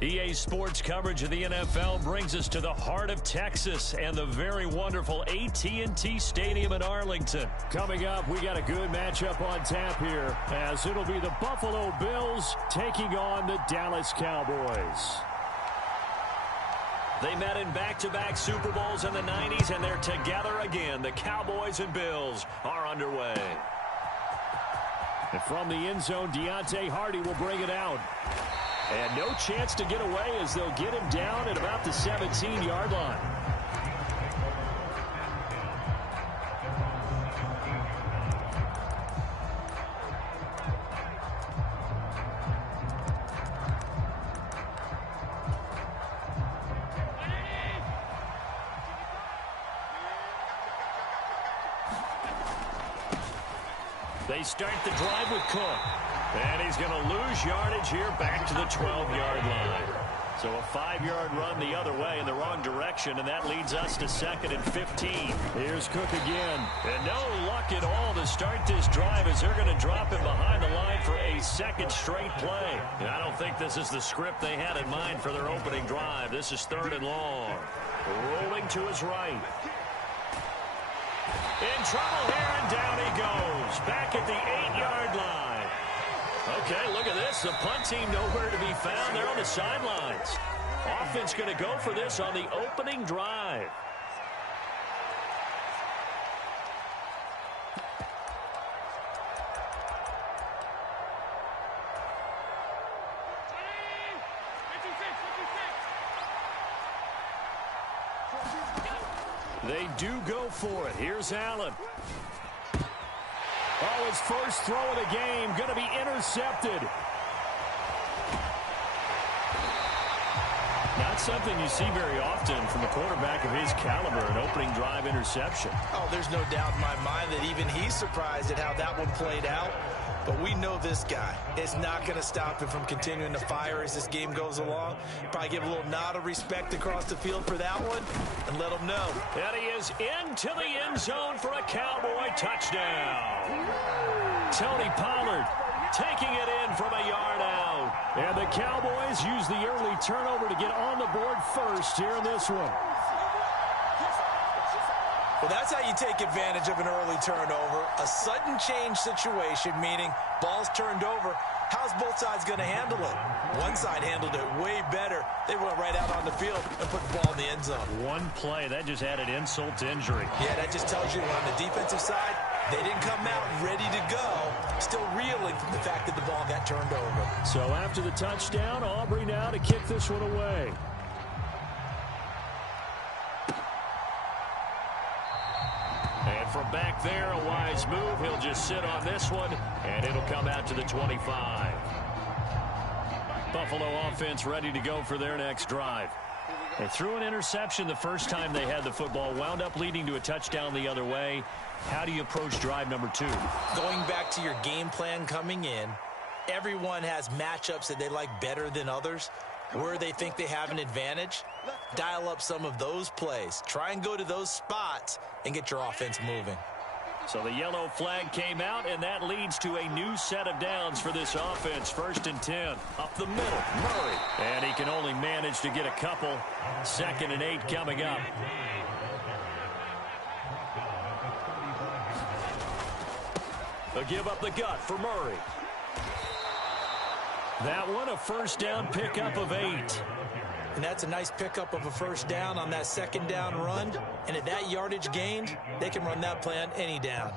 EA Sports coverage of the NFL brings us to the heart of Texas and the very wonderful AT&T Stadium in Arlington. Coming up, we got a good matchup on tap here, as it'll be the Buffalo Bills taking on the Dallas Cowboys. They met in back-to-back Super Bowls in the 90s, and they're together again. The Cowboys and Bills are underway. And from the end zone, Deontay Hardy will bring it out. And no chance to get away as they'll get him down at about the 17-yard line. They start the drive with Cook. And he's going to lose yardage here back to the 12-yard line. So a 5-yard run the other way in the wrong direction, and that leads us to 2nd and 15. Here's Cook again. And no luck at all to start this drive as they're going to drop him behind the line for a second straight play. And I don't think this is the script they had in mind for their opening drive. This is 3rd and long. Rolling to his right. In trouble here, and down he goes. Back at the 8-yard line. Okay, look at this. The punt team nowhere to be found. They're on the sidelines. Offense going to go for this on the opening drive. They do go for it. Here's Allen. Oh, his first throw of the game going to be intercepted. Not something you see very often from a quarterback of his caliber, an opening drive interception. Oh, there's no doubt in my mind that even he's surprised at how that one played out. But we know this guy is not going to stop him from continuing to fire as this game goes along. Probably give a little nod of respect across the field for that one and let him know. And he is into the end zone for a Cowboy touchdown. Tony Pollard taking it in from a yard out. And the Cowboys use the early turnover to get on the board first here in this one. Well, that's how you take advantage of an early turnover. A sudden change situation, meaning ball's turned over. How's both sides going to handle it? One side handled it way better. They went right out on the field and put the ball in the end zone. One play, that just added insult to injury. Yeah, that just tells you on the defensive side, they didn't come out ready to go. Still reeling from the fact that the ball got turned over. So after the touchdown, Aubrey now to kick this one away. And from back there, a wise move. He'll just sit on this one, and it'll come out to the 25. Buffalo offense ready to go for their next drive. They threw an interception the first time they had the football, wound up leading to a touchdown the other way. How do you approach drive number 2? Going back to your game plan coming in, everyone has matchups that they like better than others. Where they think they have an advantage, dial up some of those plays. Try and go to those spots and get your offense moving. So the yellow flag came out, and that leads to a new set of downs for this offense. 1st and 10. Up the middle, Murray. And he can only manage to get a couple. 2nd and 8 coming up. They'll give up the gut for Murray. That one, a first down pickup of 8. And that's a nice pickup of a first down on that 2nd down run. And at that yardage gained, they can run that play on any down.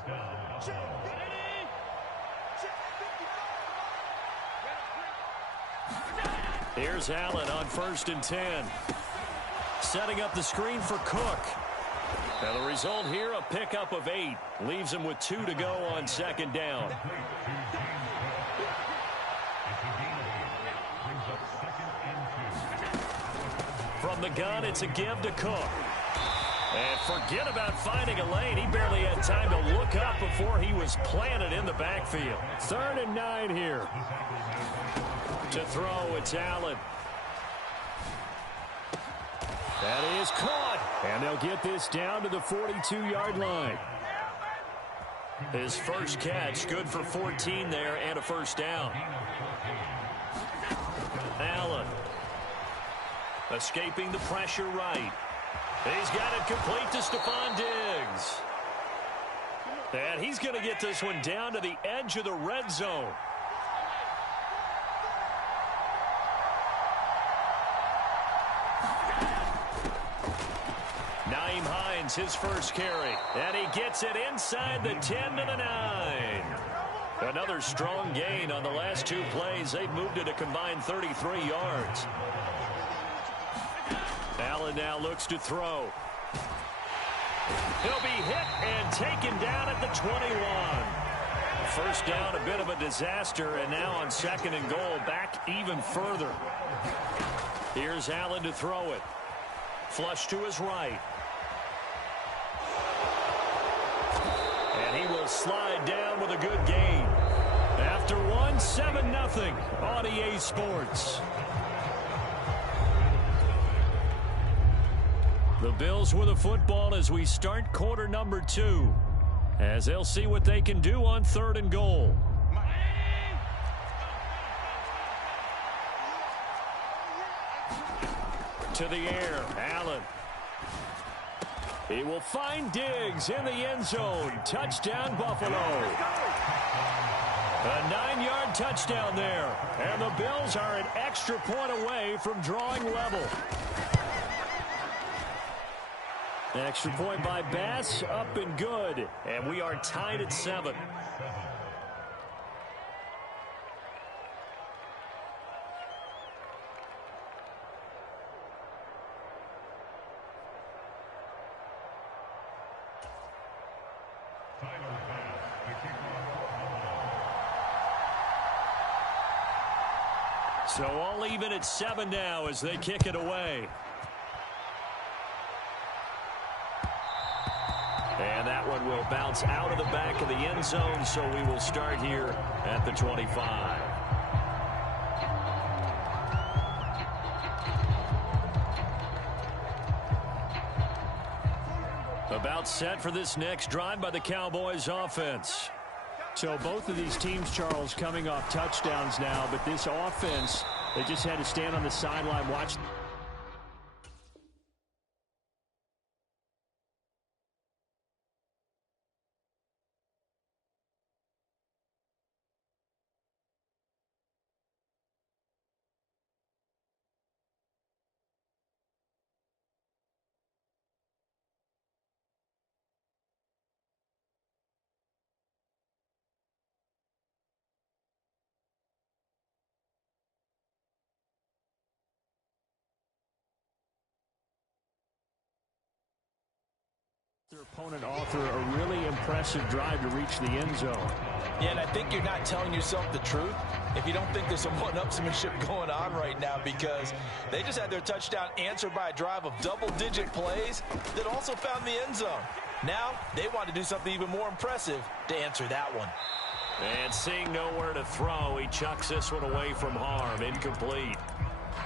Here's Allen on 1st and 10. Setting up the screen for Cook. Now the result here, a pickup of 8. Leaves him with 2 to go on 2nd down. From the gun, it's a give to Cook. And forget about finding a lane. He barely had time to look up before he was planted in the backfield. 3rd and 9 here. To throw, it's Allen. That is caught. And they'll get this down to the 42-yard line. His first catch, good for 14 there and a first down. Allen Escaping the pressure right. He's got it complete to Stephon Diggs. And he's going to get this one down to the edge of the red zone. Nyheim Hines, his first carry. And he gets it inside the 10 to the 9. Another strong gain on the last two plays. They've moved it a combined 33 yards. Allen now looks to throw. He'll be hit and taken down at the 21. First down, a bit of a disaster, and now on 2nd and goal, back even further. Here's Allen to throw it. Flush to his right. And he will slide down with a good gain. After one, 7-0 on EA Sports. The Bills with the football as we start quarter number 2. As they'll see what they can do on 3rd and goal. To the air, Allen. He will find Diggs in the end zone. Touchdown, Buffalo. A 9-yard touchdown there. And the Bills are an extra point away from drawing level. Extra point by Bass, up and good. And we are tied at 7. So all even at 7 now as they kick it away. And that one will bounce out of the back of the end zone, so we will start here at the 25. About set for this next drive by the Cowboys offense. So both of these teams, Charles, coming off touchdowns now, but this offense, they just had to stand on the sideline, watch. Their opponent offer a really impressive drive to reach the end zone. Yeah, and I think you're not telling yourself the truth if you don't think there's some one-upsmanship going on right now, because they just had their touchdown answered by a drive of double-digit plays that also found the end zone. Now they want to do something even more impressive to answer that one. And seeing nowhere to throw, he chucks this one away from harm. Incomplete.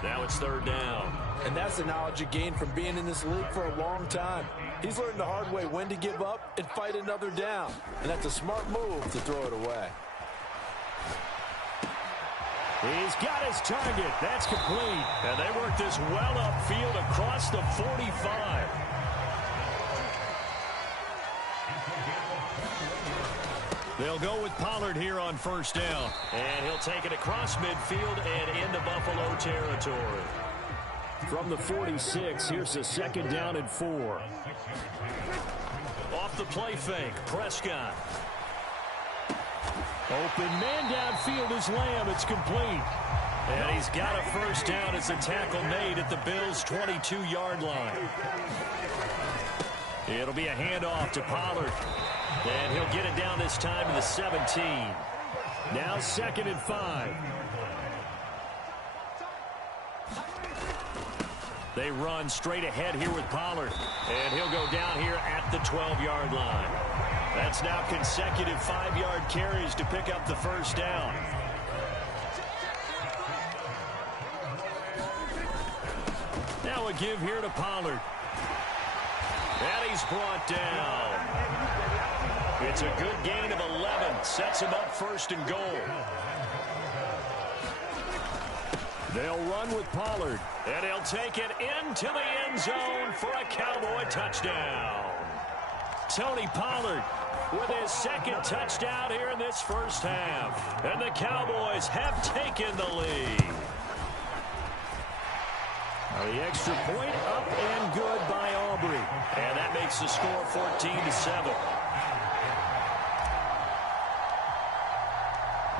Now it's 3rd down. And that's the knowledge you gain from being in this league for a long time. He's learned the hard way when to give up and fight another down. And that's a smart move to throw it away. He's got his target. That's complete. And they work this well upfield across the 45. They'll go with Pollard here on 1st down. And he'll take it across midfield and into Buffalo territory. From the 46, here's a 2nd down and 4. Off the play fake, Prescott. Open man downfield is Lamb. It's complete. And he's got a 1st down as the tackle made at the Bills' 22-yard line. It'll be a handoff to Pollard. And he'll get it down this time to the 17. Now 2nd and 5. They run straight ahead here with Pollard. And he'll go down here at the 12-yard line. That's now consecutive 5-yard carries to pick up the 1st down. Now a give here to Pollard. And he's brought down. It's a good gain of 11. Sets him up 1st and goal. They'll run with Pollard, and he'll take it into the end zone for a Cowboy touchdown. Tony Pollard with his second touchdown here in this first half. And the Cowboys have taken the lead. The extra point up and good by Aubrey. And that makes the score 14-7.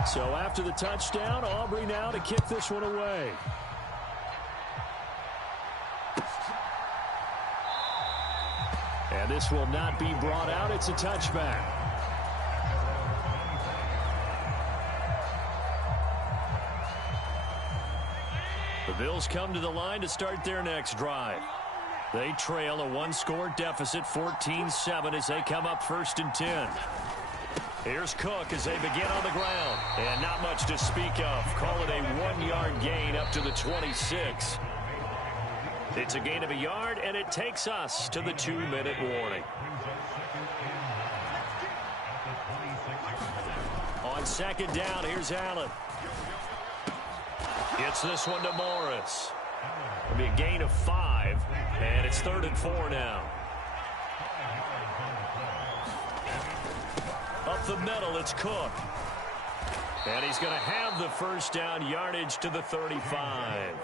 So after the touchdown, Aubrey now to kick this one away. And this will not be brought out. It's a touchback. The Bills come to the line to start their next drive. They trail a one-score deficit, 14-7, as they come up 1st and 10. Here's Cook as they begin on the ground. And not much to speak of. Call it a 1-yard gain up to the 26. It's a gain of a yard, and it takes us to the 2-minute warning. On 2nd down, here's Allen. Gets this one to Morris. It'll be a gain of 5, and it's 3rd and 4 now. Up the middle, it's Cook. And he's going to have the first down, yardage to the 35.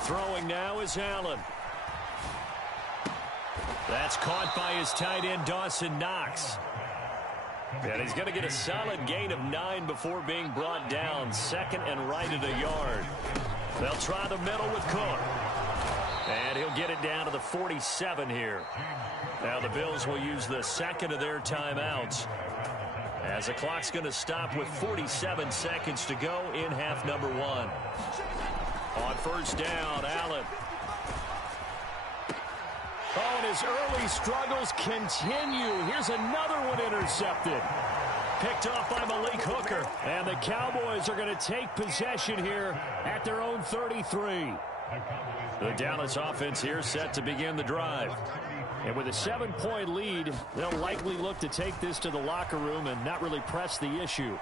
Throwing now is Allen. That's caught by his tight end, Dawson Knox. And he's going to get a solid gain of 9 before being brought down. 2nd and right at a yard. They'll try the middle with Cook. And he'll get it down to the 47 here. Now the Bills will use the 2nd of their timeouts, as the clock's going to stop with 47 seconds to go in half number 1. On 1st down, Allen. Oh, and his early struggles continue. Here's another one intercepted. Picked off by Malik Hooker. And the Cowboys are going to take possession here at their own 33. The Dallas offense here set to begin the drive. And with a 7-point lead, they'll likely look to take this to the locker room and not really press the issue.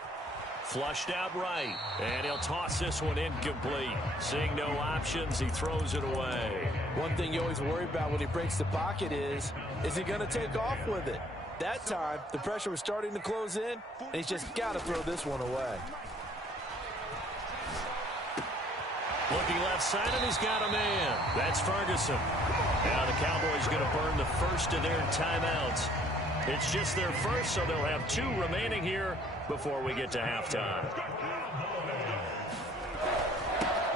Flushed out right, and he'll toss this one incomplete. Seeing no options, he throws it away. One thing you always worry about when he breaks the pocket is he going to take off with it? That time, the pressure was starting to close in, and he's just got to throw this one away. Looking left side, and he's got a man. That's Ferguson. Now the Cowboys going to burn the first of their timeouts. It's just their first, so they'll have 2 remaining here before we get to halftime.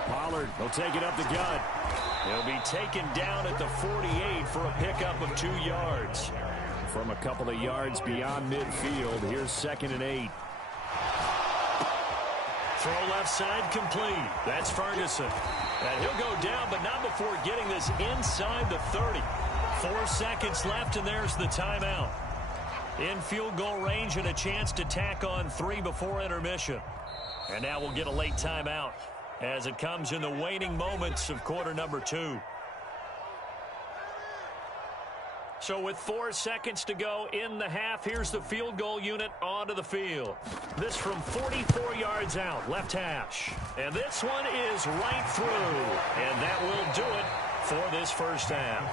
Pollard will take it up the gut. He'll be taken down at the 48 for a pickup of 2 yards. From a couple of yards beyond midfield, here's 2nd and 8. Throw left side complete. That's Ferguson. And he'll go down, but not before getting this inside the 30. 4 seconds left, and there's the timeout. In field goal range and a chance to tack on 3 before intermission. And now we'll get a late timeout as it comes in the waning moments of quarter number 2. So with 4 seconds to go in the half, here's the field goal unit onto the field. This from 44 yards out, left hash. And this one is right through. And that will do it for this first half.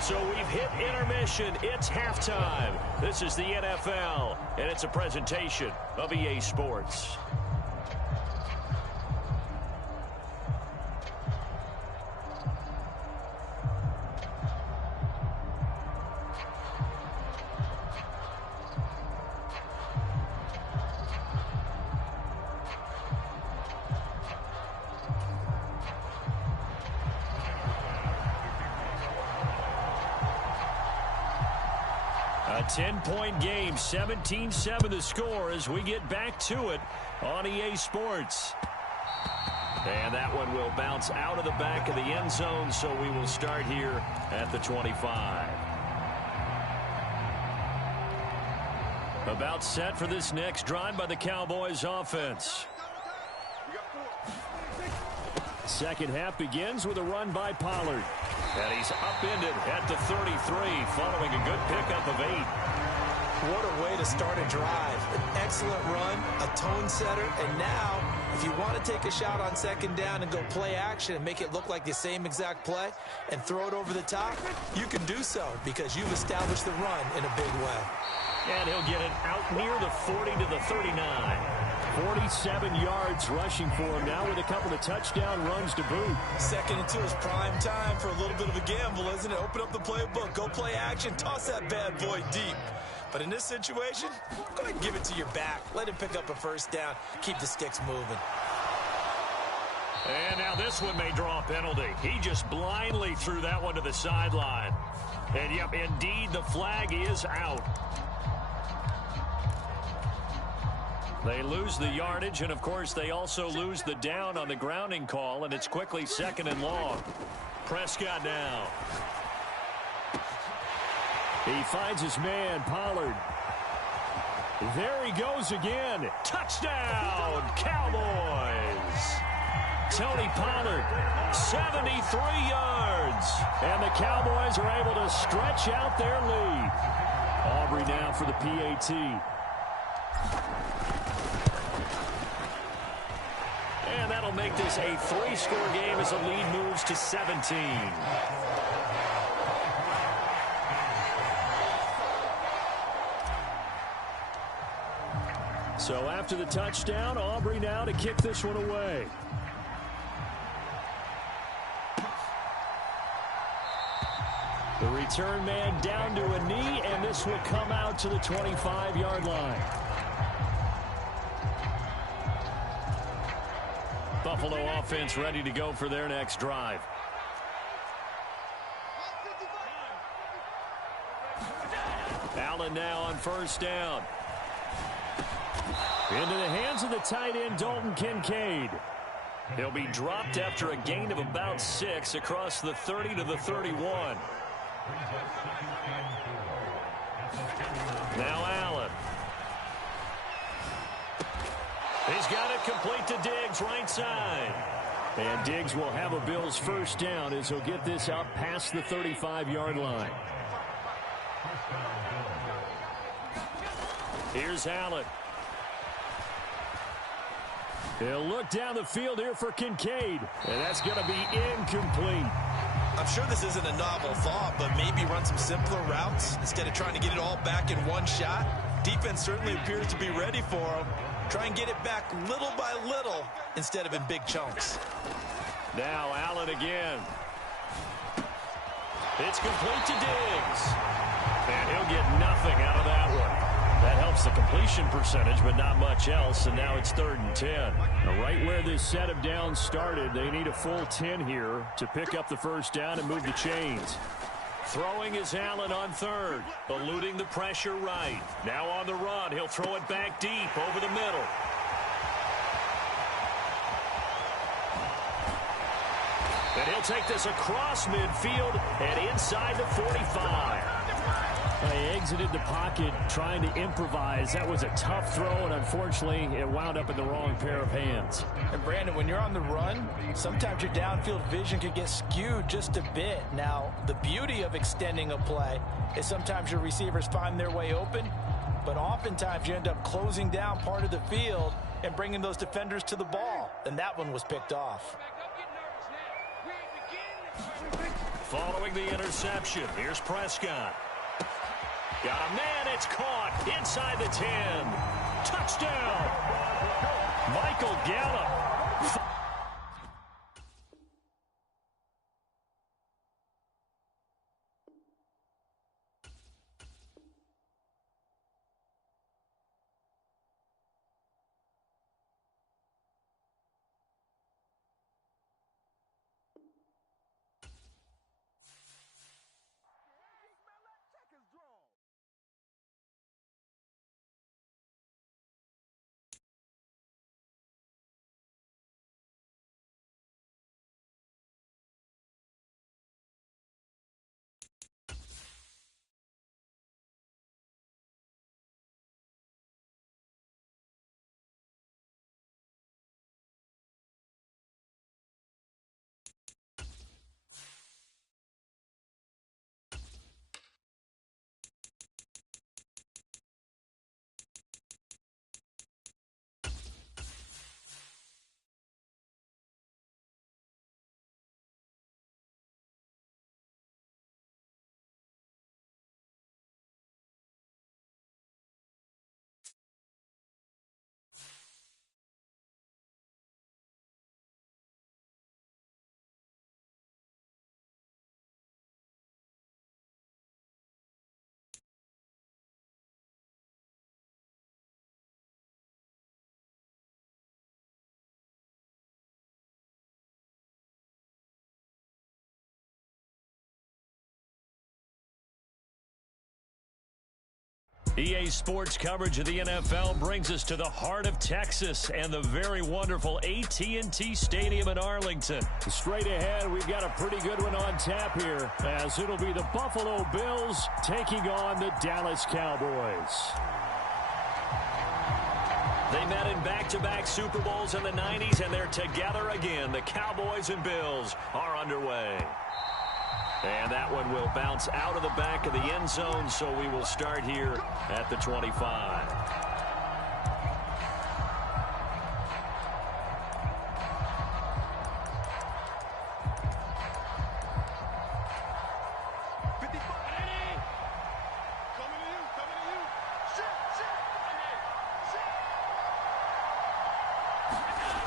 So we've hit intermission. It's halftime. This is the NFL, and it's a presentation of EA Sports. A 10-point game, 17-7 the score as we get back to it on EA Sports. And that one will bounce out of the back of the end zone, so we will start here at the 25. About set for this next drive by the Cowboys offense. Second half begins with a run by Pollard. And he's upended at the 33 following a good pickup of 8. What a way to start a drive. An excellent run, a tone setter, and now if you want to take a shot on second down and go play action and make it look like the same exact play and throw it over the top, you can do so because you've established the run in a big way. And he'll get it out near the 40 to the 39. 47 yards rushing for him now with a couple of touchdown runs to boot. 2nd and 2 is prime time for a little bit of a gamble, isn't it? Open up the playbook, go play action, toss that bad boy deep. But in this situation, go ahead and give it to your back. Let him pick up a first down. Keep the sticks moving. And now this one may draw a penalty. He just blindly threw that one to the sideline. And, yep, indeed, the flag is out. They lose the yardage, and, of course, they also lose the down on the grounding call, and it's quickly 2nd and long. Prescott now. He finds his man, Pollard. There he goes again. Touchdown, Cowboys! Tony Pollard, 73 yards. And the Cowboys are able to stretch out their lead. Aubrey now for the PAT. And that'll make this a 3-score game as the lead moves to 17. So after the touchdown, Aubrey now to kick this one away. The return man down to a knee, and this will come out to the 25-yard line. Buffalo offense ready to go for their next drive. Allen now on first down. Into the hands of the tight end, Dalton Kincaid. He'll be dropped after a gain of about 6 across the 30 to the 31. Now Allen. He's got it complete to Diggs, right side. And Diggs will have a Bills first down as he'll get this up past the 35-yard line. Here's Allen. He'll look down the field here for Kincaid. And that's going to be incomplete. I'm sure this isn't a novel thought, but maybe run some simpler routes instead of trying to get it all back in one shot. Defense certainly appears to be ready for him. Try and get it back little by little instead of in big chunks. Now Allen again. It's complete to Diggs. And he'll get nothing out of that one. That helps the completion percentage, but not much else, and now it's 3rd and 10. Now, right where this set of downs started, they need a full 10 here to pick up the first down and move the chains. Throwing is Allen on 3rd, eluding the pressure right. Now on the run, he'll throw it back deep over the middle. And he'll take this across midfield and inside the 45. They exited the pocket trying to improvise. That was a tough throw, and unfortunately, it wound up in the wrong pair of hands. And Brandon, when you're on the run, sometimes your downfield vision can get skewed just a bit. Now, the beauty of extending a play is sometimes your receivers find their way open, but oftentimes you end up closing down part of the field and bringing those defenders to the ball. And that one was picked off. Following the interception, here's Prescott. Got a man, it's caught inside the 10. Touchdown! Michael Gallup. EA Sports coverage of the NFL brings us to the heart of Texas and the very wonderful AT&T Stadium in Arlington. Straight ahead, we've got a pretty good one on tap here, as it'll be the Buffalo Bills taking on the Dallas Cowboys. They met in back-to-back Super Bowls in the 90s, and they're together again. The Cowboys and Bills are underway. And that one will bounce out of the back of the end zone, so we will start here at the 25.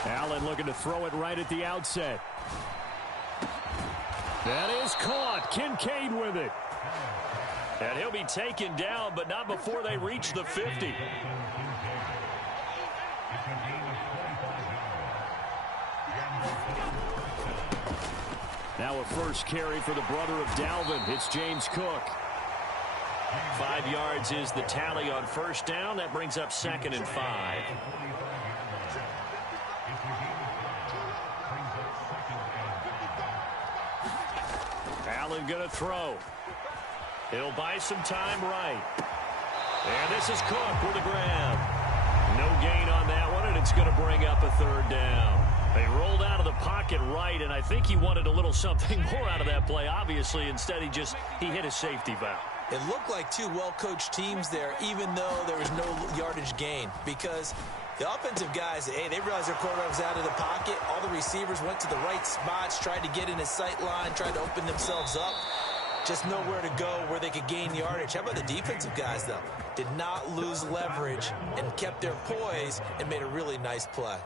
Allen looking to throw it right at the outset. That is caught. Kincaid with it. And he'll be taken down, but not before they reach the 50. Now a first carry for the brother of Dalvin. It's James Cook. 5 yards is the tally on first down. That brings up 2nd and 5. Allen going to throw. He'll buy some time right. And this is Cook with a grab. No gain on that one, and it's going to bring up a 3rd down. They rolled out of the pocket right, and I think he wanted a little something more out of that play, obviously. Instead, he hit a safety valve. It looked like two well-coached teams there, even though there was no yardage gain, because the offensive guys, hey, they realized their quarterback was out of the pocket. All the receivers went to the right spots, tried to get in his sight line, tried to open themselves up. Just nowhere to go where they could gain yardage. How about the defensive guys, though? Did not lose leverage and kept their poise and made a really nice play.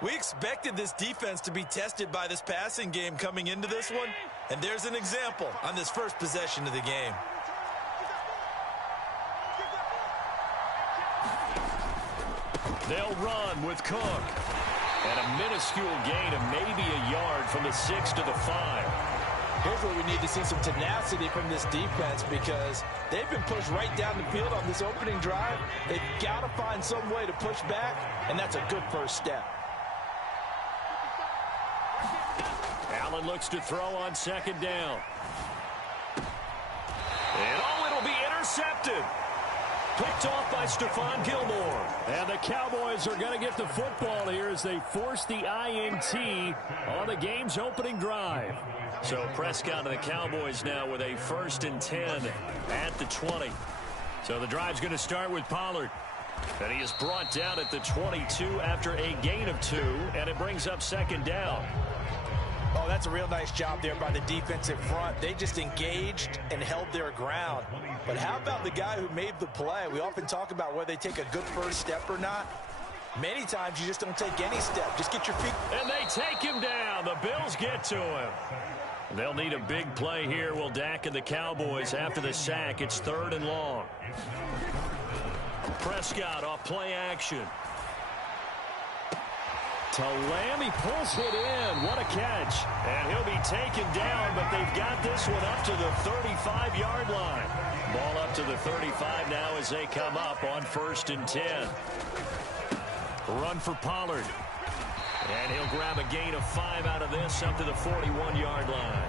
We expected this defense to be tested by this passing game coming into this one, and there's an example on this first possession of the game. They'll run with Cook. And a minuscule gain of maybe a yard from the 6 to the 5. Here's where we need to see some tenacity from this defense, because they've been pushed right down the field on this opening drive. They've got to find some way to push back, and that's a good first step. Allen looks to throw on 2nd down. And it'll be intercepted. Picked off by Stephon Gilmore. And the Cowboys are going to get the football here as they force the INT on the game's opening drive. So Prescott and the Cowboys now with a 1st and 10 at the 20. So the drive's going to start with Pollard. And he is brought down at the 22 after a gain of 2, and it brings up 2nd down. Oh, that's a real nice job there by the defensive front. They just engaged and held their ground. But how about the guy who made the play? We often talk about whether they take a good first step or not. Many times you just don't take any step. Just get your feet. And they take him down. The Bills get to him. They'll need a big play here, will Dak and the Cowboys after the sack. It's 3rd and long. Prescott off play action. To Lamb, he pulls it in. What a catch. And he'll be taken down, but they've got this one up to the 35-yard line. Ball up to the 35 now as they come up on 1st and 10. Run for Pollard. And he'll grab a gain of 5 out of this up to the 41-yard line.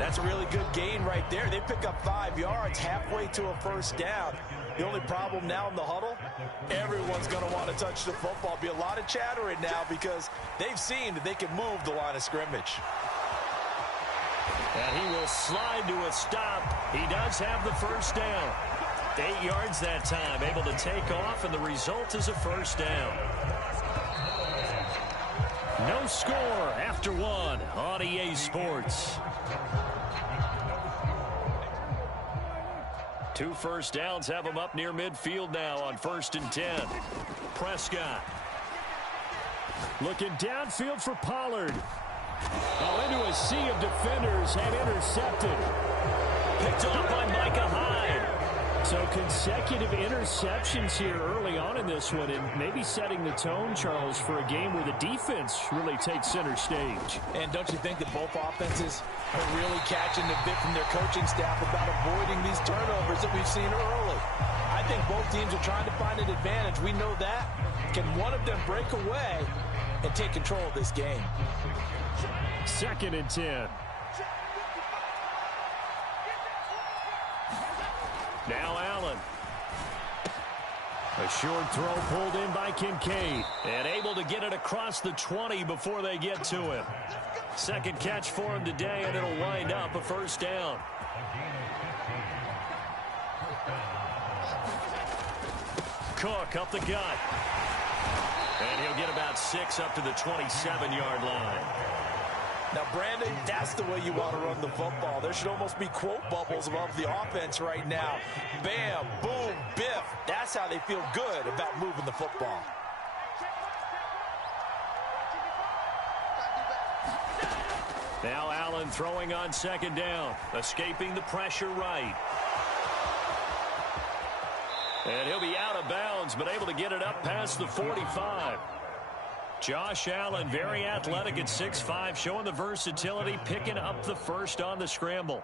That's a really good gain right there. They pick up 5 yards halfway to a 1st down. The only problem now in the huddle, everyone's going to want to touch the football. Be a lot of chattering now because they've seen that they can move the line of scrimmage. And he will slide to a stop. He does have the 1st down. 8 yards that time, able to take off, and the result is a 1st down. No score after 1 on EA Sports. 2 first downs have them up near midfield now on 1st and 10. Prescott. Looking downfield for Pollard. Oh, into a sea of defenders and intercepted. Picked off by Micah Hyde. So consecutive interceptions here early on in this one, and maybe setting the tone, Charles, for a game where the defense really takes center stage. And don't you think that both offenses are really catching the bit from their coaching staff about avoiding these turnovers that we've seen early? I think both teams are trying to find an advantage. We know that. Can one of them break away and take control of this game? 2nd and 10. Now Allen. A short throw pulled in by Kincaid. And able to get it across the 20 before they get to him. Second catch for him today, and it'll wind up a first down. Cook up the gut. And he'll get about 6 up to the 27-yard line. Now, Brandon, that's the way you want to run the football. There should almost be quote bubbles above the offense right now. Bam, boom, biff. That's how they feel good about moving the football. Now Allen throwing on 2nd down, escaping the pressure right. And he'll be out of bounds, but able to get it up past the 45. Josh Allen, very athletic at 6'5", showing the versatility, picking up the first on the scramble.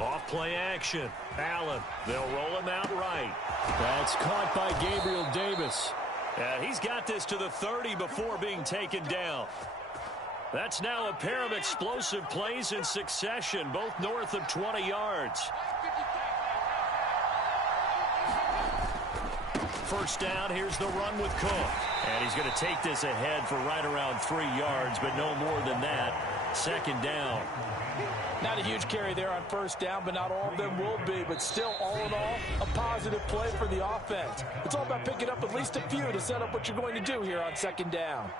Off play action. Allen, they'll roll him out right. That's caught by Gabriel Davis. And he's got this to the 30 before being taken down. That's now a pair of explosive plays in succession, both north of 20 yards. First down, here's the run with Cook. And he's going to take this ahead for right around 3 yards, but no more than that. 2nd down. Not a huge carry there on first down, but not all of them will be. But still, all in all, a positive play for the offense. It's all about picking up at least a few to set up what you're going to do here on 2nd down.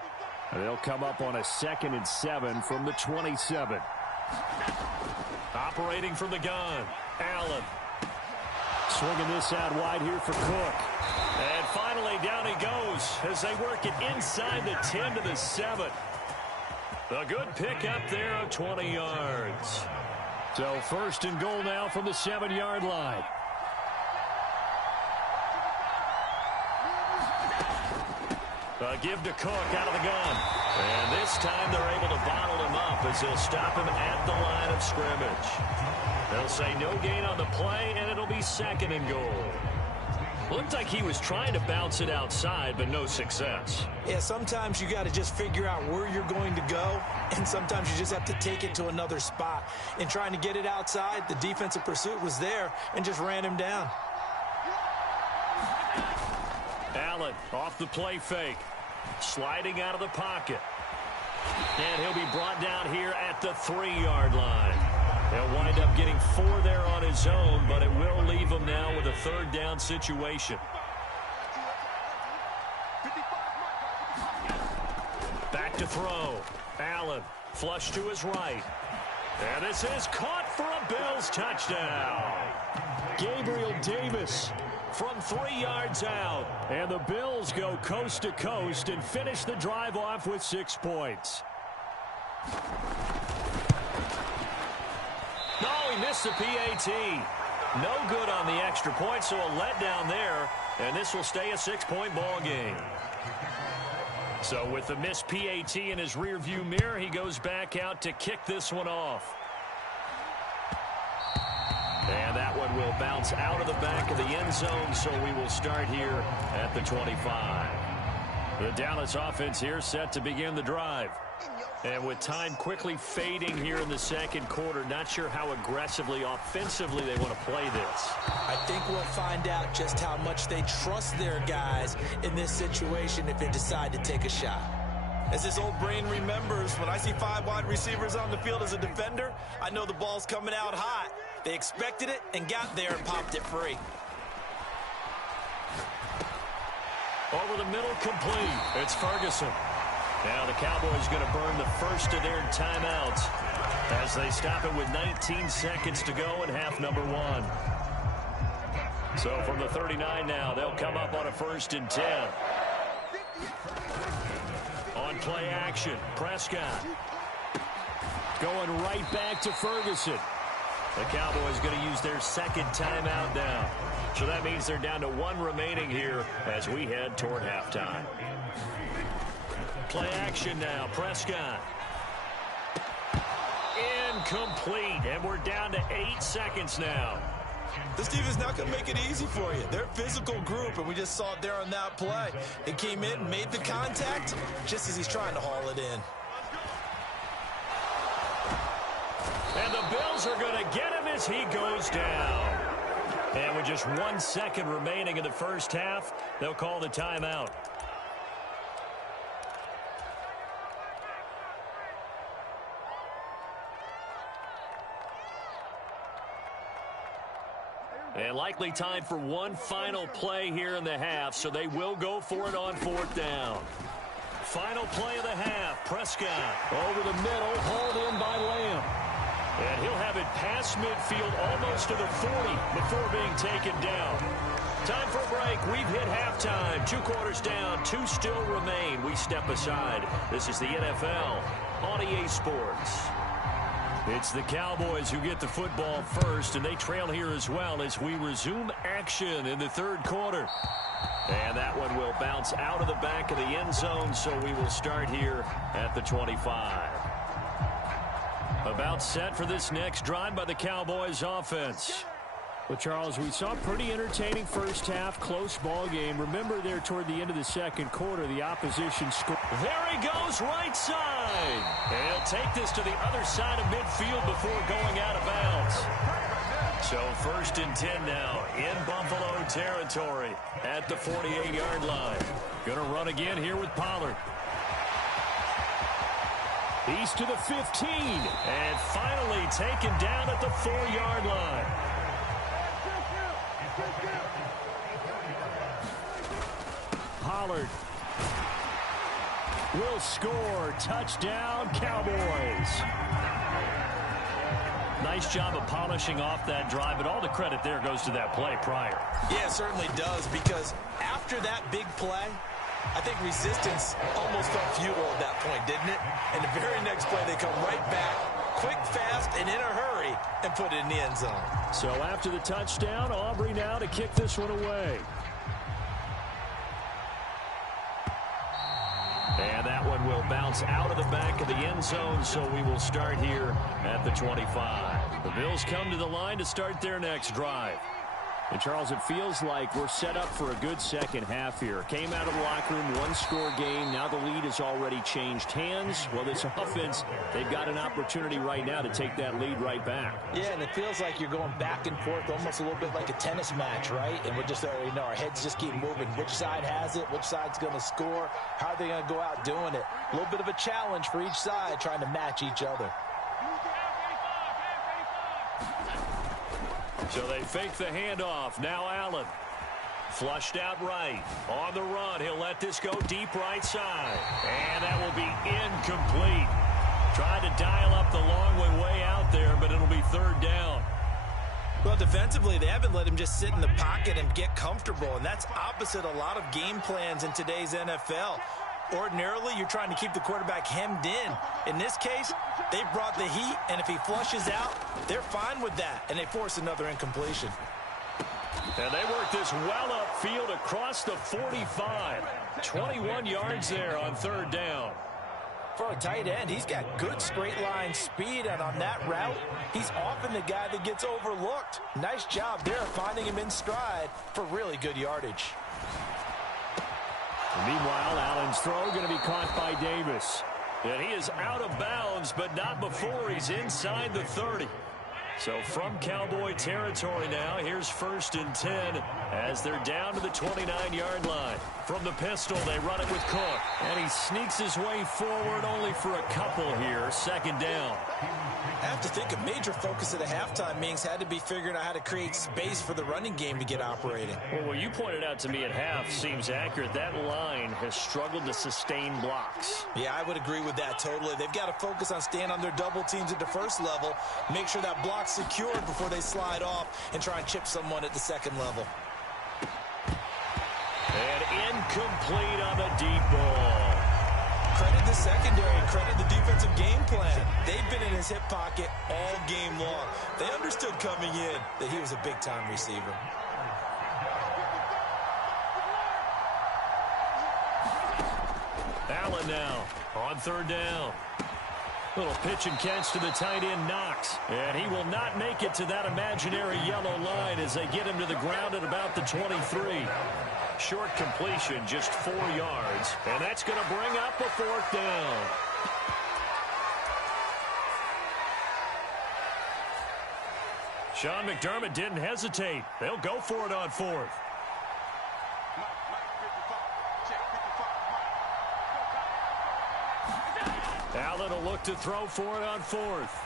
They'll come up on a 2nd and 7 from the 27. Operating from the gun, Allen. Swinging this out wide here for Cook. And finally, down he goes as they work it inside the 10 to the 7. A good pick up there of 20 yards. So 1st and goal now from the 7-yard line. A give to Cook out of the gun. And this time they're able to bottle him up as they'll stop him at the line of scrimmage. They'll say no gain on the play, and it'll be 2nd and goal. Looked like he was trying to bounce it outside, but no success. Yeah, sometimes you got to just figure out where you're going to go, and sometimes you just have to take it to another spot. In trying to get it outside, the defensive pursuit was there and just ran him down. Allen off the play fake. Sliding out of the pocket. And he'll be brought down here at the 3-yard line. He'll wind up getting 4 there on his own, but it will leave him now with a 3rd down situation. Back to throw. Allen, flush to his right. And this is caught for a Bills touchdown. Gabriel Davis from 3 yards out. And the Bills go coast to coast and finish the drive off with 6 points. No, he missed the PAT. No good on the extra point, so a letdown there. And this will stay a 6-point ball game. So with the missed PAT in his rearview mirror, he goes back out to kick this one off. And that one will bounce out of the back of the end zone, so we will start here at the 25. The Dallas offense here set to begin the drive. And with time quickly fading here in the 2nd quarter, not sure how aggressively, offensively they want to play this. I think we'll find out just how much they trust their guys in this situation if they decide to take a shot. As his old brain remembers, when I see 5 wide receivers on the field as a defender, I know the ball's coming out hot. They expected it and got there and popped it free. Over the middle, complete. It's Ferguson. Now the Cowboys going to burn the first of their timeouts as they stop it with 19 seconds to go in half number 1. So from the 39 now, they'll come up on a 1st and 10. On play action, Prescott. Going right back to Ferguson. The Cowboys going to use their 2nd timeout now. So that means they're down to 1 remaining here as we head toward halftime. Play action now. Prescott. Incomplete, and we're down to 8 seconds now. This defense is not going to make it easy for you. They're a physical group, and we just saw it there on that play. He came in, made the contact, just as he's trying to haul it in. And the Bills are going to get him as he goes down. And with just 1 second remaining in the first half, they'll call the timeout. And likely time for one final play here in the half, so they will go for it on 4th down. Final play of the half. Prescott over the middle, hauled in by Lamb. And he'll have it past midfield almost to the 40 before being taken down. Time for a break. We've hit halftime. 2 quarters down, 2 still remain. We step aside. This is the NFL on EA Sports. It's the Cowboys who get the football first, and they trail here as well as we resume action in the 3rd quarter. And that one will bounce out of the back of the end zone, so we will start here at the 25. About set for this next drive by the Cowboys offense. Well, Charles, we saw a pretty entertaining first half, close ball game. Remember there toward the end of the 2nd quarter, the opposition scored. There he goes, right side. And he'll take this to the other side of midfield before going out of bounds. So 1st and 10 now in Buffalo territory at the 48-yard line. Going to run again here with Pollard. He's to the 15. And finally taken down at the 4-yard line. Pollard will score. Touchdown, Cowboys. Nice job of polishing off that drive, but all the credit there goes to that play prior. Yeah, it certainly does, because after that big play, I think resistance almost felt futile at that point, didn't it? And the very next play, they come right back, quick, fast, and in a hurry, and put it in the end zone. So after the touchdown, Aubrey now to kick this one away. And that one will bounce out of the back of the end zone, so we will start here at the 25. The Bills come to the line to start their next drive. And, Charles, it feels like we're set up for a good second half here. Came out of the locker room, 1-score game. Now the lead has already changed hands. Well, this offense, they've got an opportunity right now to take that lead right back. Yeah, and it feels like you're going back and forth, almost a little bit like a tennis match, right? And we're just, our heads just keep moving. Which side has it? Which side's going to score? How are they going to go out doing it? A little bit of a challenge for each side, trying to match each other. So they fake the handoff. Now Allen. Flushed out right. On the run. He'll let this go deep right side. And that will be incomplete. Tried to dial up the long way out there, but it'll be 3rd down. Well, defensively, they haven't let him just sit in the pocket and get comfortable, and that's opposite a lot of game plans in today's NFL. Ordinarily, you're trying to keep the quarterback hemmed in. In this case, they brought the heat, and if he flushes out, they're fine with that, and they force another incompletion. And they work this well upfield across the 45. 21 yards there on 3rd down. For a tight end, he's got good straight line speed, and on that route, he's often the guy that gets overlooked. Nice job there finding him in stride for really good yardage. Meanwhile, Allen's throw going to be caught by Davis. And he is out of bounds, but not before he's inside the 30. So from Cowboy territory now, here's 1st and 10 as they're down to the 29-yard line. From the pistol, they run it with Cook. And he sneaks his way forward only for a couple here. 2nd down. I have to think a major focus of the halftime meetings had to be figuring out how to create space for the running game to get operating. Well, what you pointed out to me at half seems accurate. That line has struggled to sustain blocks. Yeah, I would agree with that totally. They've got to focus on staying on their double teams at the 1st level, make sure that block's secured before they slide off and try and chip someone at the 2nd level. And incomplete on the deep ball. Credit the secondary, credit the defensive game plan. They've been in his hip pocket all game long. They understood coming in that he was a big-time receiver. Allen now on third down. Little pitch and catch to the tight end, Knox. And he will not make it to that imaginary yellow line as they get him to the ground at about the 23. Short completion, just 4 yards. And that's going to bring up a fourth down. Sean McDermott didn't hesitate. They'll go for it on fourth. Allen will look to throw for it on fourth.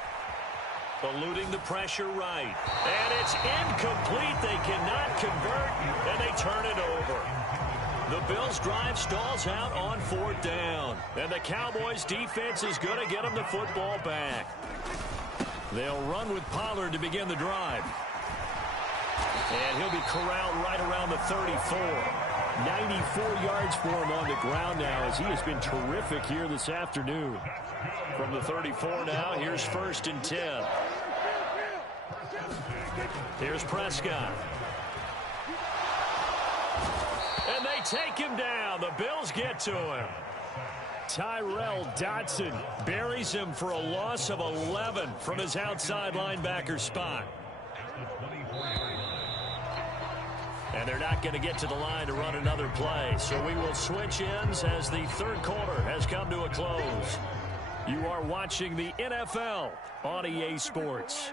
Eluding the pressure right. And it's incomplete. They cannot convert, and they turn it over. The Bills' drive stalls out on fourth down. And the Cowboys' defense is going to get them the football back. They'll run with Pollard to begin the drive. And he'll be corralled right around the 34. 94 yards for him on the ground now as he has been terrific here this afternoon. From the 34 now, here's 1st and 10. Here's Prescott. And they take him down. The Bills get to him. Tyrell Dodson buries him for a loss of 11 from his outside linebacker spot. And they're not going to get to the line to run another play. So we will switch ends as the third quarter has come to a close. You are watching the NFL on EA Sports.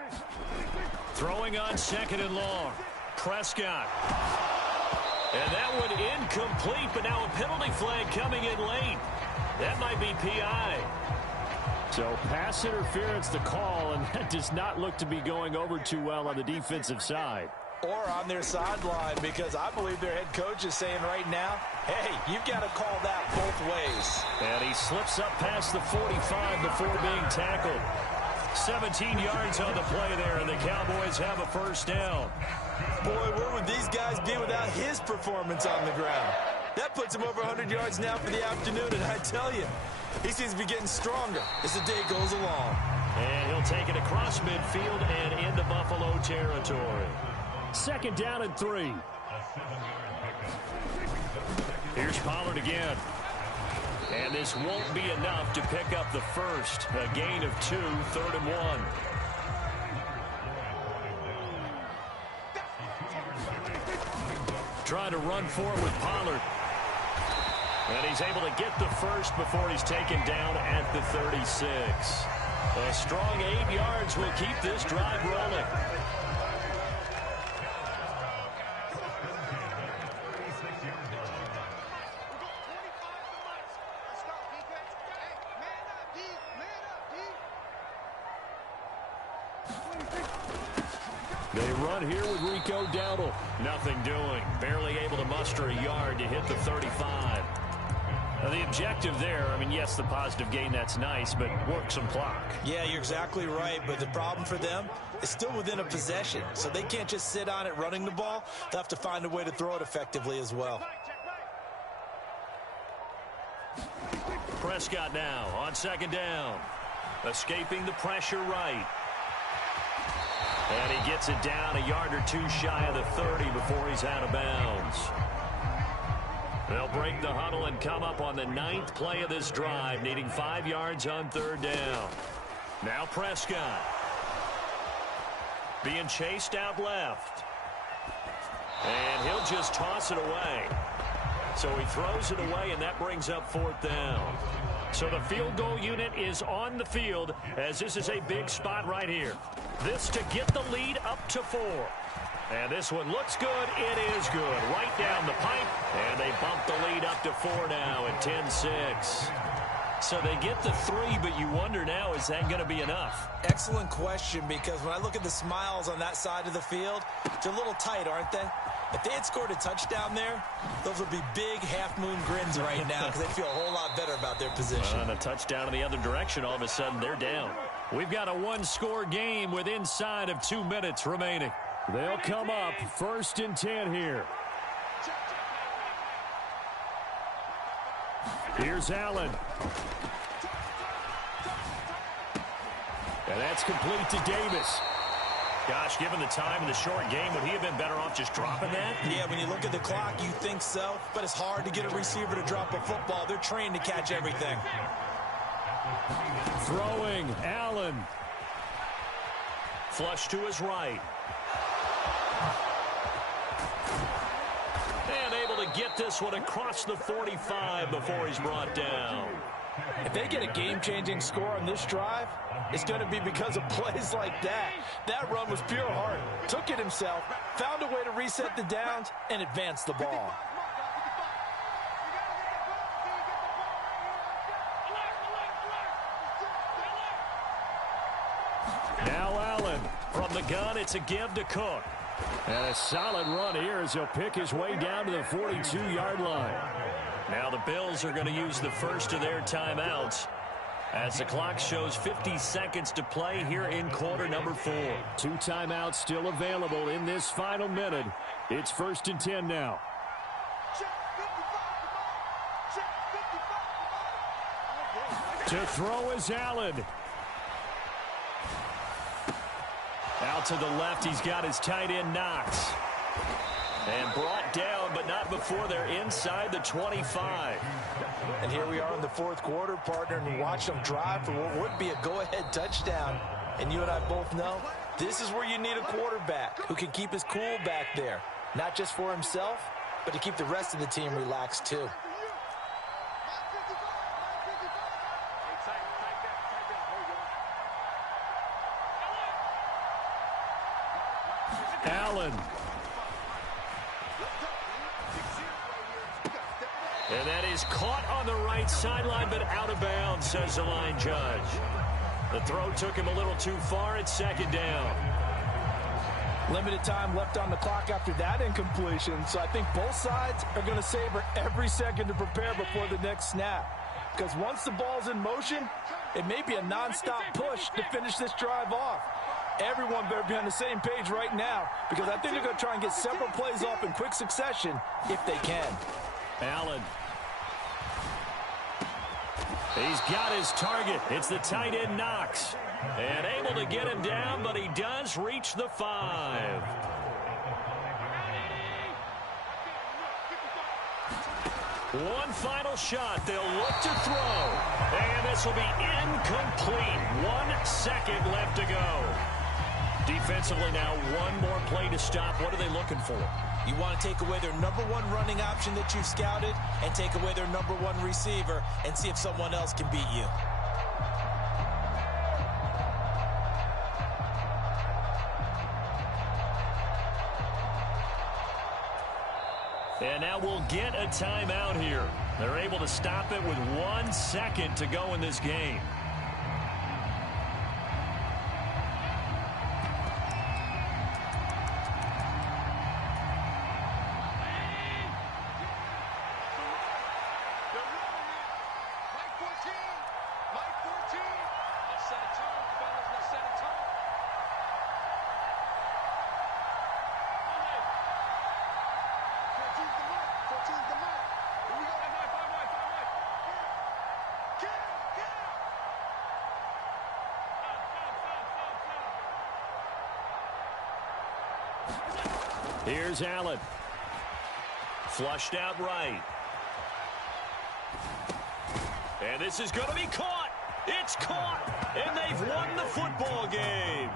Throwing on 2nd and long. Prescott. And that one incomplete, but now a penalty flag coming in late. That might be PI. So pass interference the call, and that does not look to be going over too well on the defensive side. Or on their sideline, because I believe their head coach is saying right now, hey, you've got to call that both ways. And he slips up past the 45 before being tackled. 17 yards on the play there, and the Cowboys have a first down. Boy, where would these guys be without his performance on the ground? That puts him over 100 yards now for the afternoon, and I tell you, he seems to be getting stronger as the day goes along. And he'll take it across midfield and into Buffalo territory. 2nd down and 3. Here's Pollard again. And this won't be enough to pick up the first. A gain of 2, 3rd and 1. Trying to run forward with Pollard. And he's able to get the first before he's taken down at the 36. A strong 8 yards will keep this drive rolling. They run here with Rico Dowdle. Nothing doing. Barely able to muster a yard to hit the 35. Now the objective there, I mean, yes, the positive gain, that's nice, but work some clock. Yeah, you're exactly right, but the problem for them is still within a possession, so they can't just sit on it running the ball. They'll have to find a way to throw it effectively as well. Prescott now on 2nd down. Escaping the pressure right. And he gets it down a yard or 2 shy of the 30 before he's out of bounds. They'll break the huddle and come up on the 9th play of this drive, needing 5 yards on 3rd down. Now Prescott. Being chased out left. And he'll just toss it away. So he throws it away, and that brings up 4th down. So the field goal unit is on the field as this is a big spot right here. This to get the lead up to 4. And this one looks good. It is good. Right down the pipe. And they bump the lead up to 4 now at 10-6. So they get the 3, but you wonder now, is that going to be enough? Excellent question, because when I look at the smiles on that side of the field, they're a little tight, aren't they? If they had scored a touchdown there, those would be big half-moon grins right now because they feel a whole lot better about their position. And a touchdown in the other direction, all of a sudden they're down. We've got a 1-score game with inside of 2 minutes remaining. They'll come up 1st and 10 here. Here's Allen. And that's complete to Davis. Gosh, given the time in the short game, would he have been better off just dropping that? Yeah, when you look at the clock, you think so, but it's hard to get a receiver to drop a football. They're trained to catch everything. Throwing, Allen. Flush to his right. And able to get this one across the 45 before he's brought down. If they get a game-changing score on this drive, it's going to be because of plays like that. That run was pure heart. Took it himself, found a way to reset the downs, and advance the ball. Now Allen. From the gun, it's a give to Cook. And a solid run here as he'll pick his way down to the 42-yard line. Now the Bills are going to use the first of their timeouts as the clock shows 50 seconds to play here in quarter number 4. 2 timeouts still available in this final minute. It's 1st and 10 now. To throw is Allen. Out to the left, he's got his tight end Knox. And brought down, but not before they're inside the 25. And here we are in the 4th quarter, partner, and watch them drive for what would be a go-ahead touchdown. And you and I both know this is where you need a quarterback who can keep his cool back there. Not just for himself, but to keep the rest of the team relaxed too. Allen. And that is caught on the right sideline, but out of bounds, says the line judge. The throw took him a little too far. It's 2nd down. Limited time left on the clock after that incompletion, so I think both sides are going to savor every second to prepare before the next snap. Because once the ball's in motion, it may be a nonstop push to finish this drive off. Everyone better be on the same page right now, because I think they're going to try and get several plays off in quick succession if they can. Allen. He's got his target. It's the tight end Knox. And able to get him down, but he does reach the 5. One final shot. They'll look to throw. And this will be incomplete. 1 second left to go. Defensively now, one more play to stop. What are they looking for? You want to take away their #1 running option that you've scouted and take away their #1 receiver and see if someone else can beat you. And now we'll get a timeout here. They're able to stop it with 1 second to go in this game. Here's Allen. Flushed out right. And this is going to be caught. It's caught. And they've won the football game.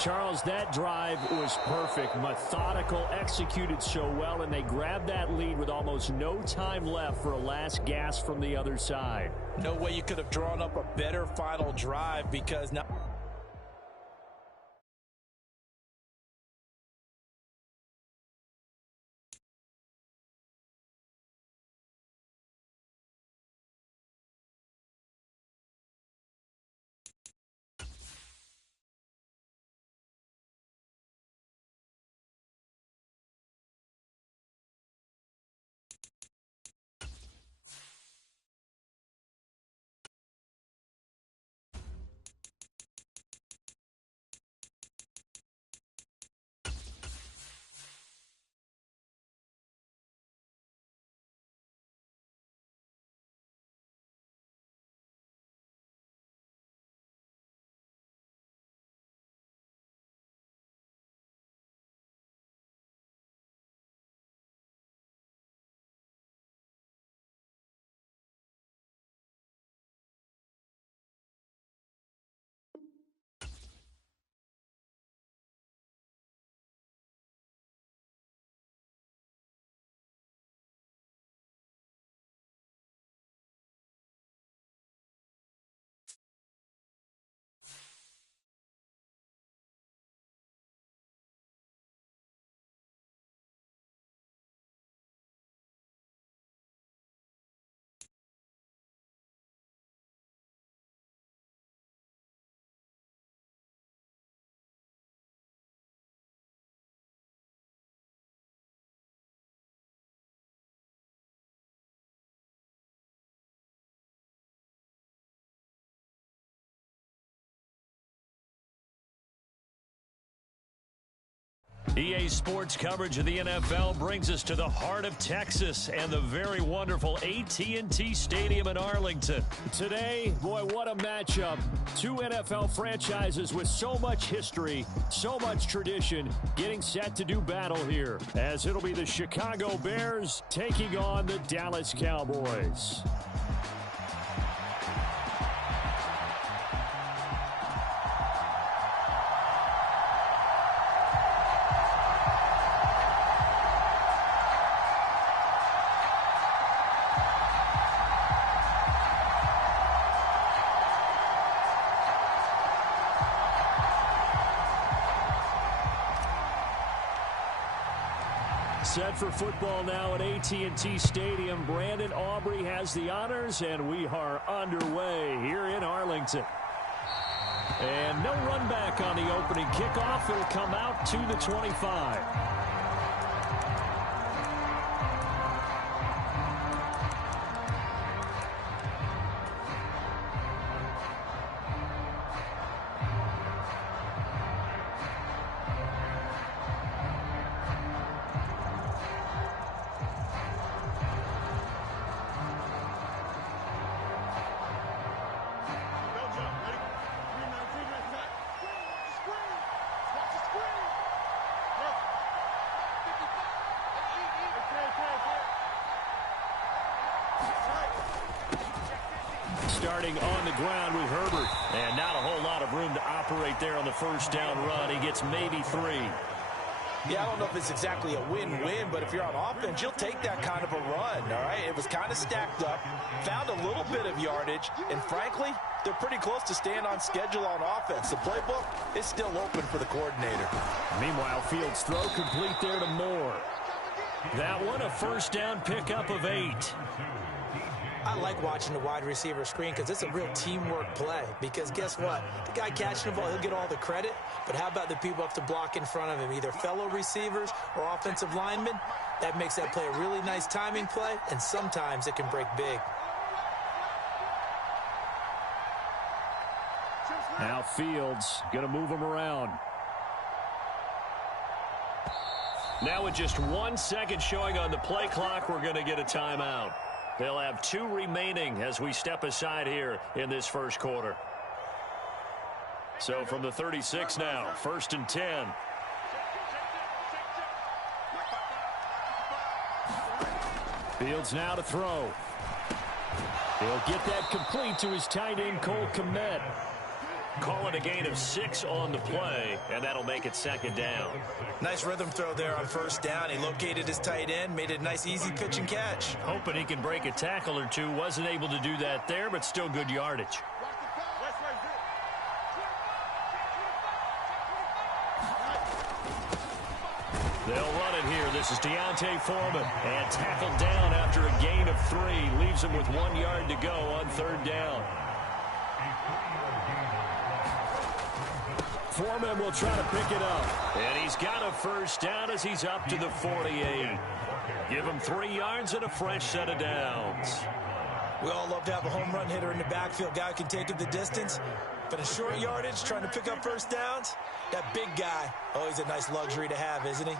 Charles, that drive was perfect. Methodical, executed so well, and they grabbed that lead with almost no time left for a last gasp from the other side. No way you could have drawn up a better final drive, because now EA Sports coverage of the NFL brings us to the heart of Texas and the very wonderful AT&T Stadium in Arlington. Today, boy, what a matchup. Two NFL franchises with so much history, so much tradition, getting set to do battle here, as it'll be the Chicago Bears taking on the Dallas Cowboys. Set for football now at AT&T Stadium. Brandon Aubrey has the honors, and we are underway here in Arlington. And no run back on the opening kickoff. It'll come out to the 25. Starting on the ground with Herbert. And not a whole lot of room to operate there on the first down run. He gets maybe 3. Yeah, I don't know if it's exactly a win-win, but if you're on offense, you'll take that kind of a run, all right? It was kind of stacked up, found a little bit of yardage, and frankly, they're pretty close to staying on schedule on offense. The playbook is still open for the coordinator. Meanwhile, Fields' throw complete there to Moore. That one, a first down pickup of 8. I like watching the wide receiver screen because it's a real teamwork play. Because guess what? The guy catching the ball, he'll get all the credit. But how about the people have to block in front of him, either fellow receivers or offensive linemen? That makes that play a really nice timing play, and sometimes it can break big. Now Fields going to move him around. Now with just 1 second showing on the play clock, we're going to get a timeout. They'll have 2 remaining as we step aside here in this first quarter. So from the 36 now, 1st and 10. Fields now to throw. He'll get that complete to his tight end, Cole Kmet. Call it a gain of 6 on the play, and that'll make it 2nd down. Nice rhythm throw there on 1st down. He located his tight end, made it a nice, easy pitch and catch. Hoping he can break a tackle or two. Wasn't able to do that there, but still good yardage. They'll run it here. This is Deontay Foreman. And tackled down after a gain of 3. Leaves him with 1 yard to go on 3rd down. Foreman will try to pick it up. And he's got a first down as he's up to the 48. Give him 3 yards and a fresh set of downs. We all love to have a home run hitter in the backfield. Guy who can take it the distance. But in short yardage, trying to pick up first downs, that big guy, always a nice luxury to have, isn't he?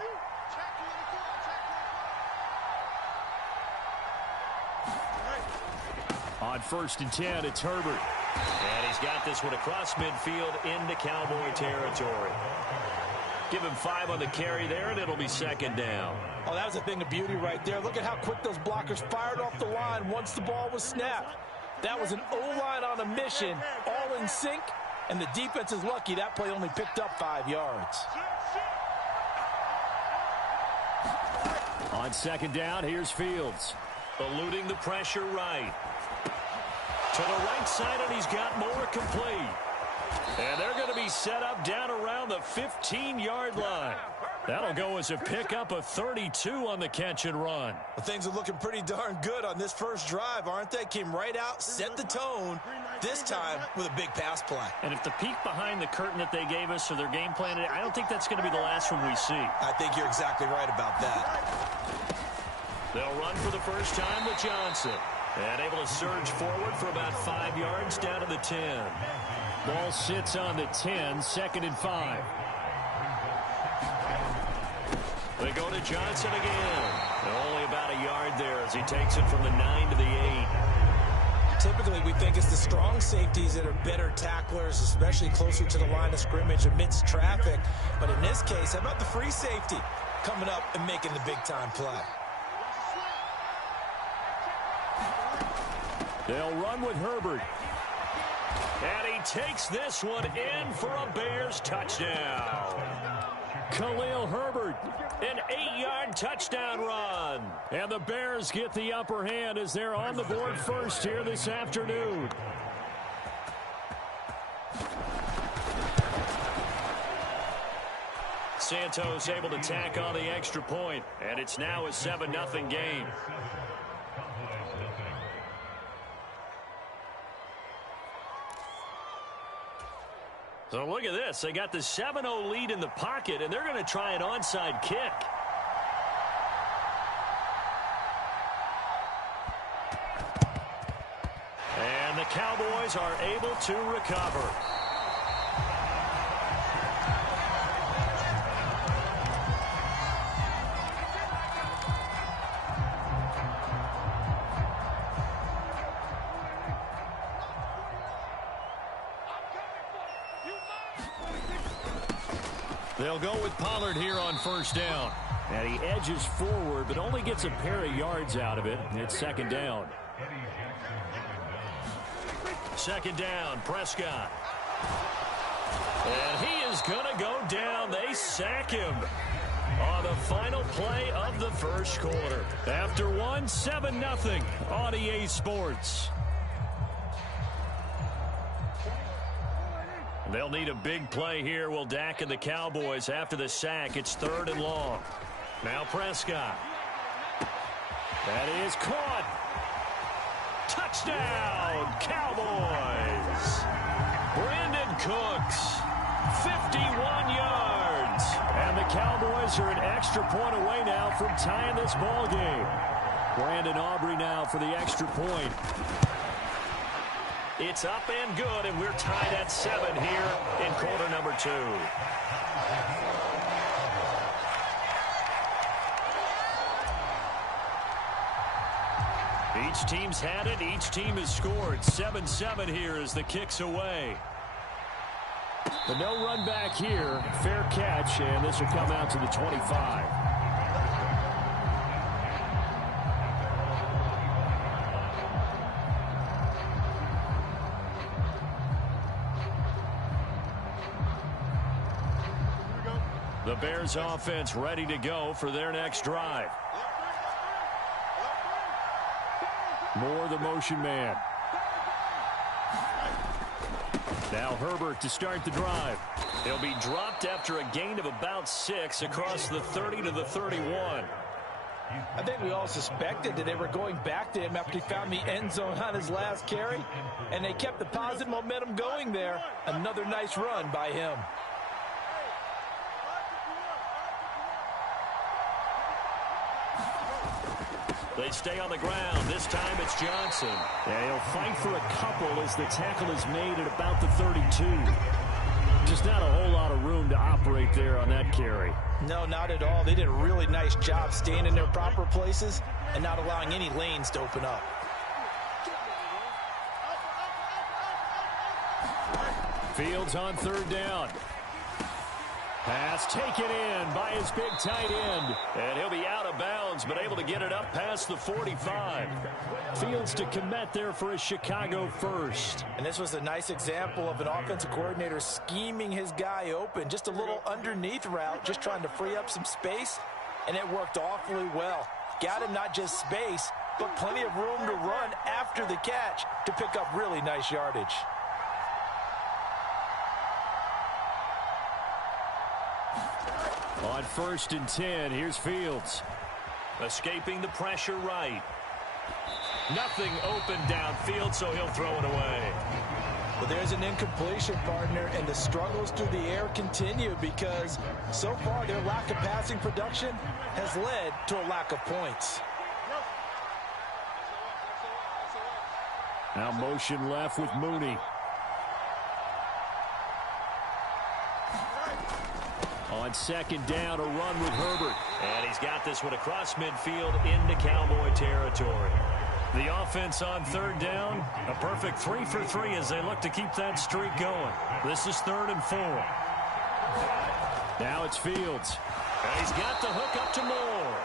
On 1st and 10, it's Herbert. And he's got this one across midfield into Cowboy territory. Give him 5 on the carry there, and it'll be 2nd down. Oh, that was a thing of beauty right there. Look at how quick those blockers fired off the line once the ball was snapped. That was an O-line on a mission, all in sync, and the defense is lucky that play only picked up 5 yards. On 2nd down, here's Fields. Eluding the pressure right. To the right side, and he's got Moore complete. And they're going to be set up down around the 15-yard line. That'll go as a pickup of 32 on the catch and run. Well, things are looking pretty darn good on this first drive, aren't they? Came right out, set the tone, this time with a big pass play. And if the peek behind the curtain that they gave us or their game plan, I don't think that's going to be the last one we see. I think you're exactly right about that. They'll run for the first time with Johnson. And able to surge forward for about 5 yards down to the 10. Ball sits on the 10, 2nd and 5. to Johnson again. Only about a yard there as he takes it from the 9 to the 8. Typically, we think it's the strong safeties that are better tacklers, especially closer to the line of scrimmage amidst traffic. But in this case, how about the free safety coming up and making the big-time play? They'll run with Herbert. And he takes this one in for a Bears touchdown. Khalil Herbert, an 8-yard touchdown run. And the Bears get the upper hand as they're on the board first here this afternoon. Santos able to tack on the extra point, and it's now a 7-0 game. So look at this. They got the 7-0 lead in the pocket, and they're going to try an onside kick. And the Cowboys are able to recover. They'll go with Pollard here on first down. And he edges forward, but only gets a pair of yards out of it. It's second down. Second down, Prescott. And he is going to go down. They sack him on the final play of the first quarter. After one, 7-0 on EA Sports. They'll need a big play here, will Dak and the Cowboys. After the sack, it's 3rd and long. Now Prescott. That is caught. Touchdown, Cowboys. Brandon Cooks, 51 yards. And the Cowboys are an extra point away now from tying this ball game. Brandon Aubrey now for the extra point. It's up and good, and we're tied at 7 here in quarter number 2. Each team's had it. Each team has scored. 7-7 here as the kick's away. But no run back here. Fair catch, and this will come out to the 25. The Bears offense ready to go for their next drive. Moore, the motion man. Now Herbert to start the drive. He'll be dropped after a gain of about 6 across the 30 to the 31. I think we all suspected that they were going back to him after he found the end zone on his last carry, and they kept the positive momentum going there. Another nice run by him. They stay on the ground. This time it's Johnson. Yeah, he'll fight for a couple as the tackle is made at about the 32. Just not a whole lot of room to operate there on that carry. No, not at all. They did a really nice job staying in their proper places and not allowing any lanes to open up. Fields on 3rd down. Pass taken in by his big tight end. And he'll be out of bounds, but able to get it up past the 45. Fields to commit there for a Chicago first. And this was a nice example of an offensive coordinator scheming his guy open. Just a little underneath route, just trying to free up some space, and it worked awfully well. Got him not just space, but plenty of room to run after the catch to pick up really nice yardage. On 1st and 10, here's Fields. Escaping the pressure right. Nothing open downfield, so he'll throw it away. Well, there's an incompletion, partner, and the struggles through the air continue because so far their lack of passing production has led to a lack of points. Now motion left with Mooney. On second down, a run with Herbert. And he's got this one across midfield into Cowboy territory. The offense on third down, a perfect 3 for 3 as they look to keep that streak going. This is 3rd and 4. Now it's Fields. And he's got the hook up to Moore.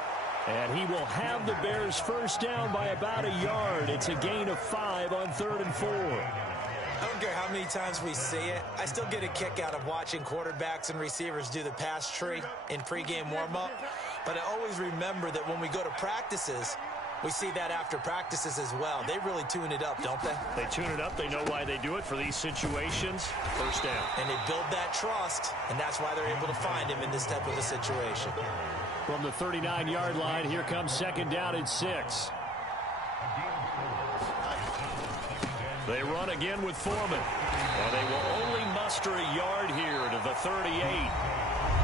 And he will have the Bears first down by about a yard. It's a gain of 5 on 3rd and 4. I don't care how many times we see it. I still get a kick out of watching quarterbacks and receivers do the pass tree in pregame warm-up. But I always remember that when we go to practices, we see that after practices as well. They really tune it up, don't they? They tune it up. They know why they do it for these situations. First down. And they build that trust, and that's why they're able to find him in this type of a situation. From the 39-yard line, here comes second down and 6. They run again with Foreman. And they will only muster a yard here to the 38.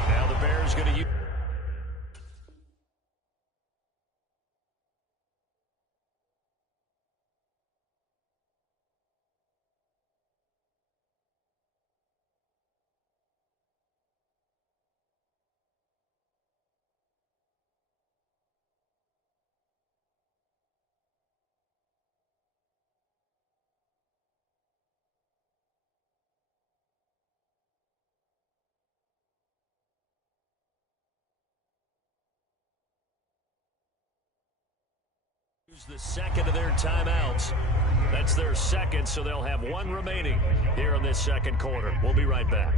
Now the Bears going to use... the second of their timeouts. That's their second, so they'll have one remaining here in this second quarter. We'll be right back.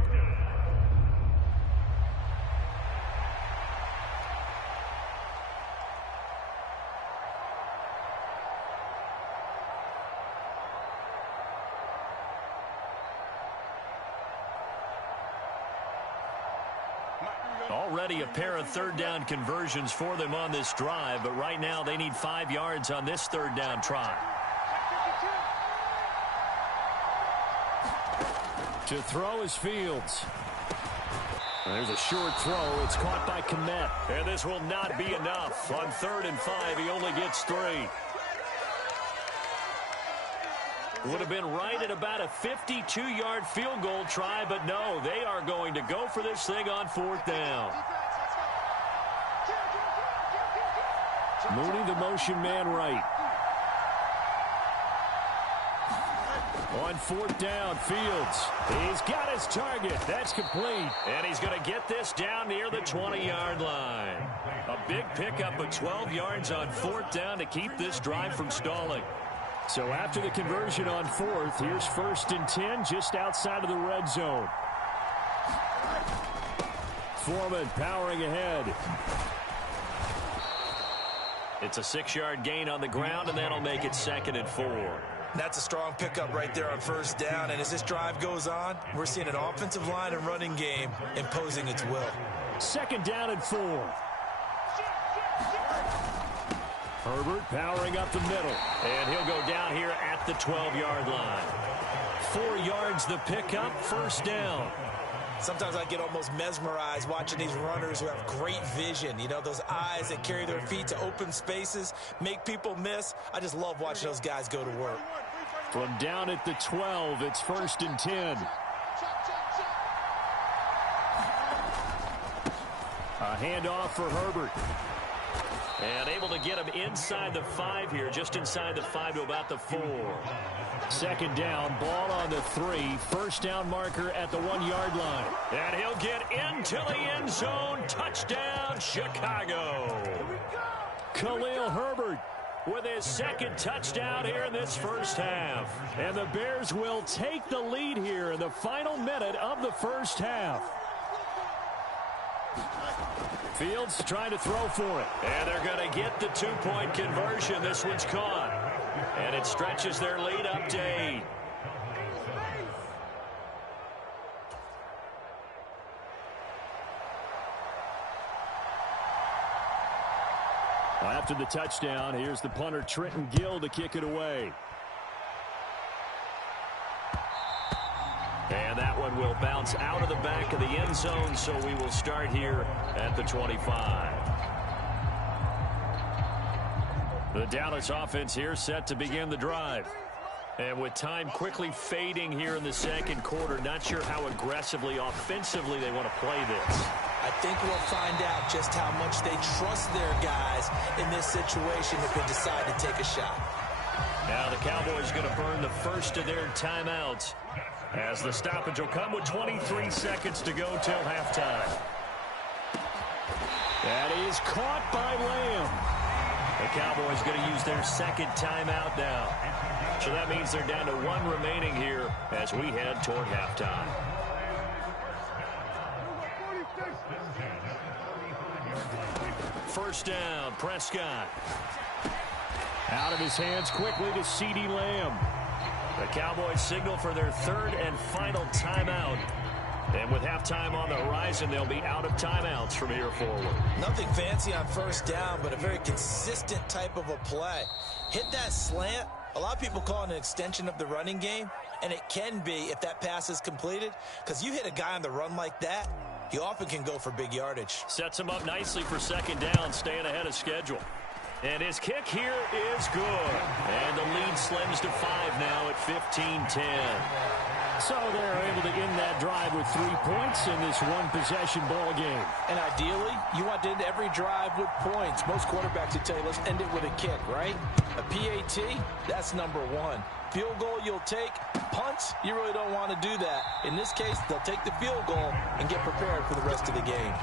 Already a pair of third down conversions for them on this drive, but right now they need 5 yards on this third down try. To throw is Fields. There's a short throw. It's caught by Kmet. And this will not be enough. On 3rd and 5, he only gets 3. Would have been right at about a 52-yard field goal try, but no, they are going to go for this thing on 4th down. Mooney, the motion man right. On 4th down, Fields. He's got his target. That's complete. And he's going to get this down near the 20-yard line. A big pickup of 12 yards on 4th down to keep this drive from stalling. So after the conversion on 4th, here's 1st and 10 just outside of the red zone. Foreman powering ahead. It's a 6-yard gain on the ground, and that'll make it 2nd and 4. That's a strong pickup right there on 1st down. And as this drive goes on, we're seeing an offensive line and running game imposing its will. 2nd down and 4. Herbert powering up the middle. And he'll go down here at the 12-yard line. 4 yards the pickup, 1st down. Sometimes I get almost mesmerized watching these runners who have great vision. You know, those eyes that carry their feet to open spaces, make people miss. I just love watching those guys go to work. From down at the 12, it's 1st and 10. A handoff for Herbert. And able to get him inside the 5 here, just inside the 5 to about the 4. 2nd down, ball on the 3. 1st down marker at the 1-yard line. And he'll get into the end zone. Touchdown, Chicago. Khalil Herbert with his 2nd touchdown here in this first half. And the Bears will take the lead here in the final minute of the first half. Fields trying to throw for it. And they're going to get the 2-point conversion. This one's caught. And it stretches their lead up to 8. After the touchdown, here's the punter Trenton Gill to kick it away. And that one will bounce out of the back of the end zone, so we will start here at the 25. The Dallas offense here set to begin the drive. And with time quickly fading here in the second quarter, not sure how aggressively, offensively they want to play this. I think we'll find out just how much they trust their guys in this situation if they decide to take a shot. Now the Cowboys going to burn the first of their timeouts as the stoppage will come with 23 seconds to go till halftime. That is caught by Lamb. The Cowboys going to use their second timeout now. So that means they're down to one remaining here as we head toward halftime. First down, Prescott. Out of his hands quickly to CeeDee Lamb. The Cowboys signal for their third and final timeout. And with halftime on the horizon, they'll be out of timeouts from here forward. Nothing fancy on first down, but a very consistent type of a play. Hit that slant. A lot of people call it an extension of the running game, and it can be if that pass is completed, because you hit a guy on the run like that, he often can go for big yardage. Sets him up nicely for second down, staying ahead of schedule. And his kick here is good. And the lead slims to 5 now at 15-10. So they're able to end that drive with 3 points in this one-possession ball game. And ideally, you want to end every drive with points. Most quarterbacks would tell you, let's end it with a kick, right? A PAT, that's number 1. Field goal you'll take. Punts, you really don't want to do that. In this case, they'll take the field goal and get prepared for the rest of the game.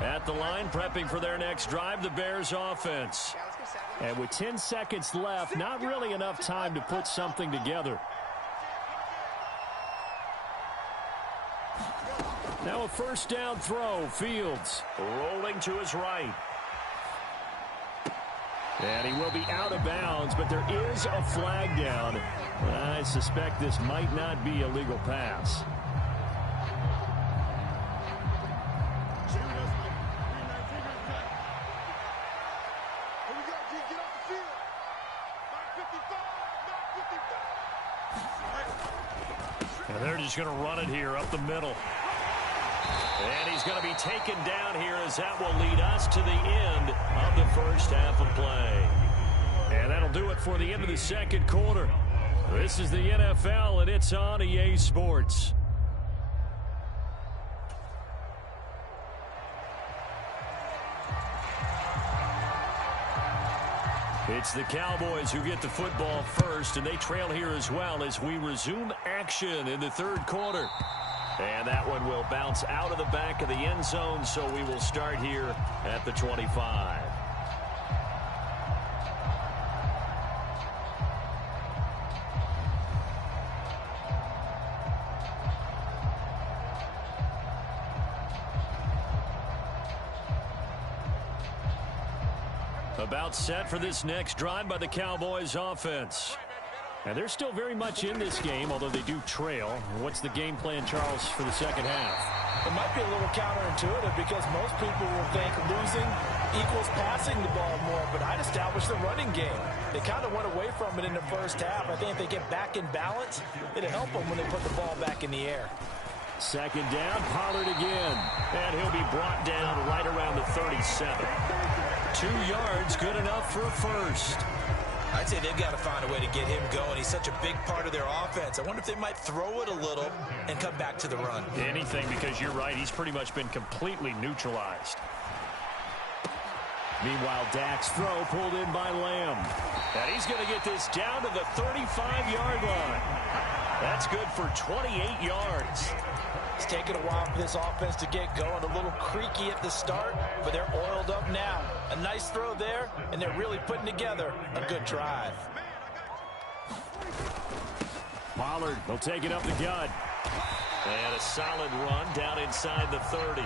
At the line, prepping for their next drive, the Bears offense. And with 10 seconds left, not really enough time to put something together. Now a first down throw, Fields. Rolling to his right. And he will be out of bounds, but there is a flag down. I suspect this might not be a legal pass. And they're just going to run it here up the middle. And he's going to be taken down here as that will lead us to the end of the first half of play. And that'll do it for the end of the second quarter. This is the NFL, and it's on EA Sports. It's the Cowboys who get the football first, and they trail here as well as we resume action in the third quarter. And that one will bounce out of the back of the end zone, so we will start here at the 25. About set for this next drive by the Cowboys offense. And they're still very much in this game, although they do trail. What's the game plan, Charles, for the second half? It might be a little counterintuitive because most people will think losing equals passing the ball more, but I'd establish the running game. They kind of went away from it in the first half. I think if they get back in balance, it'll help them when they put the ball back in the air. Second down, Pollard again. And he'll be brought down right around the 37. 2 yards, good enough for a first. I'd say they've got to find a way to get him going. He's such a big part of their offense. I wonder if they might throw it a little and come back to the run. Anything, because you're right, he's pretty much been completely neutralized. Meanwhile, Dak's throw pulled in by Lamb. And he's going to get this down to the 35-yard line. That's good for 28 yards. It's taken a while for this offense to get going. A little creaky at the start, but they're oiled up now. A nice throw there, and they're really putting together a good drive. Pollard will take it up the gut. And a solid run down inside the 30.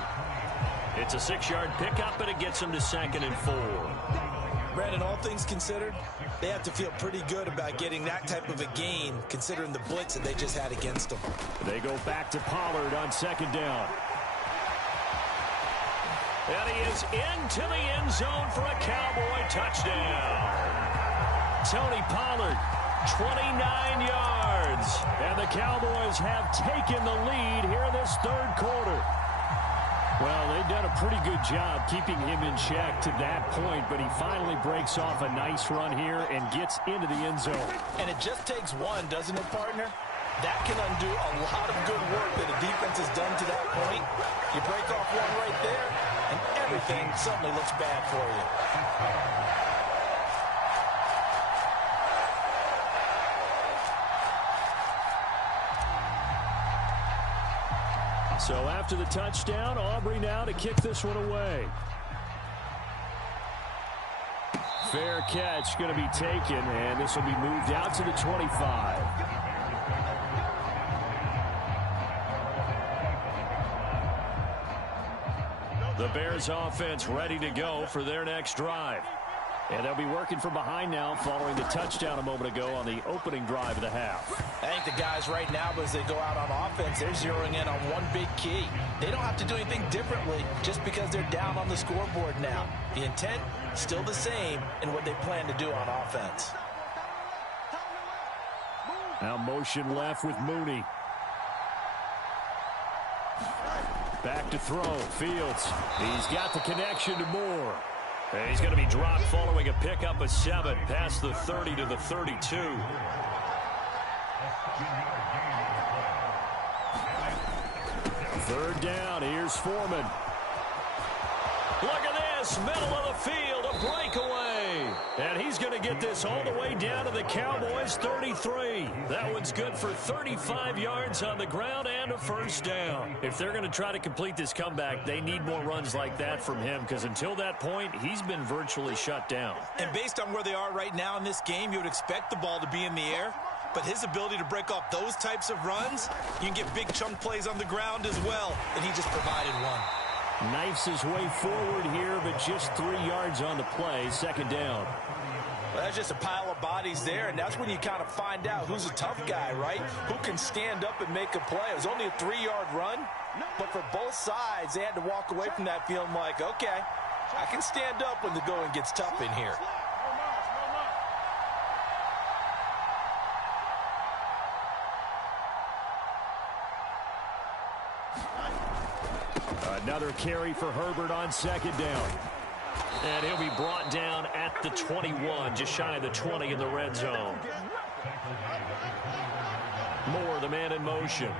It's a 6-yard pickup, and it gets them to 2nd and 4. Brandon, all things considered, they have to feel pretty good about getting that type of a gain, considering the blitz that they just had against them. They go back to Pollard on 2nd down. And he is into the end zone for a Cowboy touchdown. Tony Pollard, 29 yards. And the Cowboys have taken the lead here in this third quarter. Well, they've done a pretty good job keeping him in check to that point, but he finally breaks off a nice run here and gets into the end zone. And it just takes one, doesn't it, partner? That can undo a lot of good work that the defense has done to that point. You break off one right there, and everything suddenly looks bad for you. So after the touchdown, Aubrey now to kick this one away. Fair catch going to be taken, and this will be moved out to the 25. The Bears offense ready to go for their next drive. And they'll be working from behind now following the touchdown a moment ago on the opening drive of the half. I think the guys right now, as they go out on offense, they're zeroing in on one big key. They don't have to do anything differently just because they're down on the scoreboard now. The intent, still the same in what they plan to do on offense. Now motion left with Mooney. Back to throw. Fields. He's got the connection to Moore. And he's going to be dropped following a pickup of 7 past the 30 to the 32. Third down. Here's Foreman. Look at this. Middle of the field. A breakaway. And he's going to get this all the way down to the Cowboys' 33. That one's good for 35 yards on the ground and a first down. If they're going to try to complete this comeback, they need more runs like that from him, because until that point, he's been virtually shut down. And based on where they are right now in this game, you would expect the ball to be in the air. But his ability to break off those types of runs, you can get big chunk plays on the ground as well, and he just provided one. Knifes his way forward here, but just 3 yards on the play. Second down. Well, that's just a pile of bodies there, and that's when you kind of find out who's a tough guy, right? Who can stand up and make a play. It was only a 3-yard run, but for both sides, they had to walk away from that feeling like, okay, I can stand up when the going gets tough in here. Another carry for Herbert on second down. And he'll be brought down at the 21, just shy of the 20 in the red zone. Moore, the man in motion.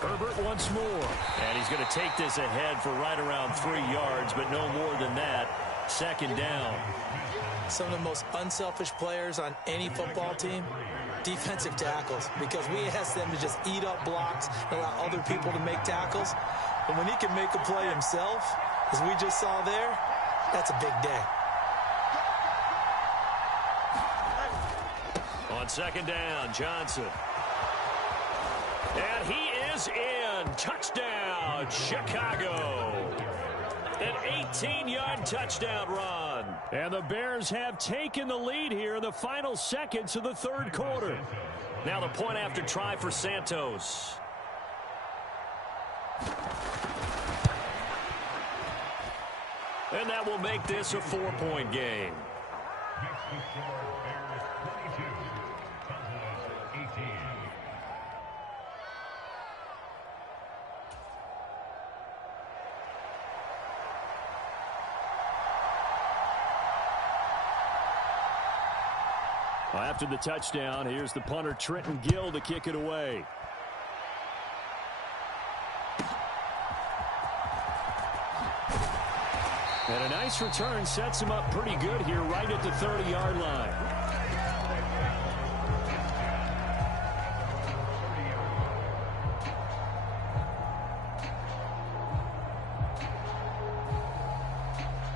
Herbert once more. And he's going to take this ahead for right around 3 yards, but no more than that. Second down. Some of the most unselfish players on any football team, defensive tackles, because we ask them to just eat up blocks and allow other people to make tackles. But when he can make a play himself, as we just saw there, that's a big day. On second down, Johnson. And he is in. Touchdown, Chicago. An 18-yard touchdown run. And the Bears have taken the lead here in the final seconds of the third quarter. Now the point after try for Santos. And that will make this a 4-point game. After the touchdown, here's the punter, Trenton Gill, to kick it away. And a nice return sets him up pretty good here right at the 30-yard line.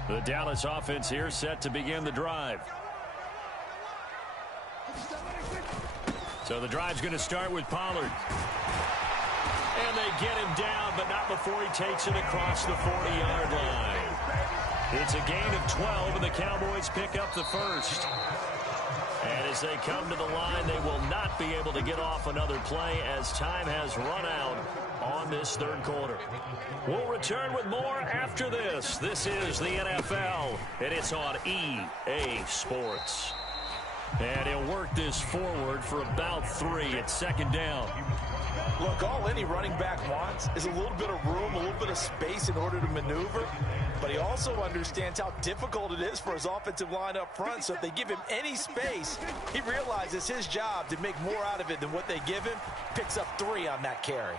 The Dallas offense here set to begin the drive. So the drive's going to start with Pollard. And they get him down, but not before he takes it across the 40-yard line. It's a gain of 12, and the Cowboys pick up the first. And as they come to the line, they will not be able to get off another play as time has run out on this third quarter. We'll return with more after this. This is the NFL, and it's on EA Sports. And he'll work this forward for about 3 at second down. Look, all any running back wants is a little bit of room, a little bit of space in order to maneuver. but he also understands how difficult it is for his offensive line up front. So if they give him any space, he realizes his job to make more out of it than what they give him. Picks up 3 on that carry.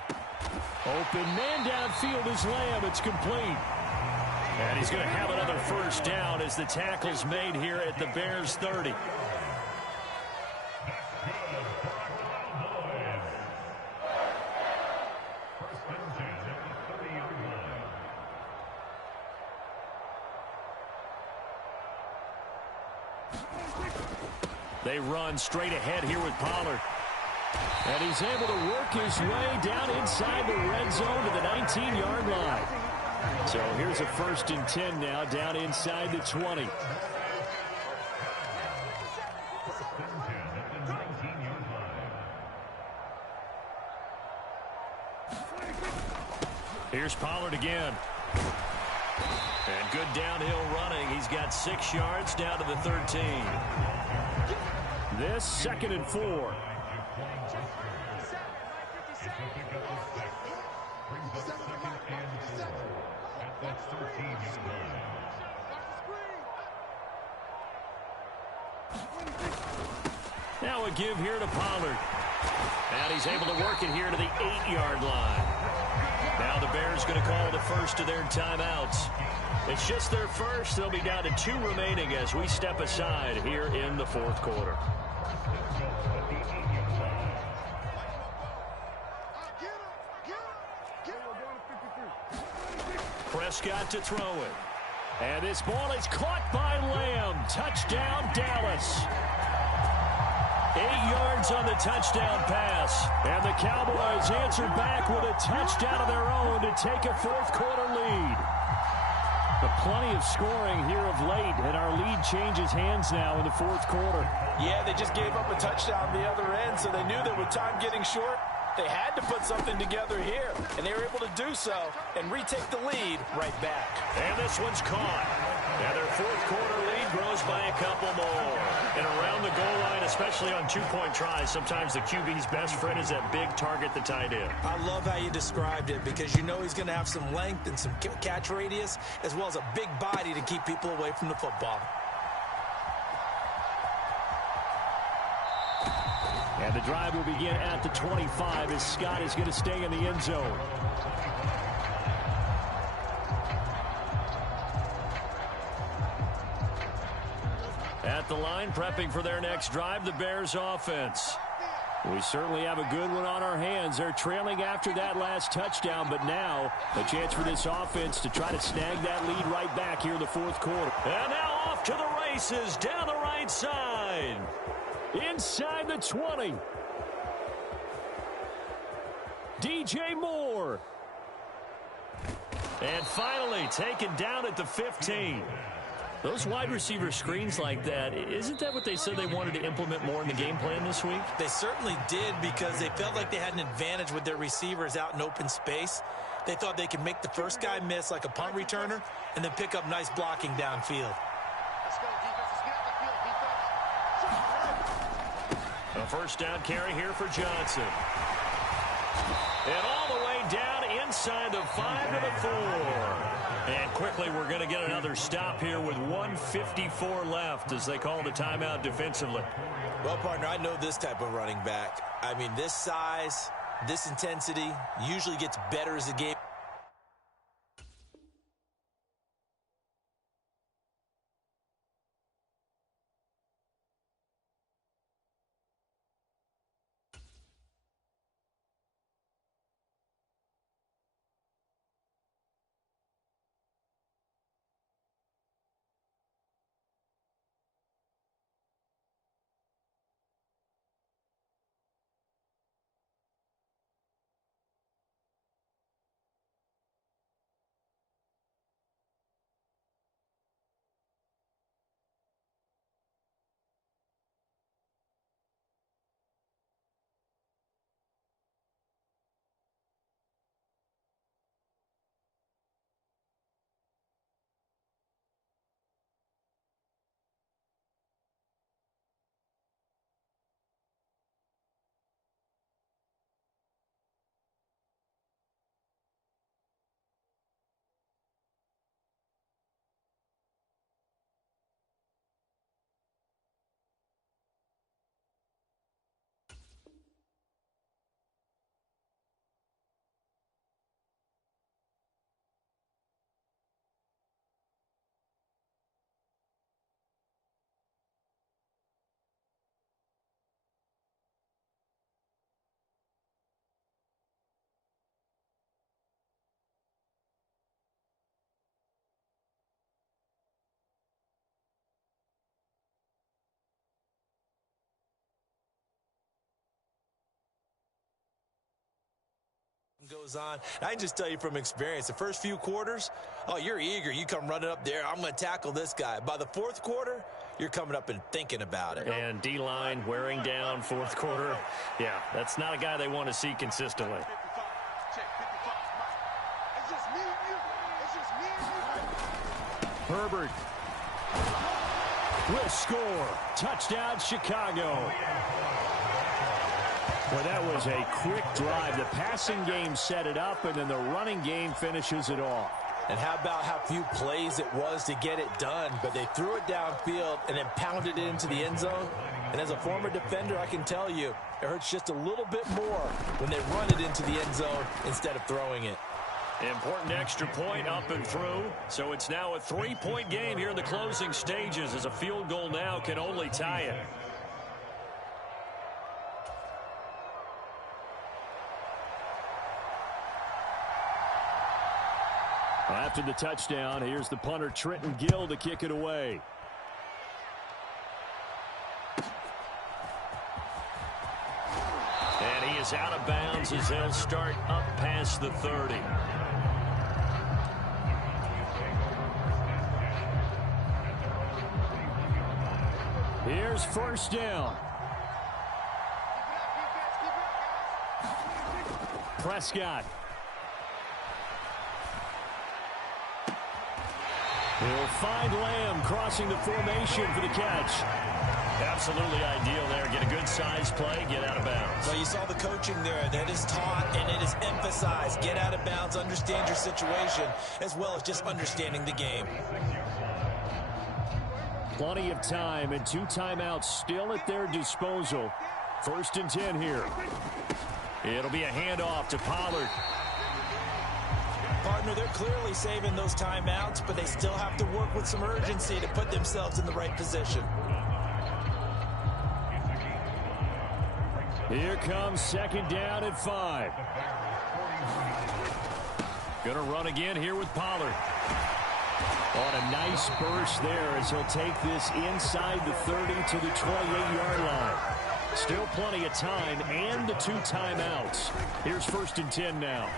Open man downfield is Lamb. It's complete. And he's going to have another first down as the tackle's made here at the Bears 30. They run straight ahead here with Pollard. And he's able to work his way down inside the red zone to the 19-yard line. So here's a 1st and 10 now, down inside the 20. Here's Pollard again. And good downhill running. He's got 6 yards down to the 13. This 2nd and 4. Now a give here to Pollard. And he's able to work it here to the 8-yard line. Now the Bears going to call the first of their timeouts. It's just their first. They'll be down to 2 remaining as we step aside here in the 4th quarter. Prescott to throw it. And this ball is caught by Lamb. Touchdown, Dallas. 8 yards on the touchdown pass. And the Cowboys answer back with a touchdown of their own to take a 4th quarter lead. But plenty of scoring here of late, and our lead changes hands now in the 4th quarter. Yeah, they just gave up a touchdown the other end, so they knew that with time getting short, they had to put something together here, and they were able to do so and retake the lead right back. And this one's caught. And their 4th quarter lead grows by a couple more. And around the goal line, especially on 2-point tries, sometimes the QB's best friend is that big target, the tight end. I love how you described it because you know he's going to have some length and some catch radius as well as a big body to keep people away from the football. And the drive will begin at the 25 as Scott is going to stay in the end zone. At the line, prepping for their next drive, the Bears offense. We certainly have a good one on our hands. They're trailing after that last touchdown, but now a chance for this offense to try to snag that lead right back here in the 4th quarter. And now off to the races down the right side. Inside the 20. DJ Moore. And finally taken down at the 15. Those wide receiver screens like that, isn't that what they said they wanted to implement more in the game plan this week? They certainly did because they felt like they had an advantage with their receivers out in open space. They thought they could make the first guy miss like a punt returner and then pick up nice blocking downfield. Let's go, defense. Let's get out the field, defense. A first down carry here for Johnson. And all the way down inside the 5 to the 4. And quickly we're going to get another stop here with 1:54 left as they call the timeout defensively. Well, partner, I know this type of running back. I mean, this size, this intensity usually gets better as the game. goes on. I can just tell you from experience, the first few quarters, oh, you're eager. You come running up there. I'm going to tackle this guy. By the fourth quarter, you're coming up and thinking about it. And D-line wearing down fourth quarter. Yeah, that's not a guy they want to see consistently. Herbert will score. Touchdown, Chicago. Well, that was a quick drive. The passing game set it up, and then the running game finishes it off. And how about how few plays it was to get it done, but they threw it downfield and then pounded it into the end zone. And as a former defender, I can tell you, it hurts just a little bit more when they run it into the end zone instead of throwing it. Important extra point up and through. So it's now a 3-point game here in the closing stages, as a field goal now can only tie it. After the touchdown, here's the punter, Trenton Gill, to kick it away. And he is out of bounds as they'll start up past the 30. Here's first down. Prescott. He'll find Lamb crossing the formation for the catch. Absolutely ideal there. Get a good size play, get out of bounds. Well, you saw the coaching there. That is taught and it is emphasized. Get out of bounds, understand your situation, as well as just understanding the game. Plenty of time and 2 timeouts still at their disposal. 1st and 10 here. It'll be a handoff to Pollard. Partner, they're clearly saving those timeouts, but they still have to work with some urgency to put themselves in the right position. Here comes 2nd down at 5. Gonna run again here with Pollard. On a nice burst there as he'll take this inside the 30 to the 28-yard line. Still plenty of time and the 2 timeouts. Here's 1st and 10 now.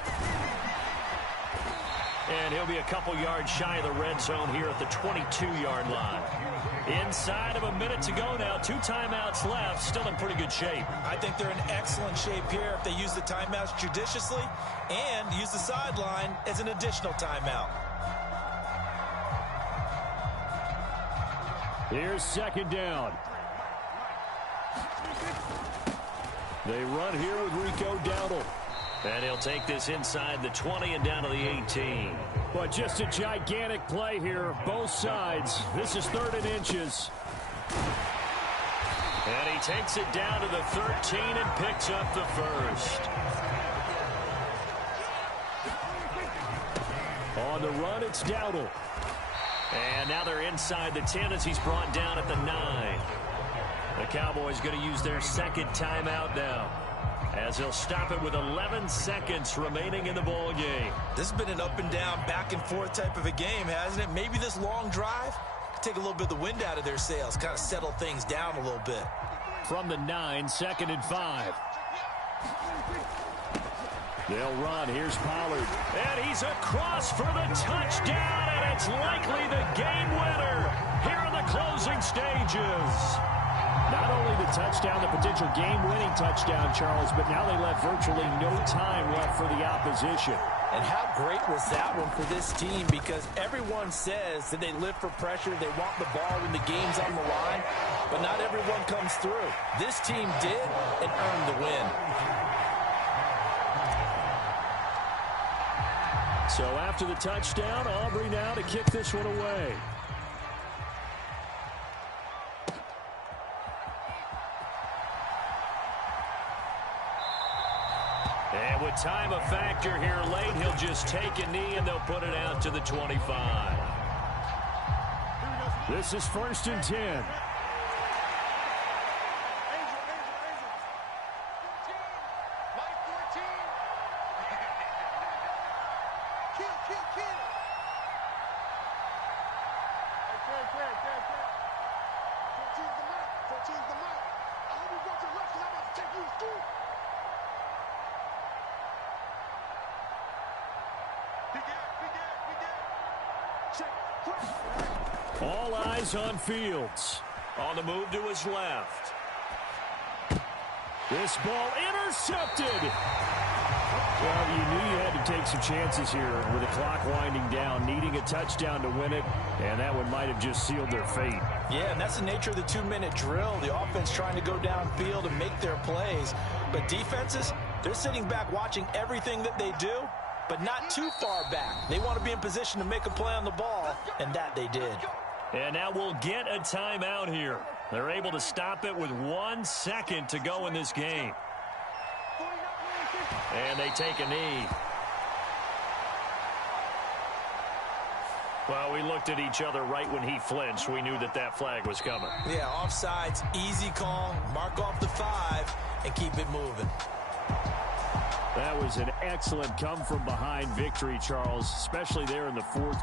And he'll be a couple yards shy of the red zone here at the 22-yard line. Inside of a minute to go now. 2 timeouts left. Still in pretty good shape. I think they're in excellent shape here if they use the timeouts judiciously and use the sideline as an additional timeout. Here's 2nd down. They run here with Rico Dowdle. And he'll take this inside the 20 and down to the 18. But just a gigantic play here, both sides. This is 3rd and inches. And he takes it down to the 13 and picks up the first. On the run, it's Dowdle. And now they're inside the 10 as he's brought down at the 9. The Cowboys going to use their 2nd timeout now, as he'll stop it with 11 seconds remaining in the ball game. This has been an up and down, back and forth type of a game, hasn't it? Maybe this long drive could take a little bit of the wind out of their sails, kind of settle things down a little bit. From the 9, 2nd and 5. They'll run. Here's Pollard. And he's across for the touchdown, and it's likely the game winner here in the closing stages. Not only the touchdown, the potential game-winning touchdown, Charles, but now they left virtually no time left for the opposition. And how great was that one for this team, because everyone says that they live for pressure, they want the ball when the game's on the line, but not everyone comes through. This team did and earned the win. So after the touchdown, Aubrey now to kick this one away. And with time a factor here late, he'll just take a knee and they'll put it out to the 25. This is 1st and 10. All eyes on Fields. On the move to his left. This ball intercepted. Well, you knew you had to take some chances here with the clock winding down, needing a touchdown to win it, and that one might have just sealed their fate. Yeah, and that's the nature of the 2-minute drill. The offense trying to go downfield and make their plays. But defenses, they're sitting back watching everything that they do, but not too far back. They want to be in position to make a play on the ball, and that they did. And now we'll get a timeout here. They're able to stop it with 1 second to go in this game. And they take a knee. Well, we looked at each other right when he flinched. We knew that that flag was coming. Yeah, offsides, easy call. Mark off the 5 and keep it moving. That was an excellent come-from-behind victory, Charles, especially there in the fourth.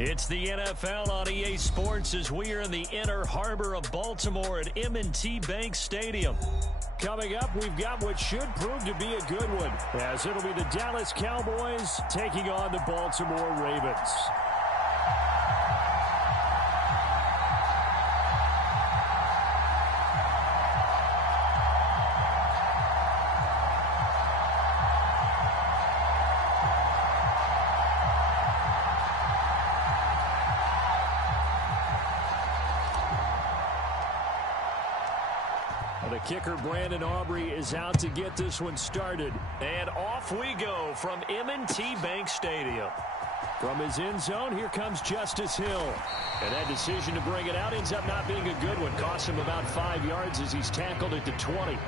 It's the NFL on EA Sports as we are in the inner harbor of Baltimore at M&T Bank Stadium. Coming up, we've got what should prove to be a good one, as it'll be the Dallas Cowboys taking on the Baltimore Ravens. The kicker, Brandon Aubrey, is out to get this one started. And off we go from M&T Bank Stadium. From his end zone, here comes Justice Hill. And that decision to bring it out ends up not being a good one. Cost him about 5 yards as he's tackled at the 20.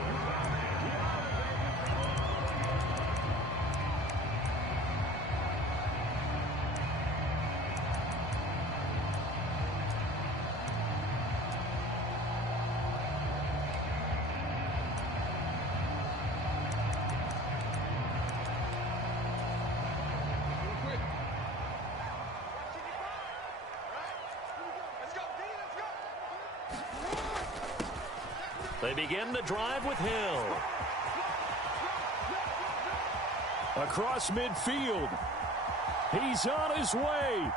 They begin the drive with Hill. Across midfield. He's on his way.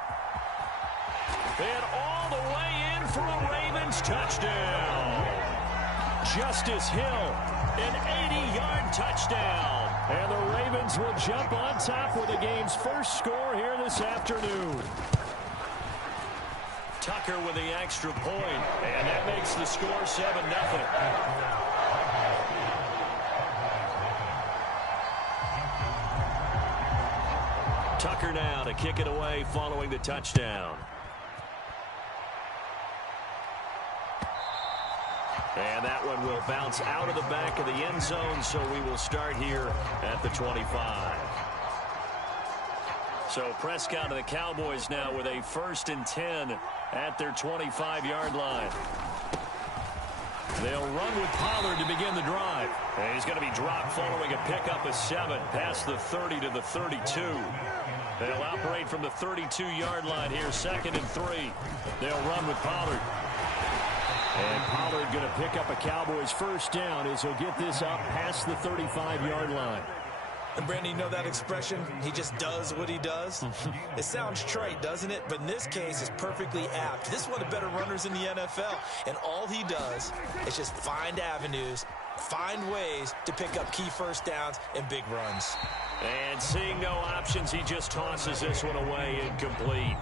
And all the way in for a Ravens touchdown. Justice Hill, an 80-yard touchdown. And the Ravens will jump on top with the game's first score here this afternoon. Tucker with the extra point, and that makes the score 7-0. Tucker now to kick it away following the touchdown. And that one will bounce out of the back of the end zone, so we will start here at the 25. So Prescott and the Cowboys now with a 1st and 10 at their 25-yard line. They'll run with Pollard to begin the drive. And he's going to be dropped following a pickup of 7 past the 30 to the 32. They'll operate from the 32-yard line here, 2nd and 3. They'll run with Pollard. And Pollard going to pick up a Cowboys first down as he'll get this up past the 35-yard line. And, Brandon, you know that expression? He just does what he does? It sounds trite, doesn't it? But in this case, it's perfectly apt. This is one of the better runners in the NFL. And all he does is just find avenues, find ways to pick up key first downs and big runs. And seeing no options, he just tosses this one away incomplete.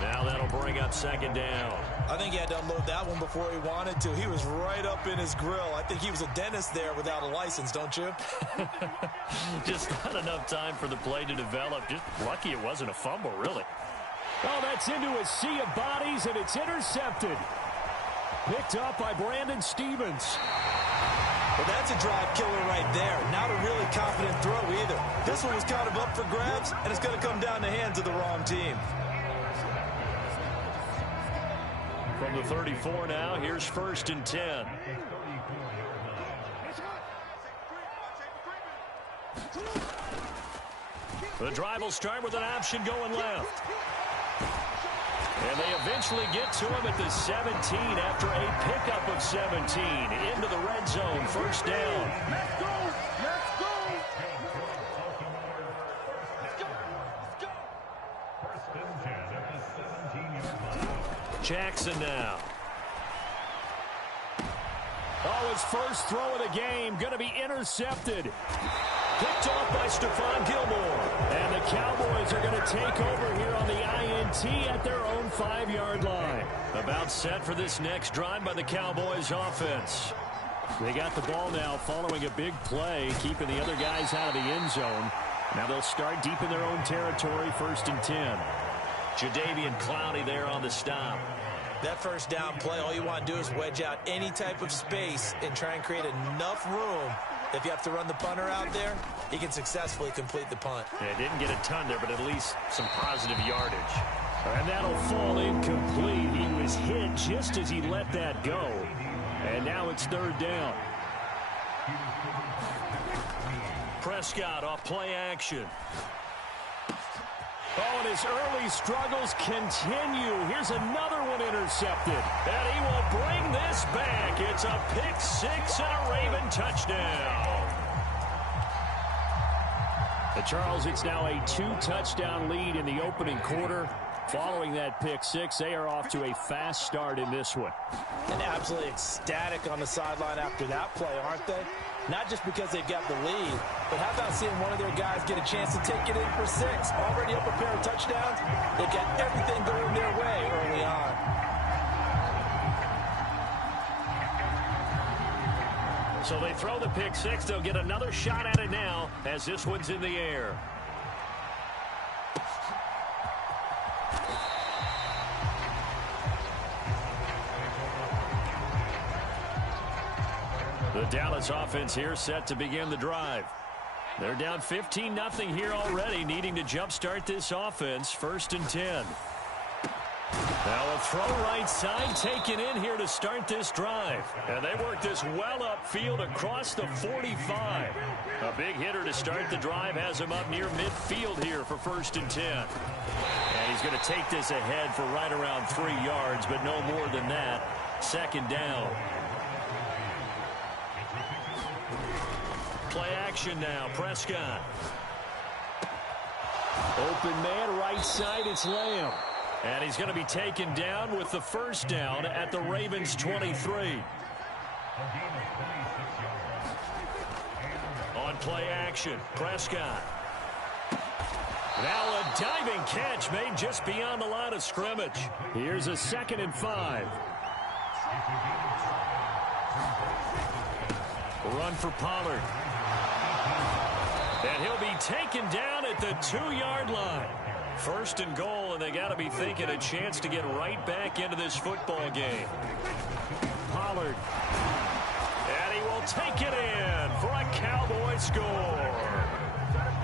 Now that'll bring up 2nd down. I think he had to unload that one before he wanted to. He was right up in his grill. I think he was a dentist there without a license, don't you? Just not enough time for the play to develop. Just lucky it wasn't a fumble, really. Oh, that's into a sea of bodies, and it's intercepted. Picked up by Brandon Stevens. Well, that's a drive killer right there. Not a really confident throw either. This one was kind of up for grabs, and it's going to come down the hands of the wrong team. From the 34 now, here's 1st and 10. The drive will start with an option going left. And they eventually get to him at the 17 after a pickup of 17 into the red zone. 1st down. Let's go! Let's go! Jackson now. Oh, his first throw of the game going to be intercepted. Picked off by Stephon Gilmore. And the Cowboys are going to take over here on the INT at their own 5-yard line. About set for this next drive by the Cowboys offense. They got the ball now following a big play, keeping the other guys out of the end zone. Now they'll start deep in their own territory, 1st and 10. Jadeveon Clowney there on the stop. That first down play, all you want to do is wedge out any type of space and try and create enough room. If you have to run the punter out there, he can successfully complete the punt. Yeah, didn't get a ton there, but at least some positive yardage. And that'll fall incomplete. He was hit just as he let that go. And now it's 3rd down. Prescott off play action. Oh, and his early struggles continue. Here's another one intercepted. And he will bring this back. It's a pick-6 and a Raven touchdown. Charles, it's now a 2-touchdown lead in the opening quarter. Following that pick-6, they are off to a fast start in this one. And absolutely ecstatic on the sideline after that play, aren't they? Not just because they've got the lead, but how about seeing one of their guys get a chance to take it in for 6? Already up a pair of touchdowns. They've got everything going their way early on. So they throw the pick-6. They'll get another shot at it now as this one's in the air. The Dallas offense here set to begin the drive. They're down 15-0 here already, needing to jumpstart this offense. 1st and 10. Now a throw right side taken in here to start this drive. And they work this well upfield across the 45. A big hitter to start the drive has him up near midfield here for 1st and 10. And he's going to take this ahead for right around 3 yards, but no more than that. 2nd down. Play action now. Prescott. Open man, right side, it's Lamb. And he's going to be taken down with the 1st down at the Ravens' 23. On play action, Prescott. Now a diving catch made just beyond the line of scrimmage. Here's a 2nd and 5. Run for Pollard. And he'll be taken down at the 2-yard line. 1st and goal, and they got to be thinking a chance to get right back into this football game. Pollard. And he will take it in for a Cowboy score.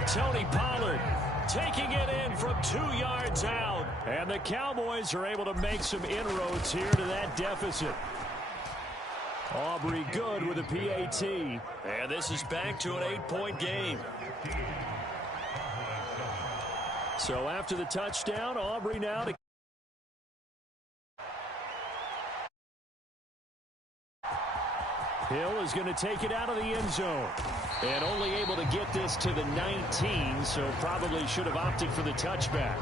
Tony Pollard taking it in from 2 yards out. And the Cowboys are able to make some inroads here to that deficit. Aubrey good with a PAT. And this is back to an 8-point game. So after the touchdown, Aubrey now to Hill is going to take it out of the end zone. And only able to get this to the 19, so probably should have opted for the touchback.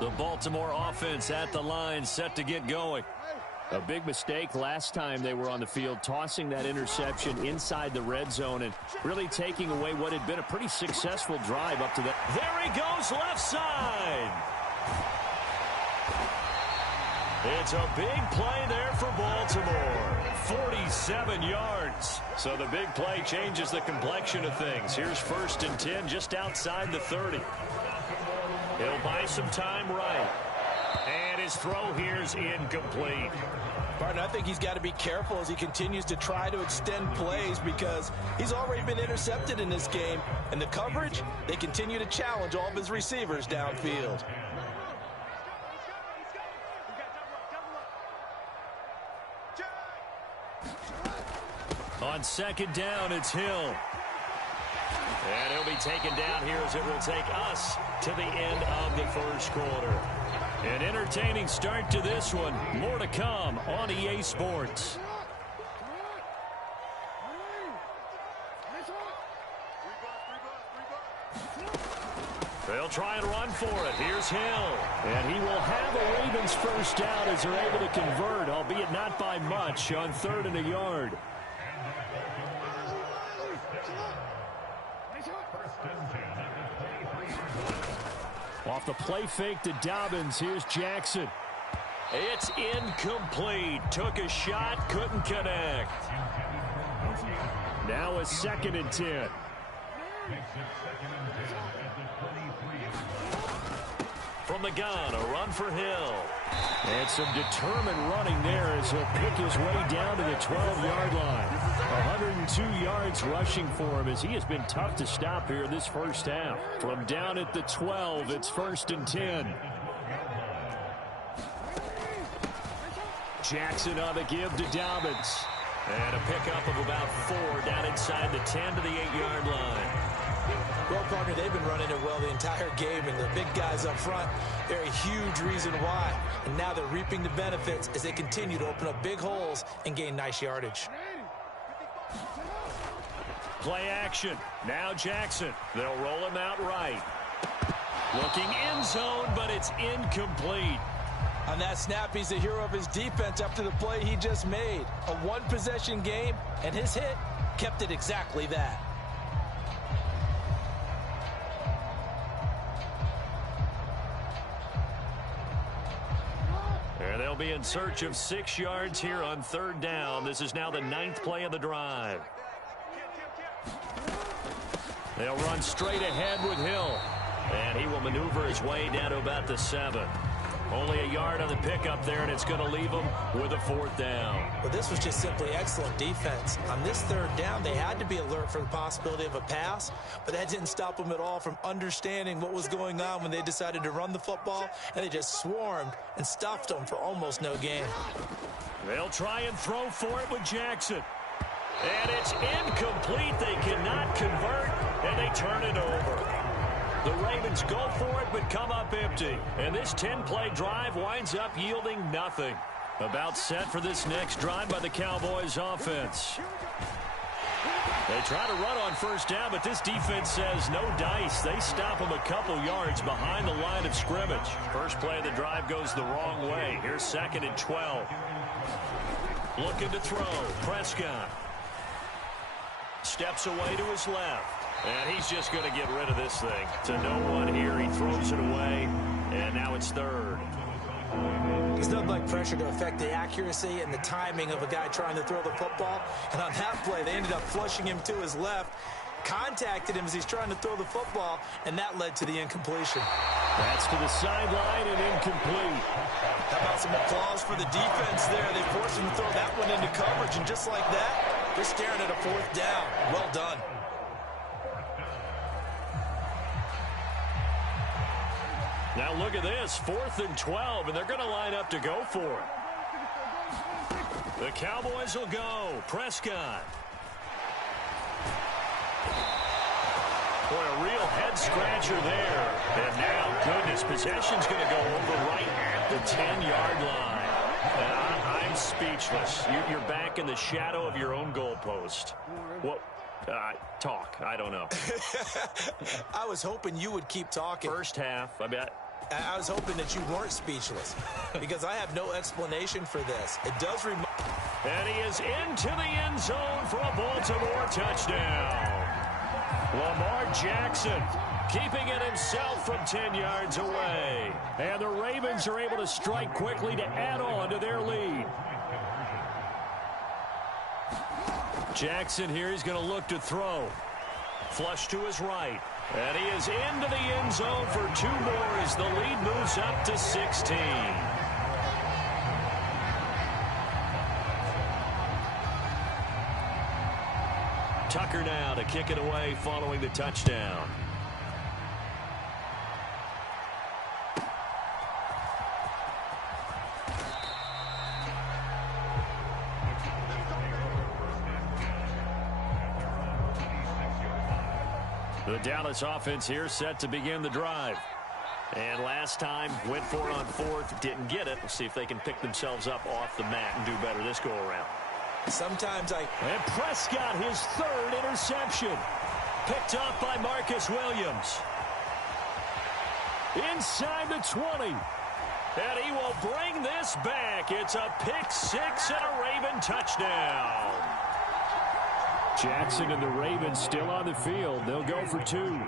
The Baltimore offense at the line, set to get going. A big mistake last time they were on the field, tossing that interception inside the red zone and really taking away what had been a pretty successful drive up to that. There he goes, left side. It's a big play there for Baltimore. 47 yards. So the big play changes the complexion of things. Here's 1st and 10 just outside the 30. He'll buy some time right. And his throw here's incomplete. Partner, I think he's got to be careful as he continues to try to extend plays because he's already been intercepted in this game. And the coverage, they continue to challenge all of his receivers downfield. On 2nd down, it's Hill. And he'll be taken down here as it will take us to the end of the 1st quarter. An entertaining start to this one. More to come on EA Sports. They'll try and run for it. Here's Hill. And he will have a Ravens 1st down as they're able to convert, albeit not by much, on 3rd and a yard. Off the play fake to Dobbins, here's Jackson. It's incomplete. Took a shot, couldn't connect. Now a 2nd and 10. From the gun, a run for Hill. And some determined running there as he'll pick his way down to the 12-yard line. 102 yards rushing for him as he has been tough to stop here this 1st half. From down at the 12, it's 1st and 10. Jackson on the give to Dobbins. And a pickup of about 4 down inside the 10 to the 8-yard line. Well, partner, they've been running it well the entire game, and the big guys up front, they're a huge reason why. And now they're reaping the benefits as they continue to open up big holes and gain nice yardage. Play action. Now Jackson. They'll roll him out right. Looking end zone, but it's incomplete. On that snap, he's the hero of his defense after the play he just made. A one-possession game, and his hit kept it exactly that. And they'll be in search of 6 yards here on 3rd down. This is now the 9th play of the drive. They'll run straight ahead with Hill. And he will maneuver his way down to about the 7. Only a yard on the pickup there, and it's going to leave him with a 4th down. Well, this was just simply excellent defense. On this 3rd down, they had to be alert for the possibility of a pass, but that didn't stop them at all from understanding what was going on when they decided to run the football, and they just swarmed and stuffed them for almost no gain. They'll try and throw for it with Jackson. And it's incomplete. They cannot convert, and they turn it over. The Ravens go for it, but come up empty. And this 10-play drive winds up yielding nothing. About set for this next drive by the Cowboys offense. They try to run on 1st down, but this defense says no dice. They stop them a couple yards behind the line of scrimmage. First play of the drive goes the wrong way. Here's 2nd and 12. Looking to throw. Prescott steps away to his left. And he's just going to get rid of this thing. To no one here. He throws it away. And now it's 3rd. There's nothing like pressure to affect the accuracy and the timing of a guy trying to throw the football. And on that play, they ended up flushing him to his left, contacted him as he's trying to throw the football, and that led to the incompletion. That's to the sideline and incomplete. How about some applause for the defense there? They forced him to throw that one into coverage, and just like that, they're staring at a 4th down. Well done. Now look at this, 4th and 12, and they're going to line up to go for it. The Cowboys will go. Prescott. Boy, a real head-scratcher there. And now, goodness, possession's going to go over right at the 10-yard line. And I'm speechless. You're back in the shadow of your own goalpost. What? Talk. I don't know. I was hoping you would keep talking. First half, I bet. I was hoping that you weren't speechless because I have no explanation for this. It does remind... And he is into the end zone for a Baltimore touchdown. Lamar Jackson keeping it himself from 10 yards away. And the Ravens are able to strike quickly to add on to their lead. Jackson here, he's going to look to throw. Flush to his right. And he is into the end zone for 2 more as the lead moves up to 16. Tucker now to kick it away following the touchdown. The Dallas offense here set to begin the drive. And last time went for it on 4th, didn't get it. We'll see if they can pick themselves up off the mat and do better this go around. Sometimes And Prescott, his 3rd interception. Picked off by Marcus Williams. Inside the 20. And he will bring this back. It's a pick-6 and a Raven touchdown. Jackson and the Ravens still on the field. They'll go for 2.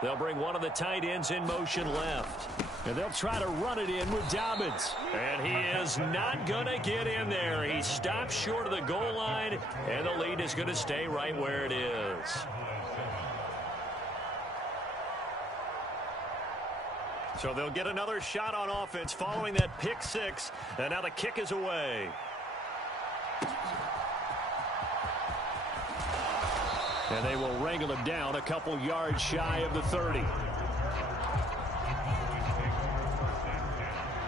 They'll bring one of the tight ends in motion left. And they'll try to run it in with Dobbins. And he is not going to get in there. He stops short of the goal line, and the lead is going to stay right where it is. So they'll get another shot on offense following that pick-6. And now the kick is away. And they will wrangle him down a couple yards shy of the 30.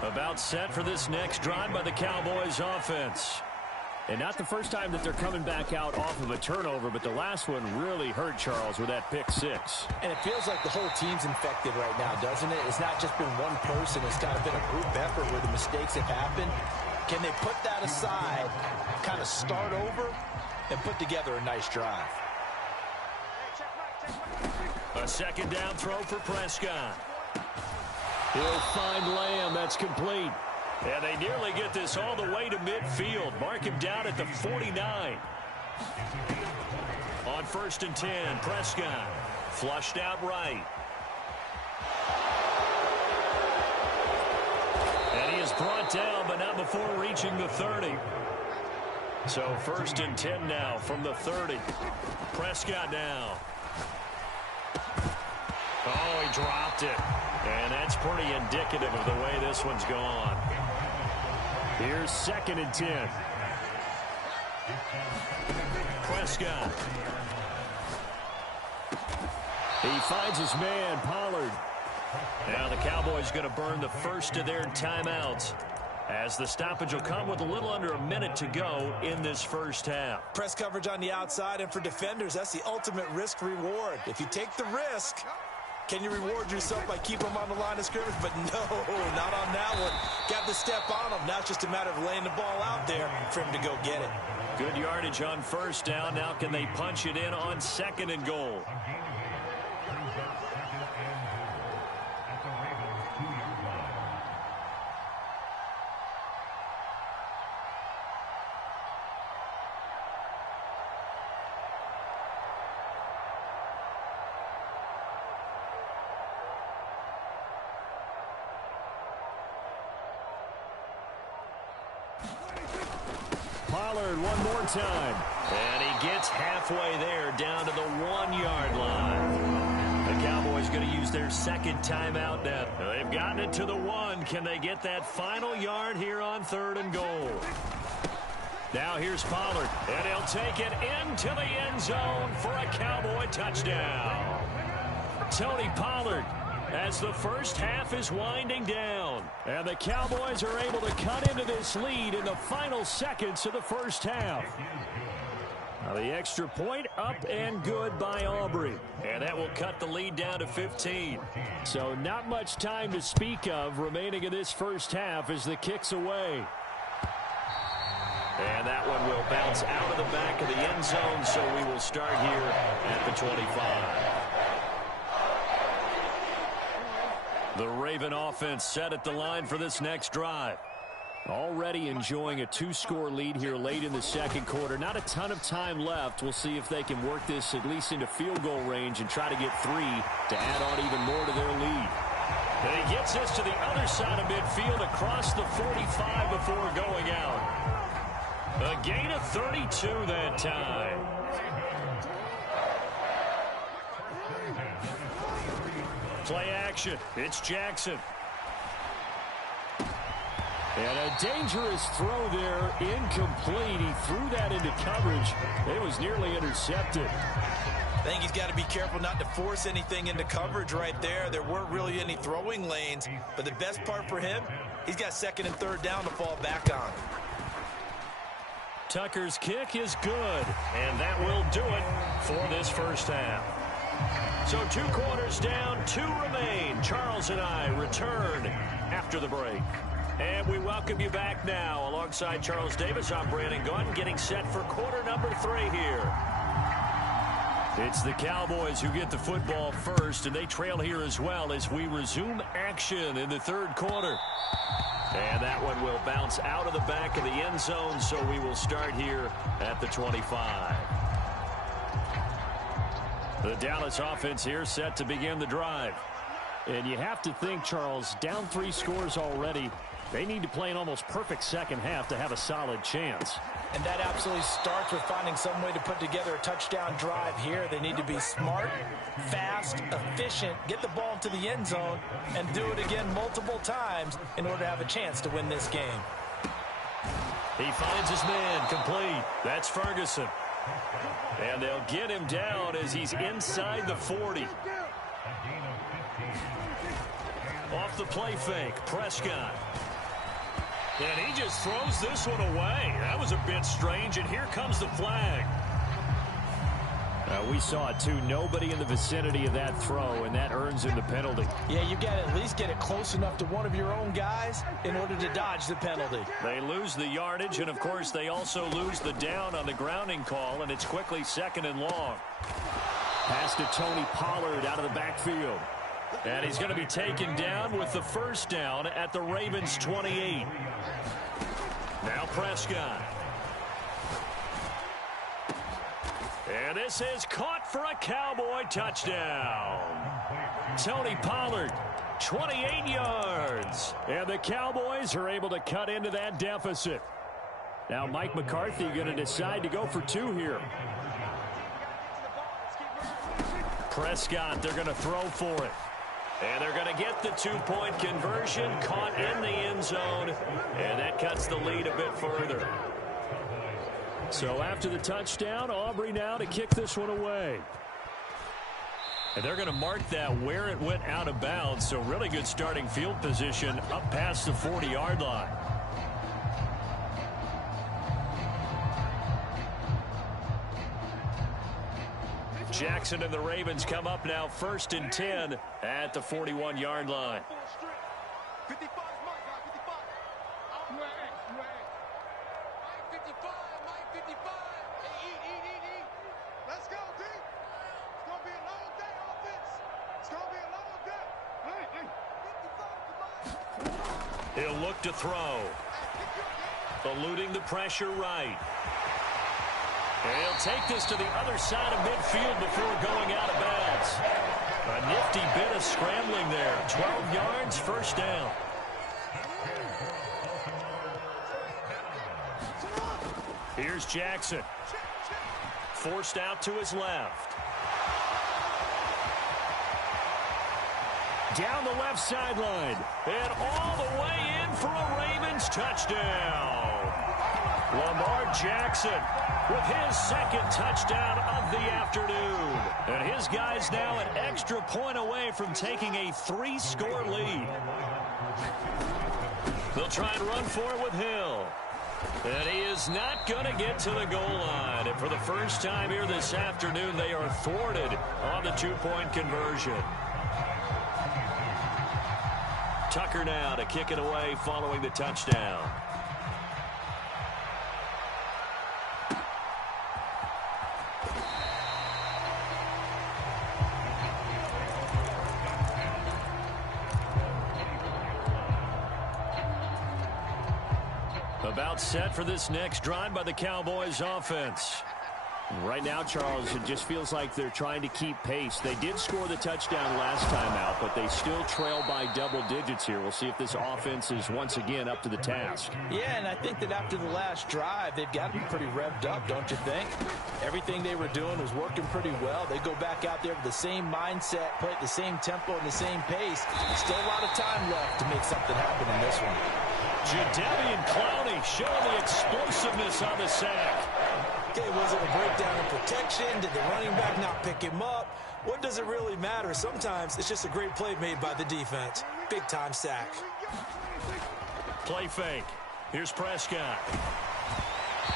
About set for this next drive by the Cowboys offense. And not the first time that they're coming back out off of a turnover, but the last one really hurt Charles with that pick-6. And it feels like the whole team's infected right now, doesn't it? It's not just been one person. It's kind of been a group effort where the mistakes have happened. Can they put that aside, kind of start over, and put together a nice drive? A second down throw for Prescott. He'll find Lamb. That's complete. And they nearly get this all the way to midfield. Mark him down at the 49. On 1st and 10, Prescott flushed out right. And he is brought down, but not before reaching the 30. So 1st and 10 now from the 30. Prescott now. Oh, he dropped it. And that's pretty indicative of the way this one's gone. Here's 2nd and 10. Prescott. He finds his man, Pollard. Now the Cowboys going to burn the first of their timeouts, as the stoppage will come with a little under a minute to go in this first half. press coverage on the outside, and for defenders, that's the ultimate risk-reward. If you take the risk, can you reward yourself by keeping them on the line of scrimmage? But no, not on that one. Got to step on them. Now it's just a matter of laying the ball out there for him to go get it. Good yardage on 1st down. Now can they punch it in on 2nd and goal? Pollard one more time. And he gets halfway there down to the 1-yard line. The Cowboys going to use their 2nd timeout now. They've gotten it to the 1. Can they get that final yard here on 3rd and goal? Now here's Pollard, and he'll take it into the end zone for a Cowboy touchdown. Tony Pollard, as the first half is winding down. And the Cowboys are able to cut into this lead in the final seconds of the first half. Now the extra point up and good by Aubrey. And that will cut the lead down to 15. So not much time to speak of remaining in this first half as the kick's away. And that one will bounce out of the back of the end zone, so we will start here at the 25. The Raven offense set at the line for this next drive. Already enjoying a 2-score lead here late in the second quarter. Not a ton of time left. We'll see if they can work this at least into field goal range and try to get 3 to add on even more to their lead. And he gets this to the other side of midfield across the 45 before going out. A gain of 32 that time. Play action. It's Jackson. And a dangerous throw there, incomplete. He threw that into coverage. It was nearly intercepted. I think he's got to be careful not to force anything into coverage right there. There weren't really any throwing lanes, but the best part for him, he's got second and third down to fall back on. Tucker's kick is good, and that will do it for this first half. So 2 quarters down, 2 remain. Charles and I return after the break. And we welcome you back now. Alongside Charles Davis, I'm Brandon Gunn, getting set for quarter number 3 here. It's the Cowboys who get the football first, and they trail here as well as we resume action in the third quarter. And that one will bounce out of the back of the end zone, so we will start here at the 25. The Dallas offense here set to begin the drive. And you have to think, Charles, down 3 scores already. They need to play an almost perfect second half to have a solid chance. And that absolutely starts with finding some way to put together a touchdown drive here. They need to be smart, fast, efficient, get the ball to the end zone, and do it again multiple times in order to have a chance to win this game. He finds his man complete. That's Ferguson. And they'll get him down as he's inside the 40. Off the play fake, Prescott. And he just throws this one away. That was a bit strange, and here comes the flag. We saw it, too. Nobody in the vicinity of that throw, and that earns him the penalty. Yeah, you got to at least get it close enough to one of your own guys in order to dodge the penalty. They lose the yardage, and, of course, they also lose the down on the grounding call, and it's quickly 2nd and long. Pass to Tony Pollard out of the backfield. And he's going to be taken down with the first down at the Ravens' 28. Now Prescott. And this is caught for a Cowboy touchdown. Tony Pollard, 28 yards. And the Cowboys are able to cut into that deficit. Now Mike McCarthy going to decide to go for 2 here. Prescott, they're going to throw for it. And they're going to get the 2-point conversion, caught in the end zone, and that cuts the lead a bit further. So after the touchdown, Aubrey now to kick this one away. And they're going to mark that where it went out of bounds, so really good starting field position up past the 40-yard line. Jackson and the Ravens come up now 1st and 10 at the 41-yard line. 55 is mine, guys. 55. You ain't. 55, Mike, 55. Hey, eat. Let's go, D. It's going to be a long day, offense. It's going to be a long day. 55, come on. He'll look to throw. Eluding the pressure right. And he'll take this to the other side of midfield before going out of bounds. A nifty bit of scrambling there. 12 yards, first down. Here's Jackson. Forced out to his left. Down the left sideline. And all the way in for a Ravens touchdown. Lamar Jackson with his second touchdown of the afternoon. And his guys now an extra point away from taking a 3-score lead. They'll try and run for it with Hill. And he is not going to get to the goal line. And for the first time here this afternoon, they are thwarted on the 2-point conversion. Tucker now to kick it away following the touchdown. About set for this next drive by the Cowboys offense. Right now, Charles, it just feels like they're trying to keep pace. They did score the touchdown last time out, but they still trail by double digits here. We'll see if this offense is once again up to the task. Yeah, and I think that after the last drive, they've got to be pretty revved up, don't you think? Everything they were doing was working pretty well. They go back out there with the same mindset, play at the same tempo and the same pace. Still a lot of time left to make something happen in this one. Jadeveon Clowney showing the explosiveness on the sack. Okay, was it a breakdown in protection? Did the running back not pick him up? What does it really matter? Sometimes it's just a great play made by the defense. Big-time sack. Play fake. Here's Prescott.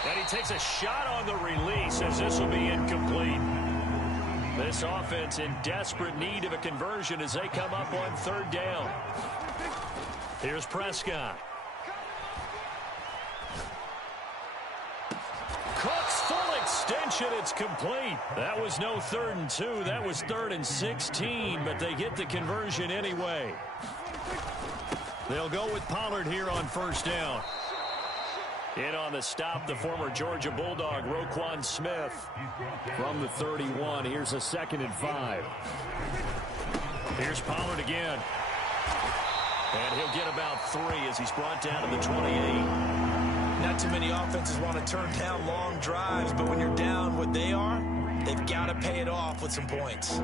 And he takes a shot on the release as this will be incomplete. This offense in desperate need of a conversion as they come up on 3rd down. Here's Prescott. Cook's full extension. It's complete. That was no 3rd and 2. That was 3rd and 16, but they get the conversion anyway. They'll go with Pollard here on 1st down. In on the stop, the former Georgia Bulldog, Roquan Smith. From the 31, here's a 2nd and 5. Here's Pollard again. And he'll get about 3 as he's brought down to the 28. Not too many offenses want to turn down long drives, but when you're down what they are, they've got to pay it off with some points.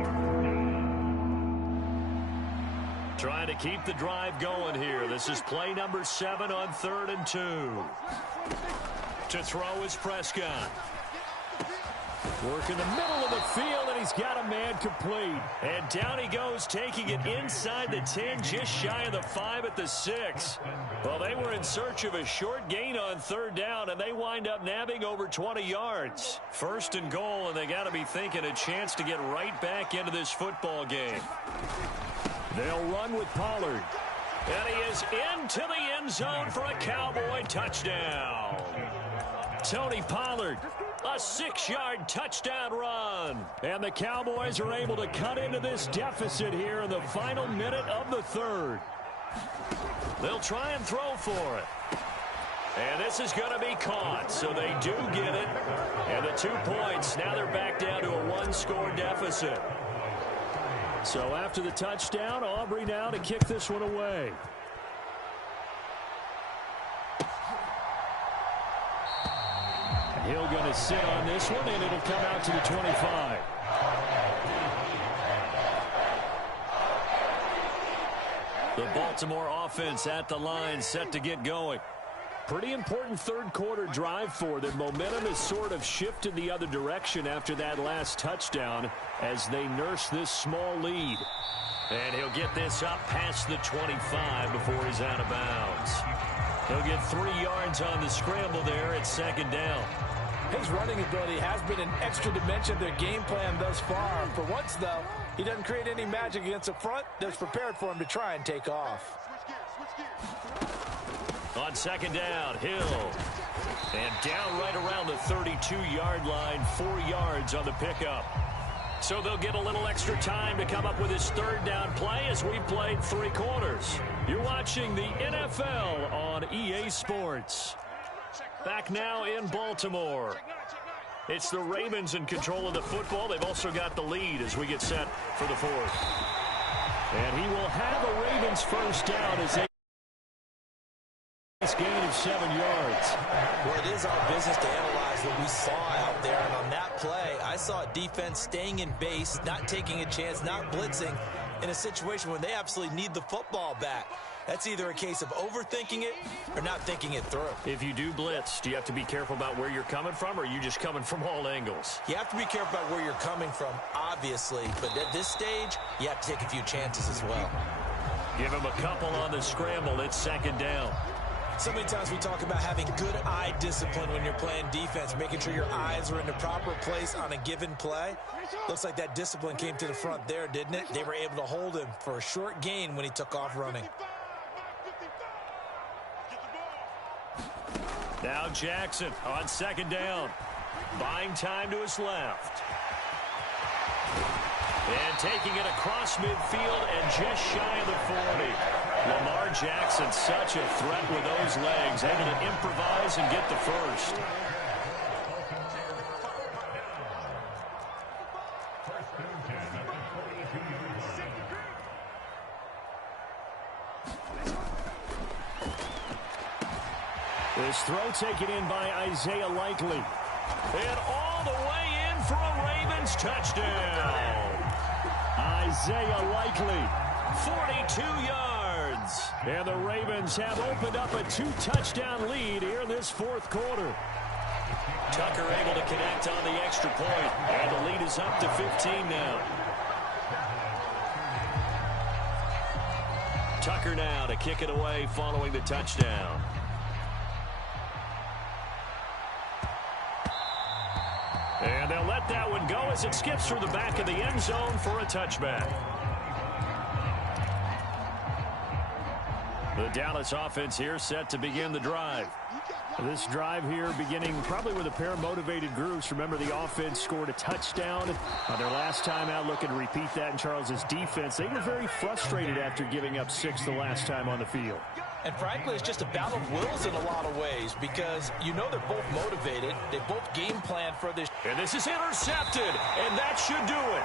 Trying to keep the drive going here. This is play number 7 on 3rd and 2. To throw is Prescott. Work in the middle of the field, and he's got a man complete. And down he goes, taking it inside the 10, just shy of the 5 at the 6. Well, they were in search of a short gain on 3rd down, and they wind up nabbing over 20 yards. 1st and goal, and they got to be thinking a chance to get right back into this football game. They'll run with Pollard. And he is into the end zone for a Cowboy touchdown. Tony Pollard. A 6-yard touchdown run. And the Cowboys are able to cut into this deficit here in the final minute of the 3rd. They'll try and throw for it. And this is going to be caught, so they do get it. And the 2 points, now they're back down to a 1-score deficit. So after the touchdown, Aubrey now to kick this one away. Hill going to sit on this one, and it'll come out to the 25. The Baltimore offense at the line, set to get going. Pretty important 3rd quarter drive for them. Momentum has sort of shifted the other direction after that last touchdown as they nurse this small lead. And he'll get this up past the 25 before he's out of bounds. He'll get 3 yards on the scramble there at 2nd down. His running ability has been an extra dimension of their game plan thus far. For once, though, he doesn't create any magic against the front that's prepared for him to try and take off. On 2nd down, Hill. And down right around the 32-yard line, 4 yards on the pickup. So they'll get a little extra time to come up with his 3rd down play as we played 3 quarters. You're watching the NFL on EA Sports. Back now in Baltimore. It's the Ravens in control of the football. They've also got the lead as we get set for the 4th. And he will have a Ravens 1st down as they gain of 7 yards. Well, it is our business to analyze what we saw out there. And on that play, I saw a defense staying in base, not taking a chance, not blitzing in a situation where they absolutely need the football back. That's either a case of overthinking it or not thinking it through. If you do blitz, do you have to be careful about where you're coming from, or are you just coming from all angles? You have to be careful about where you're coming from, obviously, but at this stage, you have to take a few chances as well. Give him a couple on the scramble. It's second down. So many times we talk about having good eye discipline when you're playing defense, making sure your eyes are in the proper place on a given play. Looks like that discipline came to the front there, didn't it? They were able to hold him for a short gain when he took off running. Now Jackson on second down. Buying time to his left. And taking it across midfield and just shy of the 40. Lamar Jackson, such a threat with those legs, able to improvise and get the first. This throw taken in by Isaiah Likely. And all the way in for a Ravens touchdown. Isaiah Likely, 42 yards. And the Ravens have opened up a 2-touchdown lead here in this fourth quarter. Tucker able to connect on the extra point. And the lead is up to 15 now. Tucker now to kick it away following the touchdown. And they'll let that one go as it skips through the back of the end zone for a touchback. The Dallas offense here set to begin the drive. This drive here beginning probably with a pair of motivated groups. Remember, the offense scored a touchdown on their last time out, looking to repeat that in Charles's defense. They were very frustrated after giving up 6 the last time on the field. And frankly, it's just a battle of wills in a lot of ways because you know they're both motivated. They both game plan for this. And this is intercepted, and that should do it.